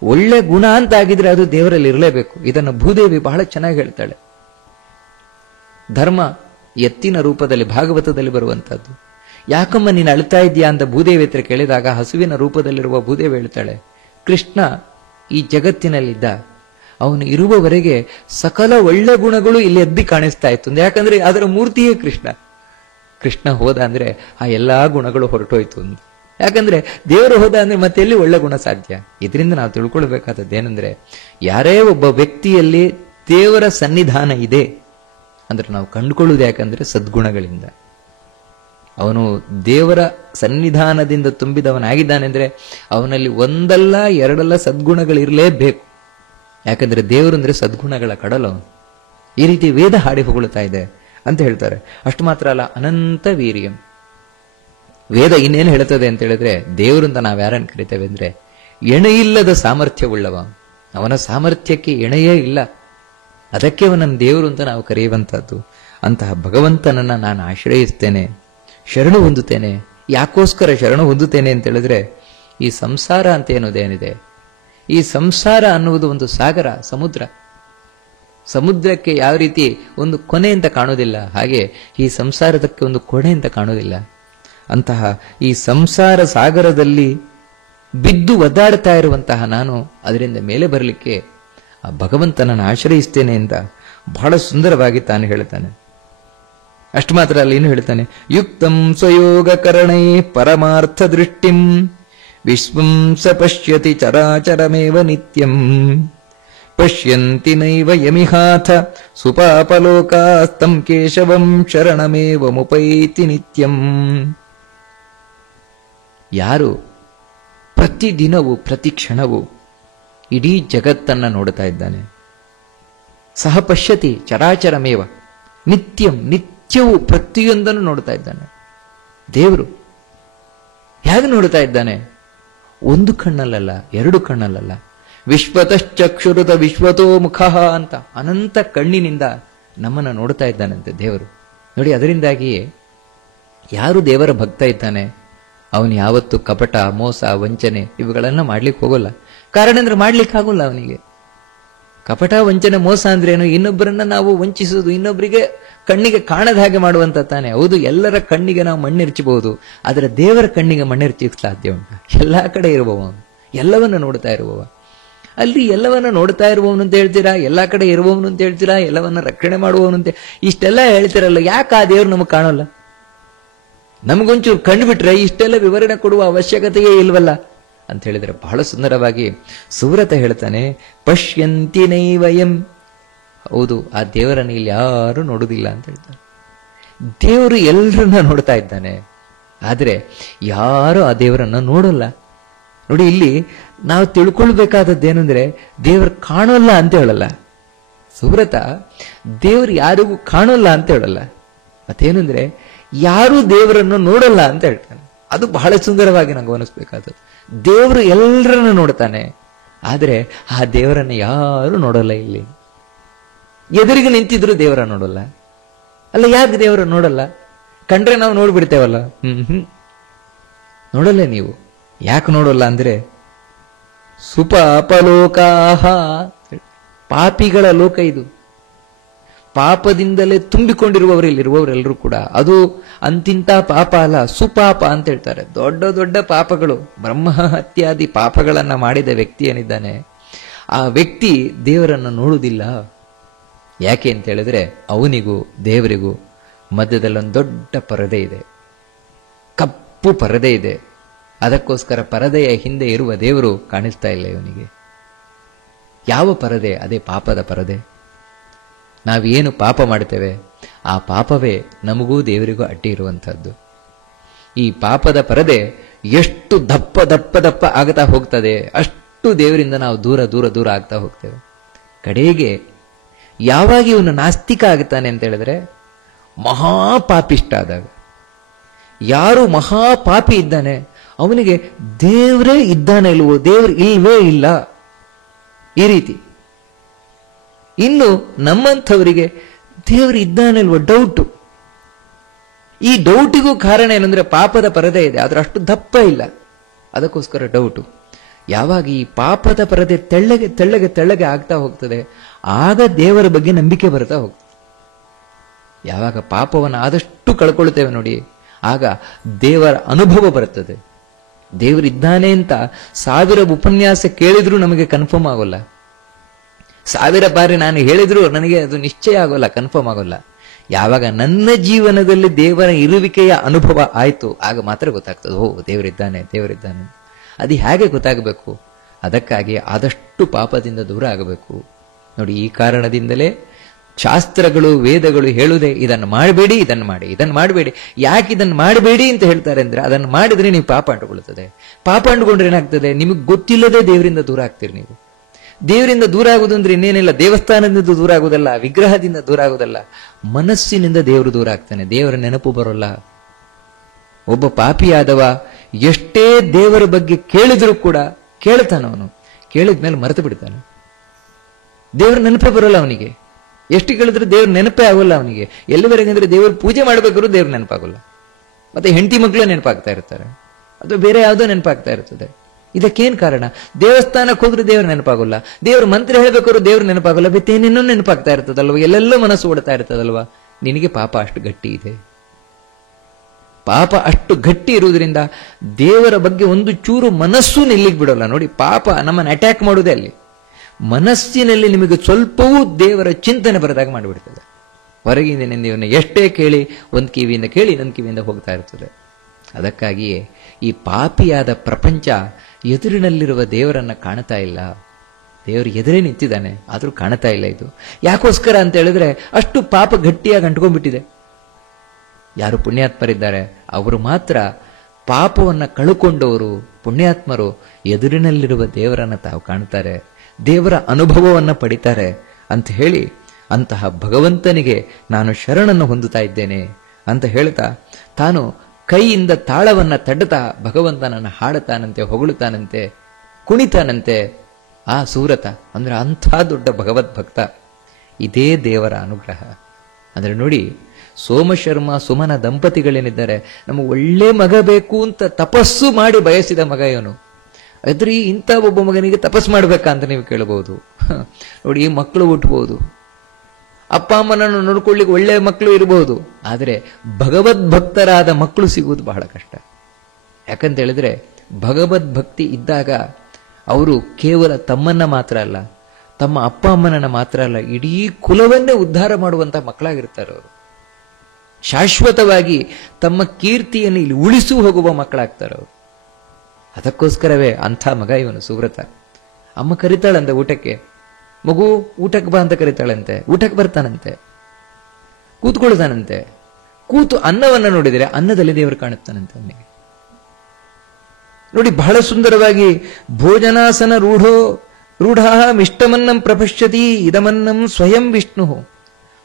ಒಳ್ಳೆ ಗುಣ ಅಂತ ಆಗಿದ್ರೆ ಅದು ದೇವರಲ್ಲಿ ಇರಲೇಬೇಕು. ಇದನ್ನು ಭೂದೇವಿ ಬಹಳ ಚೆನ್ನಾಗಿ ಹೇಳ್ತಾಳೆ. ಧರ್ಮ ಎತ್ತಿನ ರೂಪದಲ್ಲಿ ಭಾಗವತದಲ್ಲಿ ಬರುವಂತಹದ್ದು. ಯಾಕಮ್ಮ ನೀನು ಅಳ್ತಾ ಇದೆಯಾ ಅಂತ ಭೂದೇವಿ ಹತ್ರ ಕೇಳಿದಾಗ ಹಸುವಿನ ರೂಪದಲ್ಲಿರುವ ಭೂದೇವಿ ಹೇಳ್ತಾಳೆ, ಕೃಷ್ಣ ಈ ಜಗತ್ತಿನಲ್ಲಿದ್ದ, ಅವನು ಇರುವವರೆಗೆ ಸಕಲ ಒಳ್ಳೆ ಗುಣಗಳು ಇಲ್ಲಿ ಎದ್ದಿ ಕಾಣಿಸ್ತಾ ಇತ್ತು. ಯಾಕಂದ್ರೆ ಅದರ ಮೂರ್ತಿಯೇ ಕೃಷ್ಣ. ಕೃಷ್ಣ ಹೋದ ಅಂದ್ರೆ ಆ ಎಲ್ಲಾ ಗುಣಗಳು ಹೊರಟೋಯ್ತು ಅಂತ. ಯಾಕಂದ್ರೆ ದೇವರು ಹೋದ ಅಂದ್ರೆ ಮತ್ತೆ ಎಲ್ಲಿ ಒಳ್ಳೆ ಗುಣ ಸಾಧ್ಯ? ಇದರಿಂದ ನಾವು ತಿಳ್ಕೊಳ್ಬೇಕಾದದ್ದೇನೆಂದ್ರೆ, ಯಾರೇ ಒಬ್ಬ ವ್ಯಕ್ತಿಯಲ್ಲಿ ದೇವರ ಸನ್ನಿಧಾನ ಇದೆ ಅಂದ್ರೆ ನಾವು ಕಂಡುಕೊಳ್ಳುವುದು ಯಾಕಂದ್ರೆ ಸದ್ಗುಣಗಳಿಂದ. ಅವನು ದೇವರ ಸನ್ನಿಧಾನದಿಂದ ತುಂಬಿದವನಾಗಿದ್ದಾನೆ ಅಂದ್ರೆ ಅವನಲ್ಲಿ ಒಂದಲ್ಲ ಎರಡಲ್ಲ ಸದ್ಗುಣಗಳಿರಲೇಬೇಕು. ಯಾಕಂದ್ರೆ ದೇವರು ಅಂದ್ರೆ ಸದ್ಗುಣಗಳ ಕಡಲವನು. ಈ ರೀತಿ ವೇದ ಹಾಡಿ ಹೊಗಳುತ್ತಾ ಇದೆ ಅಂತ ಹೇಳ್ತಾರೆ. ಅಷ್ಟು ಮಾತ್ರ ಅಲ್ಲ, ಅನಂತ ವೀರ್ಯಂ. ವೇದ ಇನ್ನೇನು ಹೇಳ್ತದೆ ಅಂತ ಹೇಳಿದ್ರೆ, ದೇವರು ಅಂತ ನಾವು ಯಾರನ್ನು ಕರಿತೇವೆ ಅಂದ್ರೆ ಎಣೆಯಿಲ್ಲದ ಸಾಮರ್ಥ್ಯವುಳ್ಳವ. ಅವನ ಸಾಮರ್ಥ್ಯಕ್ಕೆ ಎಣೆಯೇ ಇಲ್ಲ. ಅದಕ್ಕೆ ಅವನನ್ನು ದೇವರು ಅಂತ ನಾವು ಕರೆಯುವಂತಹದ್ದು. ಅಂತಹ ಭಗವಂತನನ್ನ ನಾನು ಆಶ್ರಯಿಸ್ತೇನೆ, ಶರಣು ಹೊಂದುತ್ತೇನೆ. ಯಾಕೋಸ್ಕರ ಶರಣು ಹೊಂದುತ್ತೇನೆ ಅಂತ ಹೇಳಿದ್ರೆ, ಈ ಸಂಸಾರ ಅಂತ ಏನಿದೆ, ಈ ಸಂಸಾರ ಅನ್ನುವುದು ಒಂದು ಸಾಗರ, ಸಮುದ್ರ. ಸಮುದ್ರಕ್ಕೆ ಯಾವ ರೀತಿ ಒಂದು ಕೊನೆ ಅಂತ ಕಾಣೋದಿಲ್ಲ, ಹಾಗೆ ಈ ಸಂಸಾರದಕ್ಕೆ ಒಂದು ಕೊನೆ ಅಂತ ಕಾಣೋದಿಲ್ಲ. ಅಂತಹ ಈ ಸಂಸಾರ ಸಾಗರದಲ್ಲಿ ಬಿದ್ದು ಒದ್ದಾಡ್ತಾ ಇರುವಂತಹ ನಾನು ಅದರಿಂದ ಮೇಲೆ ಬರಲಿಕ್ಕೆ ಆ ಭಗವಂತನನ್ನು ಆಶ್ರಯಿಸ್ತೇನೆ ಅಂತ ಬಹಳ ಸುಂದರವಾಗಿ ತಾನು ಹೇಳ್ತಾನೆ. ಅಷ್ಟು ಮಾತ್ರ ಅಲ್ಲ, ಏನು ಹೇಳ್ತಾನೆ, ಯುಕ್ತಂ ಸ್ವಯೋಗ ಕರಣೈ ಪರಮಾರ್ಥ ದೃಷ್ಟಿಂ ವಿಶ್ವಂ ಸ ಪಶ್ಯತಿ ಚರಾಚರಮೇವ ನಿತ್ಯಂ ಪಶ್ಯಂತಿ ನೈವ ಯಮಿಹಾಥ ಸುಪಾಪಲೋಕಾಸ್ತಂ ಕೇಶವಂ ಶರಣಮೇವ ಮುಪೈತಿ ನಿತ್ಯಂ. ಯಾರು ಪ್ರತಿದಿನವೂ ಪ್ರತಿ ಕ್ಷಣವೂ ಇಡೀ ಜಗತ್ತನ್ನ ನೋಡ್ತಾ ಇದ್ದಾನೆ, ಸಹ ಪಶ್ಯತಿ ಚರಾಚರಮೇವ ನಿತ್ಯಂ, ನಿತ್ಯವೂ ಪ್ರತಿಯೊಂದನ್ನು ನೋಡ್ತಾ ಇದ್ದಾನೆ. ದೇವರು ಹೇಗೆ ನೋಡ್ತಾ ಇದ್ದಾನೆ? ಒಂದು ಕಣ್ಣಲ್ಲಲ್ಲ, ಎರಡು ಕಣ್ಣಲ್ಲಲ್ಲ, ವಿಶ್ವತಶ್ಚಕ್ಷುರುತ ವಿಶ್ವತೋ ಮುಖ ಅಂತ ಅನಂತ ಕಣ್ಣಿನಿಂದ ನಮ್ಮನ್ನು ನೋಡ್ತಾ ಇದ್ದಾನಂತೆ ದೇವರು. ನೋಡಿ, ಅದರಿಂದಾಗಿಯೇ ಯಾರು ದೇವರ ಭಕ್ತ ಇದ್ದಾನೆ ಅವನು ಯಾವತ್ತು ಕಪಟ, ಮೋಸ, ವಂಚನೆ ಇವುಗಳನ್ನ ಮಾಡ್ಲಿಕ್ಕೆ ಹೋಗೋಲ್ಲ. ಕಾರಣ ಅಂದ್ರೆ ಮಾಡ್ಲಿಕ್ಕೆ ಆಗೋಲ್ಲ ಅವನಿಗೆ. ಕಪಟ, ವಂಚನೆ, ಮೋಸ ಅಂದ್ರೇನು? ಇನ್ನೊಬ್ಬರನ್ನ ನಾವು ವಂಚಿಸುವುದು, ಇನ್ನೊಬ್ಬರಿಗೆ ಕಣ್ಣಿಗೆ ಕಾಣದ ಹಾಗೆ ಮಾಡುವಂತ ತಾನೆ. ಹೌದು, ಎಲ್ಲರ ಕಣ್ಣಿಗೆ ನಾವು ಮಣ್ಣೆರ್ಚಬಹುದು, ಆದರೆ ದೇವರ ಕಣ್ಣಿಗೆ ಮಣ್ಣೆರ್ಚಿಕ್ ಸಾಧ್ಯ ಉಂಟ? ಎಲ್ಲಾ ಕಡೆ ಇರುವವ, ಎಲ್ಲವನ್ನ ನೋಡ್ತಾ ಇರುವವ. ಅಲ್ಲಿ ಎಲ್ಲವನ್ನ ನೋಡ್ತಾ ಇರುವವನು ಅಂತ ಹೇಳ್ತೀರಾ, ಎಲ್ಲಾ ಕಡೆ ಇರುವವನು ಅಂತ ಹೇಳ್ತೀರಾ, ಎಲ್ಲವನ್ನ ರಕ್ಷಣೆ ಮಾಡುವವನು ಅಂತ ಇಷ್ಟೆಲ್ಲ ಹೇಳ್ತಿರಲ್ಲ, ಯಾಕೆ ಆ ದೇವ್ರು ನಮಗೆ ಕಾಣೋಲ್ಲ? ನಮಗೊಂಚೂರು ಕಂಡುಬಿಟ್ರೆ ಇಷ್ಟೆಲ್ಲ ವಿವರಣೆ ಕೊಡುವ ಅವಶ್ಯಕತೆಯೇ ಇಲ್ವಲ್ಲ ಅಂತ ಹೇಳಿದ್ರೆ ಬಹಳ ಸುಂದರವಾಗಿ ಸುವ್ರತ ಹೇಳ್ತಾನೆ, ಪಶ್ಯಂತಿ ನೈವಯಂ. ಹೌದು, ಆ ದೇವರನ್ನು ಇಲ್ಲಿ ಯಾರು ನೋಡುವುದಿಲ್ಲ ಅಂತ ಹೇಳ್ತಾರೆ. ದೇವರು ಎಲ್ಲರನ್ನ ನೋಡ್ತಾ ಇದ್ದಾನೆ, ಆದರೆ ಯಾರು ಆ ದೇವರನ್ನು ನೋಡಲ್ಲ. ನೋಡಿ, ಇಲ್ಲಿ ನಾವು ತಿಳ್ಕೊಳ್ಬೇಕಾದದ್ದೇನೆಂದ್ರೆ ದೇವರು ಕಾಣೋಲ್ಲ ಅಂತ ಹೇಳಲ್ಲ ಸುಬ್ರತ. ದೇವರು ಯಾರಿಗೂ ಕಾಣೋಲ್ಲ ಅಂತ ಹೇಳಲ್ಲ. ಮತ್ತೇನೆಂದ್ರೆ ಯಾರು ದೇವರನ್ನು ನೋಡಲ್ಲ ಅಂತ ಹೇಳ್ತಾನೆ. ಅದು ಬಹಳ ಸುಂದರವಾಗಿ ನಂಗೆ ಅನಿಸ್ಬೇಕಾದದ್ದು. ದೇವರು ಎಲ್ಲರನ್ನು ನೋಡ್ತಾನೆ, ಆದರೆ ಆ ದೇವರನ್ನು ಯಾರು ನೋಡಲ್ಲ. ಇಲ್ಲಿ ಎದುರಿಗೆ ನಿಂತಿದ್ರು ದೇವರ ನೋಡಲ್ಲ. ಅಲ್ಲ, ಯಾಕೆ ದೇವರ ನೋಡಲ್ಲ? ಕಂಡ್ರೆ ನಾವು ನೋಡ್ಬಿಡ್ತೇವಲ್ಲ. ನೋಡಲ್ಲ ನೀವು. ಯಾಕೆ ನೋಡಲ್ಲ ಅಂದ್ರೆ ಸುಪಾಪಲೋಕಾಹ, ಪಾಪಿಗಳ ಲೋಕ ಇದು. ಪಾಪದಿಂದಲೇ ತುಂಬಿಕೊಂಡಿರುವವರಲ್ಲಿರುವವರೆಲ್ಲರೂ ಕೂಡ. ಅದು ಅಂತಿಂತ ಪಾಪ ಅಲ್ಲ, ಸುಪಾಪ ಅಂತ ಹೇಳ್ತಾರೆ. ದೊಡ್ಡ ದೊಡ್ಡ ಪಾಪಗಳು, ಬ್ರಹ್ಮ ಹತ್ಯಾದಿ ಪಾಪಗಳನ್ನ ಮಾಡಿದ ವ್ಯಕ್ತಿ ಏನಿದ್ದಾನೆ, ಆ ವ್ಯಕ್ತಿ ದೇವರನ್ನು ನೋಡುವುದಿಲ್ಲ. ಯಾಕೆ ಅಂತ ಹೇಳಿದ್ರೆ ಅವನಿಗೂ ದೇವರಿಗೂ ಮಧ್ಯದಲ್ಲೊಂದು ದೊಡ್ಡ ಪರದೆ ಇದೆ, ಕಪ್ಪು ಪರದೆ ಇದೆ. ಅದಕ್ಕೋಸ್ಕರ ಪರದೆಯ ಹಿಂದೆ ಇರುವ ದೇವರು ಕಾಣಿಸ್ತಾ ಇಲ್ಲ ಇವನಿಗೆ. ಯಾವ ಪರದೆ? ಅದೇ ಪಾಪದ ಪರದೆ. ನಾವೇನು ಪಾಪ ಮಾಡ್ತೇವೆ ಆ ಪಾಪವೇ ನಮಗೂ ದೇವರಿಗೂ ಅಡ್ಡಿ ಇರುವಂತಹದ್ದು. ಈ ಪಾಪದ ಪರದೆ ಎಷ್ಟು ದಪ್ಪ ದಪ್ಪ ದಪ್ಪ ಆಗ್ತಾ ಹೋಗ್ತದೆ, ಅಷ್ಟು ದೇವರಿಂದ ನಾವು ದೂರ ದೂರ ದೂರ ಆಗ್ತಾ ಹೋಗ್ತೇವೆ. ಕಡೆಗೆ ಯಾವಾಗ ಇವನು ನಾಸ್ತಿಕ ಆಗುತ್ತಾನೆ ಅಂತ ಹೇಳಿದ್ರೆ ಮಹಾಪಾಪಿಷ್ಟ ಆದಾಗ. ಯಾರು ಮಹಾಪಾಪಿ ಇದ್ದಾನೆ ಅವನಿಗೆ ದೇವರೇ ಇದ್ದಾನೆ ಇಲ್ವೋ, ದೇವರು ಇಲ್ವೇ ಇಲ್ಲ, ಈ ರೀತಿ. ಇನ್ನು ನಮ್ಮಂಥವರಿಗೆ ದೇವರು ಇದ್ದಾನೆ ಇಲ್ವೋ ಡೌಟು. ಈ ಡೌಟಿಗೂ ಕಾರಣ ಏನಂದ್ರೆ ಪಾಪದ ಪರದೆ ಇದೆ, ಆದ್ರೆ ಅಷ್ಟು ದಪ್ಪ ಇಲ್ಲ, ಅದಕ್ಕೋಸ್ಕರ ಡೌಟು. ಯಾವಾಗ ಈ ಪಾಪದ ಪರದೆ ತೆಳ್ಳಗೆ ತೆಳ್ಳಗೆ ತೆಳ್ಳಗೆ ಆಗ್ತಾ ಹೋಗ್ತದೆ, ಆಗ ದೇವರ ಬಗ್ಗೆ ನಂಬಿಕೆ ಬರ್ತಾ ಹೋಗ್ತದೆ. ಯಾವಾಗ ಪಾಪವನ್ನು ಆದಷ್ಟು ಕಳ್ಕೊಳ್ತೇವೆ ನೋಡಿ, ಆಗ ದೇವರ ಅನುಭವ ಬರ್ತದೆ. ದೇವರಿದ್ದಾನೆ ಅಂತ 1000 ಉಪನ್ಯಾಸ ಕೇಳಿದ್ರೂ ನಮಗೆ ಕನ್ಫರ್ಮ್ ಆಗೋಲ್ಲ. 1000 ಬಾರಿ ನಾನು ಹೇಳಿದ್ರು ನನಗೆ ಅದು ನಿಶ್ಚಯ ಆಗೋಲ್ಲ, ಕನ್ಫರ್ಮ್ ಆಗೋಲ್ಲ. ಯಾವಾಗ ನನ್ನ ಜೀವನದಲ್ಲಿ ದೇವರ ಇರುವಿಕೆಯ ಅನುಭವ ಆಯ್ತು, ಆಗ ಮಾತ್ರ ಗೊತ್ತಾಗ್ತದೆ, ಓ ದೇವರಿದ್ದಾನೆ ದೇವರಿದ್ದಾನೆ. ಅದು ಹೇಗೆ ಗೊತ್ತಾಗಬೇಕು? ಅದಕ್ಕಾಗಿ ಆದಷ್ಟು ಪಾಪದಿಂದ ದೂರ ಆಗಬೇಕು. ನೋಡಿ, ಈ ಕಾರಣದಿಂದಲೇ ಶಾಸ್ತ್ರಗಳು ವೇದಗಳು ಹೇಳುವುದೇ ಇದನ್ನು ಮಾಡಬೇಡಿ, ಇದನ್ನು ಮಾಡಿ, ಇದನ್ನು ಮಾಡಬೇಡಿ. ಯಾಕೆ ಇದನ್ನು ಮಾಡಬೇಡಿ ಅಂತ ಹೇಳ್ತಾರೆ ಅಂದ್ರೆ ಅದನ್ನು ಮಾಡಿದ್ರೆ ನೀವು ಪಾಪ ಅಂಟುಕೊಳ್ಳುತ್ತದೆ. ಪಾಪ ಅಂಟುಕೊಂಡ್ರೆ ಏನಾಗ್ತದೆ? ನಿಮಗೆ ಗೊತ್ತಿಲ್ಲದೆ ದೇವರಿಂದ ದೂರ ಆಗ್ತೀರಿ. ನೀವು ದೇವರಿಂದ ದೂರ ಆಗುದು ಅಂದ್ರೆ ಇನ್ನೇನಿಲ್ಲ, ದೇವಸ್ಥಾನದಿಂದ ದೂರ ಆಗುವುದಲ್ಲ, ವಿಗ್ರಹದಿಂದ ದೂರ ಆಗುವುದಲ್ಲ, ಮನಸ್ಸಿನಿಂದ ದೇವರು ದೂರ ಆಗ್ತಾನೆ. ದೇವರ ನೆನಪು ಬರೋಲ್ಲ. ಒಬ್ಬ ಪಾಪಿಯಾದವ ಎಷ್ಟೇ ದೇವರ ಬಗ್ಗೆ ಕೇಳಿದ್ರೂ ಕೂಡ ಕೇಳ್ತಾನವನು, ಕೇಳಿದ್ಮೇಲೆ ಮರೆತು ಬಿಡ್ತಾನೆ. ದೇವರ ನೆನಪೇ ಬರೋಲ್ಲ ಅವನಿಗೆ. ಎಷ್ಟು ಕೇಳಿದ್ರು ದೇವ್ರ ನೆನಪೇ ಆಗೋಲ್ಲ ಅವನಿಗೆ. ಎಲ್ಲಿವರೆಗೆ ಅಂದ್ರೆ ದೇವ್ರ ಪೂಜೆ ಮಾಡ್ಬೇಕಾದ್ರೂ ದೇವ್ರ ನೆನಪಾಗೋಲ್ಲ. ಮತ್ತೆ ಹೆಂಡತಿ ಮಕ್ಕಳು ನೆನಪಾಗ್ತಾ ಇರ್ತಾರೆ, ಅಥವಾ ಬೇರೆ ಯಾವುದೋ ನೆನಪಾಗ್ತಾ ಇರ್ತದೆ. ಇದಕ್ಕೇನ್ ಕಾರಣ? ದೇವಸ್ಥಾನಕ್ಕೆ ಹೋದ್ರೆ ದೇವ್ರ ನೆನಪಾಗೋಲ್ಲ, ದೇವ್ರ ಮಂತ್ರ ಹೇಳ್ಬೇಕಾದ್ರೂ ದೇವ್ರ ನೆನಪಾಗೋಲ್ಲ, ಬೇತೇನೇನೋ ನೆನಪಾಗ್ತಾ ಇರ್ತದಲ್ವ, ಎಲ್ಲೆಲ್ಲೋ ಮನಸ್ಸು ಓಡ್ತಾ ಇರ್ತದಲ್ವಾ. ನಿನಗೆ ಪಾಪ ಅಷ್ಟು ಗಟ್ಟಿ ಇದೆ. ಪಾಪ ಅಷ್ಟು ಗಟ್ಟಿ ಇರುವುದರಿಂದ ದೇವರ ಬಗ್ಗೆ ಒಂದು ಚೂರು ಮನಸ್ಸು ನಿಲ್ಲಿಗೆ ಬಿಡೋಲ್ಲ. ನೋಡಿ, ಪಾಪ ನಮ್ಮನ್ನು ಅಟ್ಯಾಕ್ ಮಾಡುವುದೇ ಅಲ್ಲಿ. ಮನಸ್ಸಿನಲ್ಲಿ ನಿಮಗೆ ಸ್ವಲ್ಪವೂ ದೇವರ ಚಿಂತನೆ ಬರದಾಗ ಮಾಡಿಬಿಡ್ತದೆ. ಹೊರಗಿಂದ ಇವನ್ನ ಎಷ್ಟೇ ಕೇಳಿ, ಒಂದು ಕಿವಿಯಿಂದ ಕೇಳಿ ಇನ್ನೊಂದು ಕಿವಿಯಿಂದ ಹೋಗ್ತಾ ಇರ್ತದೆ. ಅದಕ್ಕಾಗಿಯೇ ಈ ಪಾಪಿಯಾದ ಪ್ರಪಂಚ ಎದುರಿನಲ್ಲಿರುವ ದೇವರನ್ನ ಕಾಣ್ತಾ ಇಲ್ಲ. ದೇವರು ಎದುರೇ ನಿಂತಿದ್ದಾನೆ, ಆದ್ರೂ ಕಾಣ್ತಾ ಇಲ್ಲ. ಇದು ಯಾಕೋಸ್ಕರ ಅಂತ ಹೇಳಿದ್ರೆ ಅಷ್ಟು ಪಾಪ ಗಟ್ಟಿಯಾಗಿ ಅಂಟ್ಕೊಂಡ್ಬಿಟ್ಟಿದೆ. ಯಾರು ಪುಣ್ಯಾತ್ಮರಿದ್ದಾರೆ ಅವರು ಮಾತ್ರ ಪಾಪವನ್ನ ಕಳ್ಕೊಂಡವರು ಪುಣ್ಯಾತ್ಮರು ಎದುರಿನಲ್ಲಿರುವ ದೇವರನ್ನ ತಾವು ಕಾಣ್ತಾರೆ, ದೇವರ ಅನುಭವವನ್ನ ಪಡಿತಾರೆ ಅಂತ ಹೇಳಿ ಅಂತಹ ಭಗವಂತನಿಗೆ ನಾನು ಶರಣನ್ನು ಹೊಂದುತ್ತಾ ಇದ್ದೇನೆ ಅಂತ ಹೇಳ್ತಾ ತಾನು ಕೈಯಿಂದ ತಾಳವನ್ನ ತಡ್ತಾ ಭಗವಂತನನ್ನು ಹಾಡುತ್ತಾನಂತೆ, ಹೊಗಳುತ್ತಾನಂತೆ, ಕುಣಿತಾನಂತೆ. ಆ ಸೂರತ ಅಂದ್ರೆ ಅಂಥ ದೊಡ್ಡ ಭಗವದ್ಭಕ್ತ. ಇದೇ ದೇವರ ಅನುಗ್ರಹ. ಅಂದ್ರೆ ನೋಡಿ, ಸೋಮಶರ್ಮ ಸುಮನ ದಂಪತಿಗಳೇನಿದ್ದಾರೆ, ನಮಗೆ ಒಳ್ಳೆ ಮಗ ಬೇಕು ಅಂತ ತಪಸ್ಸು ಮಾಡಿ ಬಯಸಿದ ಮಗ ಇವನು. ಆದ್ರೆ ಇಂಥ ಒಬ್ಬ ಮಗನಿಗೆ ತಪಸ್ಸು ಮಾಡ್ಬೇಕಾ ಅಂತ ನೀವು ಕೇಳಬಹುದು. ನೋಡಿ, ಮಕ್ಕಳು ಹುಟ್ಟಬಹುದು, ಅಪ್ಪ ಅಮ್ಮನನ್ನು ನೋಡ್ಕೊಳ್ಳಿಕ್ಕೆ ಒಳ್ಳೆ ಮಕ್ಕಳು ಇರಬಹುದು, ಆದರೆ ಭಗವದ್ಭಕ್ತರಾದ ಮಕ್ಕಳು ಸಿಗುವುದು ಬಹಳ ಕಷ್ಟ. ಯಾಕಂತ ಹೇಳಿದ್ರೆ ಭಗವದ್ಭಕ್ತಿ ಇದ್ದಾಗ ಅವರು ಕೇವಲ ತಮ್ಮನ್ನ ಮಾತ್ರ ಅಲ್ಲ, ತಮ್ಮ ಅಪ್ಪ ಅಮ್ಮನನ್ನ ಮಾತ್ರ ಅಲ್ಲ, ಇಡೀ ಕುಲವನ್ನೇ ಉದ್ಧಾರ ಮಾಡುವಂತಹ ಮಕ್ಕಳಾಗಿರ್ತಾರೆ ಅವರು. ಶಾಶ್ವತವಾಗಿ ತಮ್ಮ ಕೀರ್ತಿಯನ್ನು ಇಲ್ಲಿ ಉಳಿಸು ಹೋಗುವ ಮಕ್ಕಳಾಗ್ತಾರೆ ಅವರು. ಅದಕ್ಕೋಸ್ಕರವೇ ಅಂಥ ಮಗ ಇವನು ಸುವ್ರತ. ಅಮ್ಮ ಕರಿತಾಳಂತೆ ಊಟಕ್ಕೆ, ಮಗು ಊಟಕ್ಕೆ ಬಾ ಅಂತ ಕರಿತಾಳಂತೆ. ಊಟಕ್ಕೆ ಬರ್ತಾನಂತೆ, ಕೂತ್ಕೊಳ್ತಾನಂತೆ. ಕೂತು ಅನ್ನವನ್ನ ನೋಡಿದರೆ ಅನ್ನದಲ್ಲಿ ದೇವರು ಕಾಣುತ್ತಾನಂತೆ ಅವನಿಗೆ. ನೋಡಿ, ಬಹಳ ಸುಂದರವಾಗಿ ಭೋಜನಾಸನ ರೂಢ ಮಿಷ್ಟಮನ್ನಂ ಪ್ರಪಶ್ಯತಿ ಇದಮನ್ನಂ ಸ್ವಯಂ ವಿಷ್ಣು.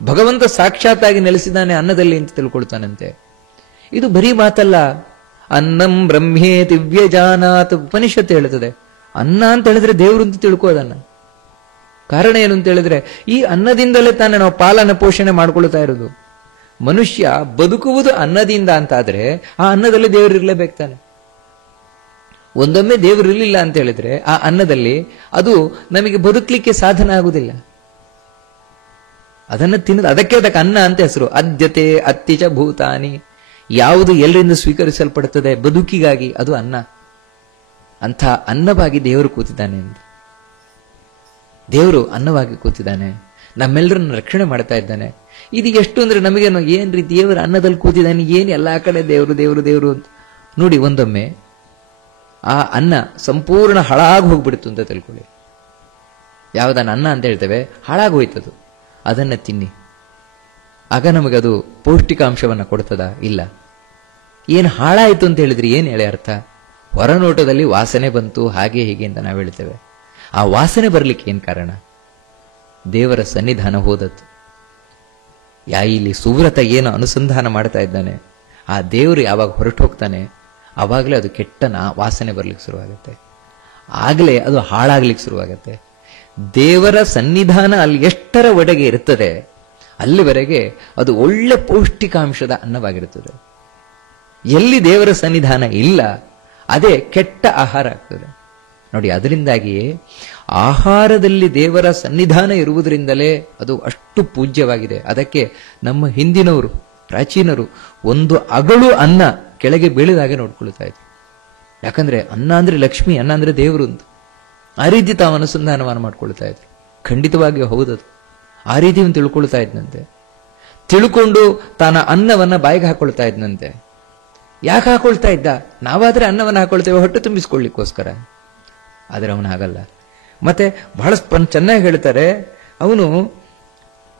ಭಗವಂತ ಸಾಕ್ಷಾತ್ತಾಗಿ ನೆಲೆಸಿದ್ದಾನೆ ಅನ್ನದಲ್ಲಿ ಅಂತ ತಿಳ್ಕೊಳ್ತಾನಂತೆ. ಇದು ಬರೀ ಮಾತಲ್ಲ. ಅನ್ನಂ ಬ್ರಹ್ಮೇ ದಿವ್ಯಜಾನಾತ್ ಉಪನಿಷತ್ತು ಹೇಳುತ್ತದೆ. ಅನ್ನ ಅಂತ ಹೇಳಿದ್ರೆ ದೇವರು ಅಂತ ತಿಳ್ಕೋದನ್ನ. ಕಾರಣ ಏನು ಅಂತ ಹೇಳಿದ್ರೆ, ಈ ಅನ್ನದಿಂದಲೇ ತಾನೇ ನಾವು ಪಾಲನ ಪೋಷಣೆ ಮಾಡ್ಕೊಳ್ತಾ ಇರೋದು. ಮನುಷ್ಯ ಬದುಕುವುದು ಅನ್ನದಿಂದ ಅಂತಾದ್ರೆ ಆ ಅನ್ನದಲ್ಲಿ ದೇವರು ಇರಲೇಬೇಕು ತಾನೆ. ಒಂದೊಮ್ಮೆ ದೇವರು ಇರಲಿಲ್ಲ ಅಂತ ಹೇಳಿದ್ರೆ ಆ ಅನ್ನದಲ್ಲಿ ಅದು ನಮಗೆ ಬದುಕಲಿಕ್ಕೆ ಸಾಧನ ಆಗುವುದಿಲ್ಲ. ಅದನ್ನು ಅದಕ್ಕೆ ಅನ್ನ ಅಂತ ಹೆಸರು. ಅದ್ಯತೆ ಅತ್ತಿಚ ಭೂತಾನಿ. ಯಾವುದು ಎಲ್ಲರಿಂದ ಸ್ವೀಕರಿಸಲ್ಪಡುತ್ತದೆ ಬದುಕಿಗಾಗಿ ಅದು ಅನ್ನ. ಅಂಥ ಅನ್ನವಾಗಿ ದೇವರು ಕೂತಿದ್ದಾನೆ ಅಂತ. ದೇವರು ಅನ್ನವಾಗಿ ಕೂತಿದ್ದಾನೆ, ನಮ್ಮೆಲ್ಲರನ್ನು ರಕ್ಷಣೆ ಮಾಡ್ತಾ ಇದ್ದಾನೆ. ಇದು ಎಷ್ಟು ಅಂದ್ರೆ ನಮಗೇನು ಏನ್ರಿ ದೇವರು ಅನ್ನದಲ್ಲಿ ಕೂತಿದ್ದಾನೆ, ಏನು ಎಲ್ಲಾ ಕಡೆ ದೇವರು ದೇವರು ದೇವರು ಅಂತ. ನೋಡಿ, ಒಂದೊಮ್ಮೆ ಆ ಅನ್ನ ಸಂಪೂರ್ಣ ಹಾಳಾಗಿ ಹೋಗ್ಬಿಡ್ತು ಅಂತ ತಿಳ್ಕೊಳ್ಳಿ. ಯಾವುದನ್ನ ಅನ್ನ ಅಂತ ಹೇಳ್ತೇವೆ ಹಾಳಾಗಿ ಹೋಯ್ತದು, ಅದನ್ನ ತಿನ್ನಿ. ಆಗ ನಮಗದು ಪೌಷ್ಟಿಕಾಂಶವನ್ನ ಕೊಡ್ತದ? ಇಲ್ಲ. ಏನು ಹಾಳಾಯಿತು ಅಂತ ಹೇಳಿದ್ರೆ ಏನು ಹೇಳಿ ಅರ್ಥ? ಹೊರನೋಟದಲ್ಲಿ ವಾಸನೆ ಬಂತು ಹಾಗೆ ಹೀಗೆ ಅಂತ ನಾವು ಹೇಳ್ತೇವೆ. ಆ ವಾಸನೆ ಬರ್ಲಿಕ್ಕೆ ಏನ್ ಕಾರಣ? ದೇವರ ಸನ್ನಿಧಾನ ಹೋದದ್ದು. ಇಲ್ಲಿ ಸುವ್ರತ ಏನು ಅನುಸಂಧಾನ ಮಾಡ್ತಾ ಇದ್ದಾನೆ, ಆ ದೇವರು ಯಾವಾಗ ಹೊರಟು ಹೋಗ್ತಾನೆ ಆವಾಗಲೇ ಅದು ಕೆಟ್ಟ ವಾಸನೆ ಬರ್ಲಿಕ್ಕೆ ಶುರುವಾಗುತ್ತೆ. ಆಗಲೇ ಅದು ಹಾಳಾಗ್ಲಿಕ್ಕೆ ಶುರುವಾಗುತ್ತೆ. ದೇವರ ಸನ್ನಿಧಾನ ಅಲ್ಲಿ ಎಷ್ಟರ ಒಡೆಗೆ ಇರ್ತದೆ ಅಲ್ಲಿವರೆಗೆ ಅದು ಒಳ್ಳೆ ಪೌಷ್ಟಿಕಾಂಶದ ಅನ್ನವಾಗಿರುತ್ತದೆ. ಎಲ್ಲಿ ದೇವರ ಸನ್ನಿಧಾನ ಇಲ್ಲ ಅದೇ ಕೆಟ್ಟ ಆಹಾರ ಆಗ್ತದೆ. ನೋಡಿ, ಅದರಿಂದಾಗಿಯೇ ಆಹಾರದಲ್ಲಿ ದೇವರ ಸನ್ನಿಧಾನ ಇರುವುದರಿಂದಲೇ ಅದು ಅಷ್ಟು ಪೂಜ್ಯವಾಗಿದೆ. ಅದಕ್ಕೆ ನಮ್ಮ ಹಿಂದಿನವರು ಪ್ರಾಚೀನರು ಒಂದು ಅಗಳು ಅನ್ನ ಕೆಳಗೆ ಬೀಳಿದಾಗೆ ನೋಡ್ಕೊಳ್ತಾ ಇದ್ರು. ಯಾಕಂದ್ರೆ ಅನ್ನ ಅಂದ್ರೆ ಲಕ್ಷ್ಮಿ, ಅನ್ನ ಅಂದ್ರೆ ದೇವರು ಅಂತ ಆ ರೀತಿ ತಾವು ಅನುಸಂಧಾನವನ್ನು ಮಾಡ್ಕೊಳ್ತಾ ಇದ್ರು. ಖಂಡಿತವಾಗಿಯೂ ಹೌದದು. ಆ ರೀತಿ ಅವನು ತಿಳ್ಕೊಳ್ತಾ ಇದ್ನಂತೆ. ತಿಳ್ಕೊಂಡು ತಾನ ಅನ್ನವನ್ನ ಬಾಯಿಗೆ ಹಾಕೊಳ್ತಾ ಇದ್ನಂತೆ. ಯಾಕೆ ಹಾಕೊಳ್ತಾ ಇದ್ದ? ನಾವಾದ್ರೆ ಅನ್ನವನ್ನ ಹಾಕೊಳ್ತೇವೆ ಹೊಟ್ಟೆ ತುಂಬಿಸ್ಕೊಳ್ಳಿಕ್ಕೋಸ್ಕರ. ಆದ್ರೆ ಅವನು ಹಾಗಲ್ಲ. ಮತ್ತೆ ಬಹಳ ಚೆನ್ನಾಗಿ ಹೇಳ್ತಾರೆ, ಅವನು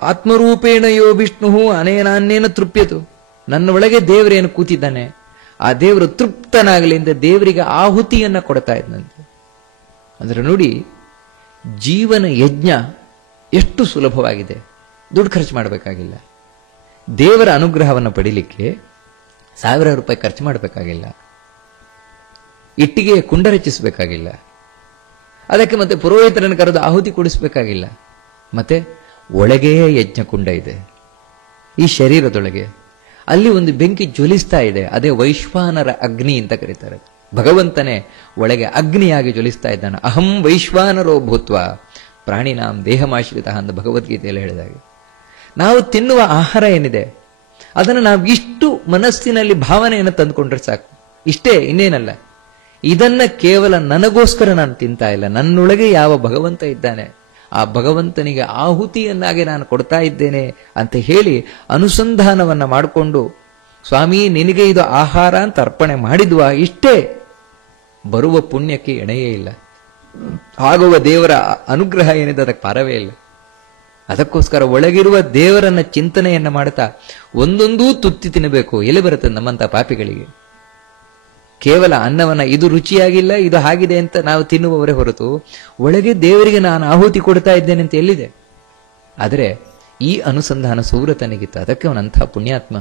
ಆತ್ಮರೂಪೇಣ ಯೋ ವಿಷ್ಣು ಅನೇನಾನ್ನೇನ ತೃಪ್ಯತು. ನನ್ನ ಒಳಗೆ ದೇವರೇನು ಕೂತಿದ್ದಾನೆ, ಆ ದೇವರು ತೃಪ್ತನಾಗಲಿ ಅಂತ ದೇವರಿಗೆ ಆಹುತಿಯನ್ನ ಕೊಡ್ತಾ ಇದ್ದಂತೆ. ಅಂದ್ರೆ ನೋಡಿ, ಜೀವನ ಯಜ್ಞ ಎಷ್ಟು ಸುಲಭವಾಗಿದೆ. ದುಡ್ಡು ಖರ್ಚು ಮಾಡಬೇಕಾಗಿಲ್ಲ. ದೇವರ ಅನುಗ್ರಹವನ್ನು ಪಡಿಲಿಕ್ಕೆ 1000 ರೂಪಾಯಿ ಖರ್ಚು ಮಾಡಬೇಕಾಗಿಲ್ಲ. ಇಟ್ಟಿಗೆ ಕುಂಡ ರಚಿಸಬೇಕಾಗಿಲ್ಲ. ಅದಕ್ಕೆ ಮತ್ತೆ ಪುರೋಹಿತರನ್ನು ಕರೆದು ಆಹುತಿ ಕೊಡಿಸಬೇಕಾಗಿಲ್ಲ. ಮತ್ತೆ ಒಳಗೆಯೇ ಯಜ್ಞ ಕುಂಡ ಇದೆ ಈ ಶರೀರದೊಳಗೆ. ಅಲ್ಲಿ ಒಂದು ಬೆಂಕಿ ಜ್ವಲಿಸ್ತಾ ಇದೆ. ಅದೇ ವೈಶ್ವಾನರ ಅಗ್ನಿ ಅಂತ ಕರೀತಾರೆ. ಭಗವಂತನೇ ಒಳಗೆ ಅಗ್ನಿಯಾಗಿ ಜ್ವಲಿಸ್ತಾ ಇದ್ದಾನೆ. ಅಹಂ ವೈಶ್ವಾನರೋ ಭೂತ್ವ ಪ್ರಾಣಿನಾಂ ದೇಹಮಾಶ್ರಿತ ಅಂತ ಭಗವದ್ಗೀತೆಯಲ್ಲಿ ಹೇಳಿದಾಗೆ, ನಾವು ತಿನ್ನುವ ಆಹಾರ ಏನಿದೆ ಅದನ್ನು ನಾವು ಇಷ್ಟು ಮನಸ್ಸಿನಲ್ಲಿ ಭಾವನೆಯನ್ನು ತಂದುಕೊಂಡ್ರೆ ಸಾಕು. ಇಷ್ಟೇ, ಇನ್ನೇನಲ್ಲ. ಇದನ್ನ ಕೇವಲ ನನಗೋಸ್ಕರ ನಾನು ತಿಂತಾ ಇಲ್ಲ, ನನ್ನೊಳಗೆ ಯಾವ ಭಗವಂತ ಇದ್ದಾನೆ ಆ ಭಗವಂತನಿಗೆ ಆಹುತಿಯನ್ನಾಗಿ ನಾನು ಕೊಡ್ತಾ ಇದ್ದೇನೆ ಅಂತ ಹೇಳಿ ಅನುಸಂಧಾನವನ್ನ ಮಾಡಿಕೊಂಡು, ಸ್ವಾಮಿ ನಿನಗೆ ಇದು ಆಹಾರ ಅಂತ ಅರ್ಪಣೆ ಮಾಡಿದ್ವಾ, ಇಷ್ಟೇ. ಬರುವ ಪುಣ್ಯಕ್ಕೆ ಎಣೆಯೇ ಇಲ್ಲ. ಆಗುವ ದೇವರ ಅನುಗ್ರಹ ಏನಿದೆ ಅದಕ್ಕೆ ಪಾರವೇ ಇಲ್ಲ. ಅದಕ್ಕೋಸ್ಕರ ಒಳಗಿರುವ ದೇವರನ್ನ ಚಿಂತನೆಯನ್ನ ಮಾಡ್ತಾ ಒಂದೊಂದೂ ತುತ್ತಿ ತಿನ್ನಬೇಕು. ಎಲ್ಲಿ ಬರುತ್ತೆ ನಮ್ಮಂತ ಪಾಪಿಗಳಿಗೆ? ಕೇವಲ ಅನ್ನವನ್ನ ಇದು ರುಚಿಯಾಗಿಲ್ಲ, ಇದು ಹಾಗಿದೆ ಅಂತ ನಾವು ತಿನ್ನುವವರೇ ಹೊರತು ಒಳಗೆ ದೇವರಿಗೆ ನಾನು ಆಹುತಿ ಕೊಡ್ತಾ ಇದ್ದೇನೆ ಅಂತ ಎಲ್ಲಿದೆ? ಆದರೆ ಈ ಅನುಸಂಧಾನ ಸುವ್ರತನಿಗಿತ್ತು. ಅದಕ್ಕೆ ಅವನಂತಹ ಪುಣ್ಯಾತ್ಮ.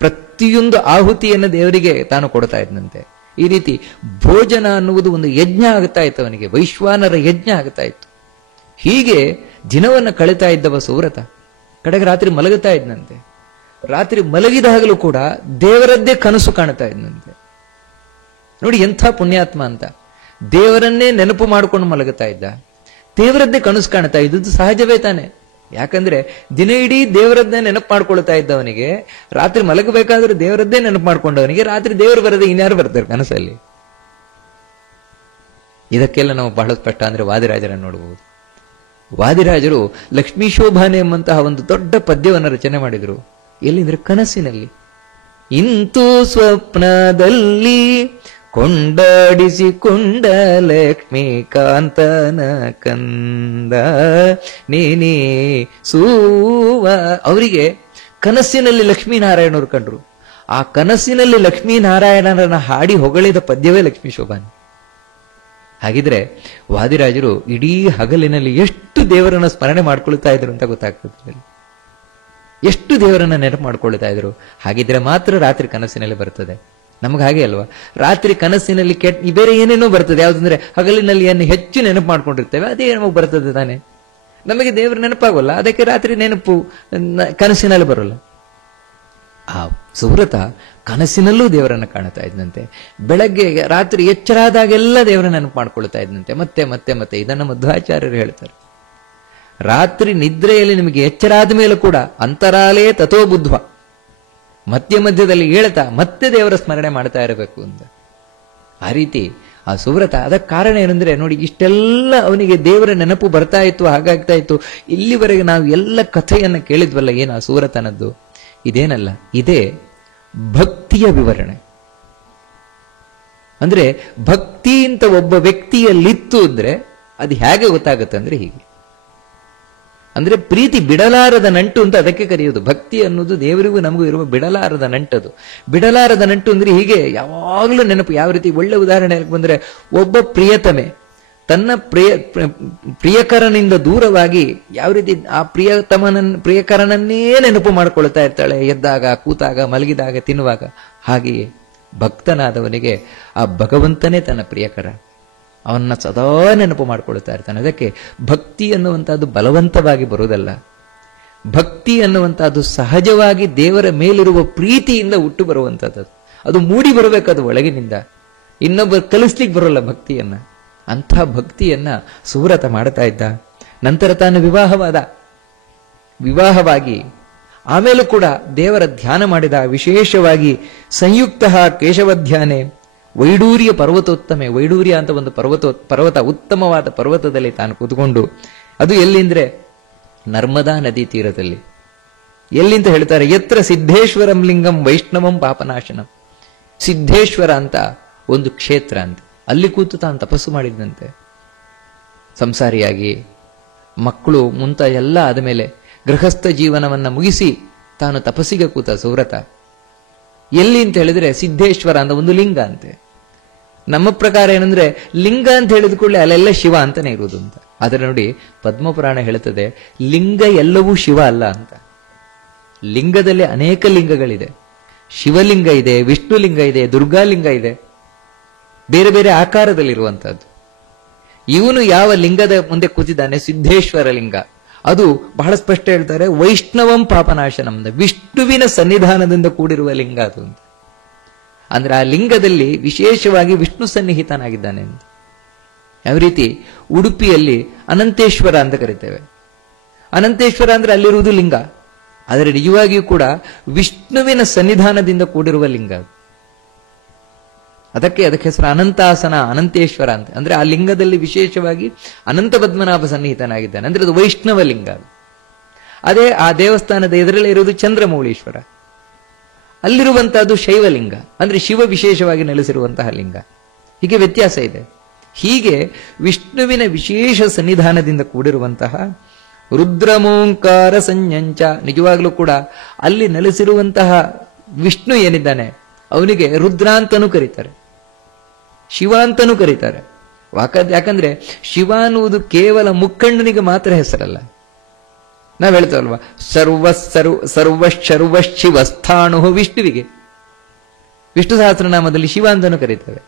ಪ್ರತಿಯೊಂದು ಆಹುತಿಯನ್ನು ದೇವರಿಗೆ ತಾನು ಕೊಡ್ತಾ ಇದ್ದಂತೆ. ಈ ರೀತಿ ಭೋಜನ ಅನ್ನುವುದು ಒಂದು ಯಜ್ಞ ಆಗ್ತಾ ಇತ್ತು ಅವನಿಗೆ, ವೈಶ್ವಾನರ ಯಜ್ಞ ಆಗ್ತಾ ಇತ್ತು. ಹೀಗೆ ದಿನವನ್ನು ಕಳೀತಾ ಇದ್ದವ ಸುವ್ರತ. ಕಡೆಗೆ ರಾತ್ರಿ ಮಲಗುತ್ತಾ ಇದ್ದಂತೆ. ರಾತ್ರಿ ಮಲಗಿದಾಗಲೂ ಕೂಡ ದೇವರದ್ದೇ ಕನಸು ಕಾಣ್ತಾ ಇದ್ದಂತೆ. ನೋಡಿ ಎಂಥ ಪುಣ್ಯಾತ್ಮ ಅಂತ. ದೇವರನ್ನೇ ನೆನಪು ಮಾಡಿಕೊಂಡು ಮಲಗುತ್ತಾ ಇದ್ದ, ದೇವರದ್ದೇ ಕನಸು ಕಾಣ್ತಾ ಇದ್ದದ್ದು ಸಹಜವೇ ತಾನೆ. ಯಾಕಂದ್ರೆ ದಿನ ಇಡೀ ದೇವರದ್ದೇ ನೆನಪು ಮಾಡ್ಕೊಳ್ತಾ ಇದ್ದವನಿಗೆ ರಾತ್ರಿ ಮಲಗಬೇಕಾದ್ರೂ ದೇವರದ್ದೇ ನೆನಪು ಮಾಡ್ಕೊಂಡವನಿಗೆ ರಾತ್ರಿ ದೇವರು ಬರದೆ ಇನ್ಯಾರು ಬರ್ತಾರೆ ಕನಸಲ್ಲಿ? ಇದಕ್ಕೆಲ್ಲ ನಾವು ಬಹಳ ಸ್ಪಷ್ಟ ಅಂದ್ರೆ ವಾದಿರಾಜರನ್ನು ನೋಡಬಹುದು. ವಾದಿರಾಜರು ಲಕ್ಷ್ಮೀ ಶೋಭಾನೆ ಎಂಬಂತಹ ಒಂದು ದೊಡ್ಡ ಪದ್ಯವನ್ನು ರಚನೆ ಮಾಡಿದರು. ಎಲ್ಲಿಂದ್ರೆ ಕನಸಿನಲ್ಲಿ. ಇಂತೂ ಸ್ವಪ್ನದಲ್ಲಿ ಕೊಂಡಾಡಿಸಿಕೊಂಡ ಲಕ್ಷ್ಮೀಕಾಂತನ ಕಂದ ನೀನಿ ಸೂವ. ಅವರಿಗೆ ಕನಸಿನಲ್ಲಿ ಲಕ್ಷ್ಮೀನಾರಾಯಣರು ಕಂಡ್ರು. ಆ ಕನಸಿನಲ್ಲಿ ಲಕ್ಷ್ಮೀನಾರಾಯಣರನ್ನ ಹಾಡಿ ಹೊಗಳಿದ ಪದ್ಯವೇ ಲಕ್ಷ್ಮೀ ಶೋಭಾನಿ. ಹಾಗಿದ್ರೆ ವಾದಿರಾಜರು ಇಡೀ ಹಗಲಿನಲ್ಲಿ ಎಷ್ಟು ದೇವರನ್ನ ಸ್ಮರಣೆ ಮಾಡ್ಕೊಳ್ತಾ ಇದ್ರು ಅಂತ ಗೊತ್ತಾಗ್ತದೆ. ಎಷ್ಟು ದೇವರನ್ನ ನೆನಪು ಮಾಡ್ಕೊಳ್ತಾ ಇದ್ರು. ಹಾಗಿದ್ರೆ ಮಾತ್ರ ರಾತ್ರಿ ಕನಸಿನಲ್ಲಿ ಬರ್ತದೆ. ನಮ್ಗೆ ಹಾಗೆ ಅಲ್ವಾ, ರಾತ್ರಿ ಕನಸಿನಲ್ಲಿ ಬೇರೆ ಏನೇನೋ ಬರ್ತದೆ. ಯಾವ್ದಂದ್ರೆ ಹಗಲಿನಲ್ಲಿ ಏನು ಹೆಚ್ಚು ನೆನಪು ಮಾಡ್ಕೊಂಡಿರ್ತೇವೆ, ಅದೇ ನಮಗೆ ಬರ್ತದೆ ತಾನೆ. ನಮಗೆ ದೇವರ ನೆನಪಾಗೋಲ್ಲ, ಅದಕ್ಕೆ ರಾತ್ರಿ ನೆನಪು ಕನಸಿನಲ್ಲಿ ಬರೋಲ್ಲ. ಆ ಸುವ್ರತ ಕನಸಿನಲ್ಲೂ ದೇವರನ್ನ ಕಾಣ್ತಾ ಇದ್ದಂತೆ. ಬೆಳಗ್ಗೆ ರಾತ್ರಿ ಎಚ್ಚರಾದಾಗೆಲ್ಲ ದೇವರ ನೆನಪು ಮಾಡ್ಕೊಳ್ತಾ ಇದ್ದಂತೆ. ಮತ್ತೆ ಮತ್ತೆ ಮತ್ತೆ ಇದನ್ನ ಮಧ್ವಾಚಾರ್ಯರು ಹೇಳ್ತಾರೆ. ರಾತ್ರಿ ನಿದ್ರೆಯಲ್ಲಿ ನಿಮಗೆ ಎಚ್ಚರಾದ ಮೇಲೆ ಕೂಡ ಅಂತರಾಲೇ ತಥೋ ಬುದ್ಧ್ವ, ಮಧ್ಯ ಮಧ್ಯದಲ್ಲಿ ಹೇಳ್ತಾ ಮತ್ತೆ ದೇವರ ಸ್ಮರಣೆ ಮಾಡ್ತಾ ಇರಬೇಕು ಅಂತ. ಆ ರೀತಿ ಆ ಸುವ್ರತ. ಅದಕ್ಕೆ ಕಾರಣ ಏನಂದ್ರೆ ನೋಡಿ, ಇಷ್ಟೆಲ್ಲ ಅವನಿಗೆ ದೇವರ ನೆನಪು ಬರ್ತಾ ಇತ್ತು, ಹಾಗಾಗ್ತಾ ಇತ್ತು. ಇಲ್ಲಿವರೆಗೆ ನಾವು ಎಲ್ಲ ಕಥೆಯನ್ನ ಕೇಳಿದ್ವಲ್ಲ, ಏನು ಆ ಸುವ್ರತನದ್ದು, ಇದೇನಲ್ಲ, ಇದೇ ಭಕ್ತಿಯ ವಿವರಣೆ. ಅಂದ್ರೆ ಭಕ್ತಿ ಅಂತ ಒಬ್ಬ ವ್ಯಕ್ತಿಯಲ್ಲಿತ್ತು ಅಂದ್ರೆ ಅದು ಹೇಗೆ ಗೊತ್ತಾಗುತ್ತೆ ಅಂದ್ರೆ ಹೀಗೆ. ಅಂದ್ರೆ ಪ್ರೀತಿ ಬಿಡಲಾರದ ನಂಟು ಅಂತ ಅದಕ್ಕೆ ಕರೆಯೋದು. ಭಕ್ತಿ ಅನ್ನೋದು ದೇವರಿಗೂ ನಮಗೂ ಇರುವ ಬಿಡಲಾರದ ನಂಟದು. ಬಿಡಲಾರದ ನಂಟು ಅಂದ್ರೆ ಹೀಗೆ ಯಾವಾಗಲೂ ನೆನಪು. ಯಾವ ರೀತಿ ಒಳ್ಳೆ ಉದಾಹರಣೆ ಬಂದ್ರೆ, ಒಬ್ಬ ಪ್ರಿಯತಮೆ ತನ್ನ ಪ್ರಿಯಕರನಿಂದ ದೂರವಾಗಿ ಯಾವ ರೀತಿ ಆ ಪ್ರಿಯಕರನನ್ನೇ ನೆನಪು ಮಾಡ್ಕೊಳ್ತಾ ಇರ್ತಾಳೆ, ಎದ್ದಾಗ, ಕೂತಾಗ, ಮಲಗಿದಾಗ, ತಿನ್ನುವಾಗ. ಹಾಗೆಯೇ ಭಕ್ತನಾದವನಿಗೆ ಆ ಭಗವಂತನೇ ತನ್ನ ಪ್ರಿಯಕರ, ಅವನ್ನ ಸದಾ ನೆನಪು ಮಾಡ್ಕೊಳ್ತಾ ಇರ್ತಾನೆ. ಅದಕ್ಕೆ ಭಕ್ತಿ ಅನ್ನುವಂಥದ್ದು ಬಲವಂತವಾಗಿ ಬರುವುದಲ್ಲ. ಭಕ್ತಿ ಅನ್ನುವಂಥದ್ದು ಸಹಜವಾಗಿ ದೇವರ ಮೇಲಿರುವ ಪ್ರೀತಿಯಿಂದ ಹುಟ್ಟು ಬರುವಂಥದ್ದು. ಅದು ಮೂಡಿ ಬರಬೇಕದು ಒಳಗಿನಿಂದ, ಇನ್ನೊಬ್ಬರು ಕಲಿಸ್ಲಿಕ್ಕೆ ಬರೋಲ್ಲ ಭಕ್ತಿಯನ್ನ. ಅಂಥ ಭಕ್ತಿಯನ್ನ ಸುವ್ರತ ಮಾಡ್ತಾ ಇದ್ದ. ನಂತರ ತಾನು ವಿವಾಹವಾಗಿ ಆಮೇಲೂ ಕೂಡ ದೇವರ ಧ್ಯಾನ ಮಾಡಿದ. ವಿಶೇಷವಾಗಿ ಸಂಯುಕ್ತ ಕೇಶವಧ್ಯಾನೆ ವೈಡೂರ್ಯ ಪರ್ವತೋತ್ತಮೆ. ವೈಡೂರ್ಯ ಅಂತ ಒಂದು ಪರ್ವತ, ಉತ್ತಮವಾದ ಪರ್ವತದಲ್ಲಿ ತಾನು ಕೂತ್ಕೊಂಡು, ಅದು ಎಲ್ಲಿಂದ್ರೆ ನರ್ಮದಾ ನದಿ ತೀರದಲ್ಲಿ. ಎಲ್ಲಿಂತ ಹೇಳ್ತಾರೆ, ಯತ್ರ ಸಿದ್ಧೇಶ್ವರಂ ಲಿಂಗಂ ವೈಷ್ಣವಂ ಪಾಪನಾಶನಂ. ಸಿದ್ಧೇಶ್ವರ ಅಂತ ಒಂದು ಕ್ಷೇತ್ರ ಅಂತ, ಅಲ್ಲಿ ಕೂತು ತಾನು ತಪಸ್ಸು ಮಾಡಿದಂತೆ. ಸಂಸಾರಿಯಾಗಿ ಮಕ್ಕಳು ಮುಂತ ಎಲ್ಲ ಆದಮೇಲೆ ಗೃಹಸ್ಥ ಜೀವನವನ್ನ ಮುಗಿಸಿ ತಾನು ತಪಸ್ಸಿಗೆ ಕೂತ ಸುವ್ರತ. ಎಲ್ಲಿ ಅಂತ ಹೇಳಿದ್ರೆ ಸಿದ್ಧೇಶ್ವರ ಅಂತ ಒಂದು ಲಿಂಗ ಅಂತೆ. ನಮ್ಮ ಪ್ರಕಾರ ಏನಂದ್ರೆ ಲಿಂಗ ಅಂತ ಹೇಳಿದ ಕೂಡಲೇ ಅಲ್ಲೆಲ್ಲ ಶಿವ ಅಂತಾನೆ ಇರುವುದು ಅಂತ. ಆದ್ರೆ ನೋಡಿ, ಪದ್ಮಪುರಾಣ ಹೇಳುತ್ತದೆ ಲಿಂಗ ಎಲ್ಲವೂ ಶಿವ ಅಲ್ಲ ಅಂತ. ಲಿಂಗದಲ್ಲಿ ಅನೇಕ ಲಿಂಗಗಳಿದೆ. ಶಿವಲಿಂಗ ಇದೆ, ವಿಷ್ಣುಲಿಂಗ ಇದೆ, ದುರ್ಗಾಲಿಂಗ ಇದೆ, ಬೇರೆ ಬೇರೆ ಆಕಾರದಲ್ಲಿರುವಂತಹದ್ದು. ಇವನು ಯಾವ ಲಿಂಗದ ಮುಂದೆ ಕೂತಿದ್ದಾನೆ, ಸಿದ್ಧೇಶ್ವರ ಲಿಂಗ, ಅದು ಬಹಳ ಸ್ಪಷ್ಟ ಹೇಳ್ತಾರೆ, ವೈಷ್ಣವಂ ಪಾಪನಾಶನಂ, ವಿಷ್ಣುವಿನ ಸನ್ನಿಧಾನದಿಂದ ಕೂಡಿರುವ ಲಿಂಗ ಅದು ಅಂತ. ಅಂದ್ರೆ ಆ ಲಿಂಗದಲ್ಲಿ ವಿಶೇಷವಾಗಿ ವಿಷ್ಣು ಸನ್ನಿಹಿತನಾಗಿದ್ದಾನೆ ಅಂತ. ಯಾವ ರೀತಿ ಉಡುಪಿಯಲ್ಲಿ ಅನಂತೇಶ್ವರ ಅಂತ ಕರಿತೇವೆ. ಅನಂತೇಶ್ವರ ಅಂದ್ರೆ ಅಲ್ಲಿರುವುದು ಲಿಂಗ, ಆದರೆ ನಿಜವಾಗಿಯೂ ಕೂಡ ವಿಷ್ಣುವಿನ ಸನ್ನಿಧಾನದಿಂದ ಕೂಡಿರುವ ಲಿಂಗ. ಅದಕ್ಕೆ ಹೆಸರು ಅನಂತಾಸನ, ಅನಂತೇಶ್ವರ ಅಂತ. ಅಂದ್ರೆ ಆ ಲಿಂಗದಲ್ಲಿ ವಿಶೇಷವಾಗಿ ಅನಂತ ಪದ್ಮನಾಭ ಸನ್ನಿಹಿತನಾಗಿದ್ದಾನೆ. ಅಂದ್ರೆ ಅದು ವೈಷ್ಣವ ಲಿಂಗ. ಅದೇ ಆ ದೇವಸ್ಥಾನದ ಎದುರಲ್ಲೇ ಇರುವುದು ಚಂದ್ರಮೌಳೀಶ್ವರ, ಅಲ್ಲಿರುವಂತಹದ್ದು ಶೈವಲಿಂಗ, ಅಂದ್ರೆ ಶಿವ ವಿಶೇಷವಾಗಿ ನೆಲೆಸಿರುವಂತಹ ಲಿಂಗ. ಹೀಗೆ ವ್ಯತ್ಯಾಸ ಇದೆ. ಹೀಗೆ ವಿಷ್ಣುವಿನ ವಿಶೇಷ ಸನ್ನಿಧಾನದಿಂದ ಕೂಡಿರುವಂತಹ ರುದ್ರಮೋಂಕಾರ ಸಂಜ್ಞಂಚ, ನಿಜವಾಗ್ಲೂ ಕೂಡ ಅಲ್ಲಿ ನೆಲೆಸಿರುವಂತಹ ವಿಷ್ಣು ಏನಿದ್ದಾನೆ ಅವನಿಗೆ ರುದ್ರ ಅಂತನೂ ಕರೀತಾರೆ, ಶಿವ ಅಂತನೂ ಕರೀತಾರೆ. ಯಾಕಂದ್ರೆ ಶಿವ ಅನ್ನುವುದು ಕೇವಲ ಮುಕ್ಕಣ್ಣನಿಗೆ ಮಾತ್ರ ಹೆಸರಲ್ಲ. ನಾವ್ ಹೇಳ್ತೇವಲ್ವಾ, ಸರ್ವ ಶಿವಸ್ಥಾಣು ವಿಷ್ಣುವಿಗೆ. ವಿಷ್ಣು ಸಹಸ್ರನಾಮದಲ್ಲಿ ಶಿವ ಅಂತನೂ ಕರೀತೇವೆ.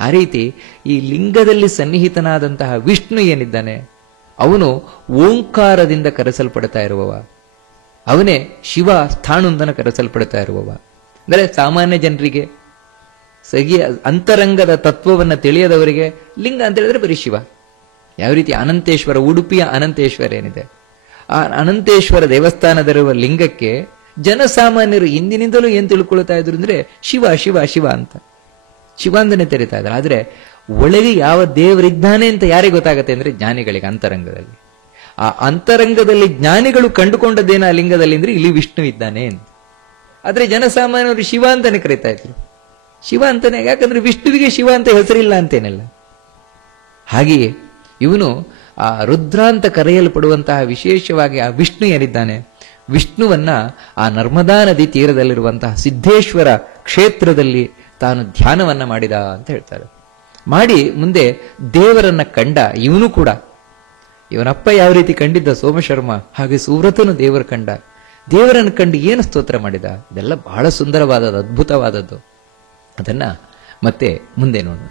ಆ ರೀತಿ ಈ ಲಿಂಗದಲ್ಲಿ ಸನ್ನಿಹಿತನಾದಂತಹ ವಿಷ್ಣು ಏನಿದ್ದಾನೆ ಅವನು ಓಂಕಾರದಿಂದ ಕರೆಸಲ್ಪಡ್ತಾ ಇರುವವ, ಅವನೇ ಶಿವ ಸ್ಥಾಣುಂದನ ಕರೆಸಲ್ಪಡ್ತಾ ಇರುವವ. ಅಂದರೆ ಸಾಮಾನ್ಯ ಜನರಿಗೆ, ಅಂತರಂಗದ ತತ್ವವನ್ನ ತಿಳಿಯದವರಿಗೆ ಲಿಂಗ ಅಂತ ಹೇಳಿದ್ರೆ ಬರೀ ಶಿವ. ಯಾವ ರೀತಿ ಅನಂತೇಶ್ವರ, ಉಡುಪಿಯ ಅನಂತೇಶ್ವರ ಏನಿದೆ, ಆ ಅನಂತೇಶ್ವರ ದೇವಸ್ಥಾನದಲ್ಲಿರುವ ಲಿಂಗಕ್ಕೆ ಜನಸಾಮಾನ್ಯರು ಇಂದಿನಿಂದಲೂ ಏನ್ ತಿಳ್ಕೊಳ್ತಾ ಇದ್ರು ಅಂದ್ರೆ ಶಿವ ಶಿವ ಶಿವ ಅಂತ, ಶಿವಾಂದನೆ ತೆರಿತಾ ಇದ್ದಾರೆ. ಆದ್ರೆ ಒಳಗೆ ಯಾವ ದೇವರಿದ್ದಾನೆ ಅಂತ ಯಾರಿಗೆ ಗೊತ್ತಾಗತ್ತೆ ಅಂದ್ರೆ ಜ್ಞಾನಿಗಳಿಗೆ ಅಂತರಂಗದಲ್ಲಿ. ಆ ಅಂತರಂಗದಲ್ಲಿ ಜ್ಞಾನಿಗಳು ಕಂಡುಕೊಂಡದ್ದೇನ ಆ ಲಿಂಗದಲ್ಲಿ ಅಂದ್ರೆ ಇಲ್ಲಿ ವಿಷ್ಣು ಇದ್ದಾನೆ ಅಂತ. ಆದ್ರೆ ಜನಸಾಮಾನ್ಯರು ಶಿವ ಅಂತಾನೆ ಕರೀತಾ ಇದ್ರು. ಶಿವ ಅಂತಾನೆ, ಯಾಕಂದ್ರೆ ವಿಷ್ಣುವಿಗೆ ಶಿವ ಅಂತ ಹೆಸರಿಲ್ಲ ಅಂತೇನಿಲ್ಲ. ಹಾಗೆಯೇ ಇವನು ಆ ರುದ್ರ ಅಂತ ಕರೆಯಲ್ಪಡುವಂತಹ ವಿಶೇಷವಾಗಿ ಆ ವಿಷ್ಣು ಏನಿದ್ದಾನೆ ವಿಷ್ಣುವನ್ನ ಆ ನರ್ಮದಾ ನದಿ ತೀರದಲ್ಲಿರುವಂತಹ ಸಿದ್ಧೇಶ್ವರ ಕ್ಷೇತ್ರದಲ್ಲಿ ತಾನು ಧ್ಯಾನವನ್ನ ಮಾಡಿದ ಅಂತ ಹೇಳ್ತಾರೆ. ಮಾಡಿ ಮುಂದೆ ದೇವರನ್ನ ಕಂಡ. ಇವನು ಕೂಡ, ಇವನಪ್ಪ ಯಾವ ರೀತಿ ಕಂಡಿದ್ದ ಸೋಮಶರ್ಮ, ಹಾಗೆ ಸುವ್ರತನು ದೇವರ ಕಂಡ. ದೇವರನ್ನು ಕಂಡು ಏನು ಸ್ತೋತ್ರ ಮಾಡಿದ, ಇದೆಲ್ಲ ಬಹಳ ಸುಂದರವಾದದ್ದು, ಅದ್ಭುತವಾದದ್ದು. ಅದನ್ನ ಮತ್ತೆ ಮುಂದೆ ನೋಡೋಣ.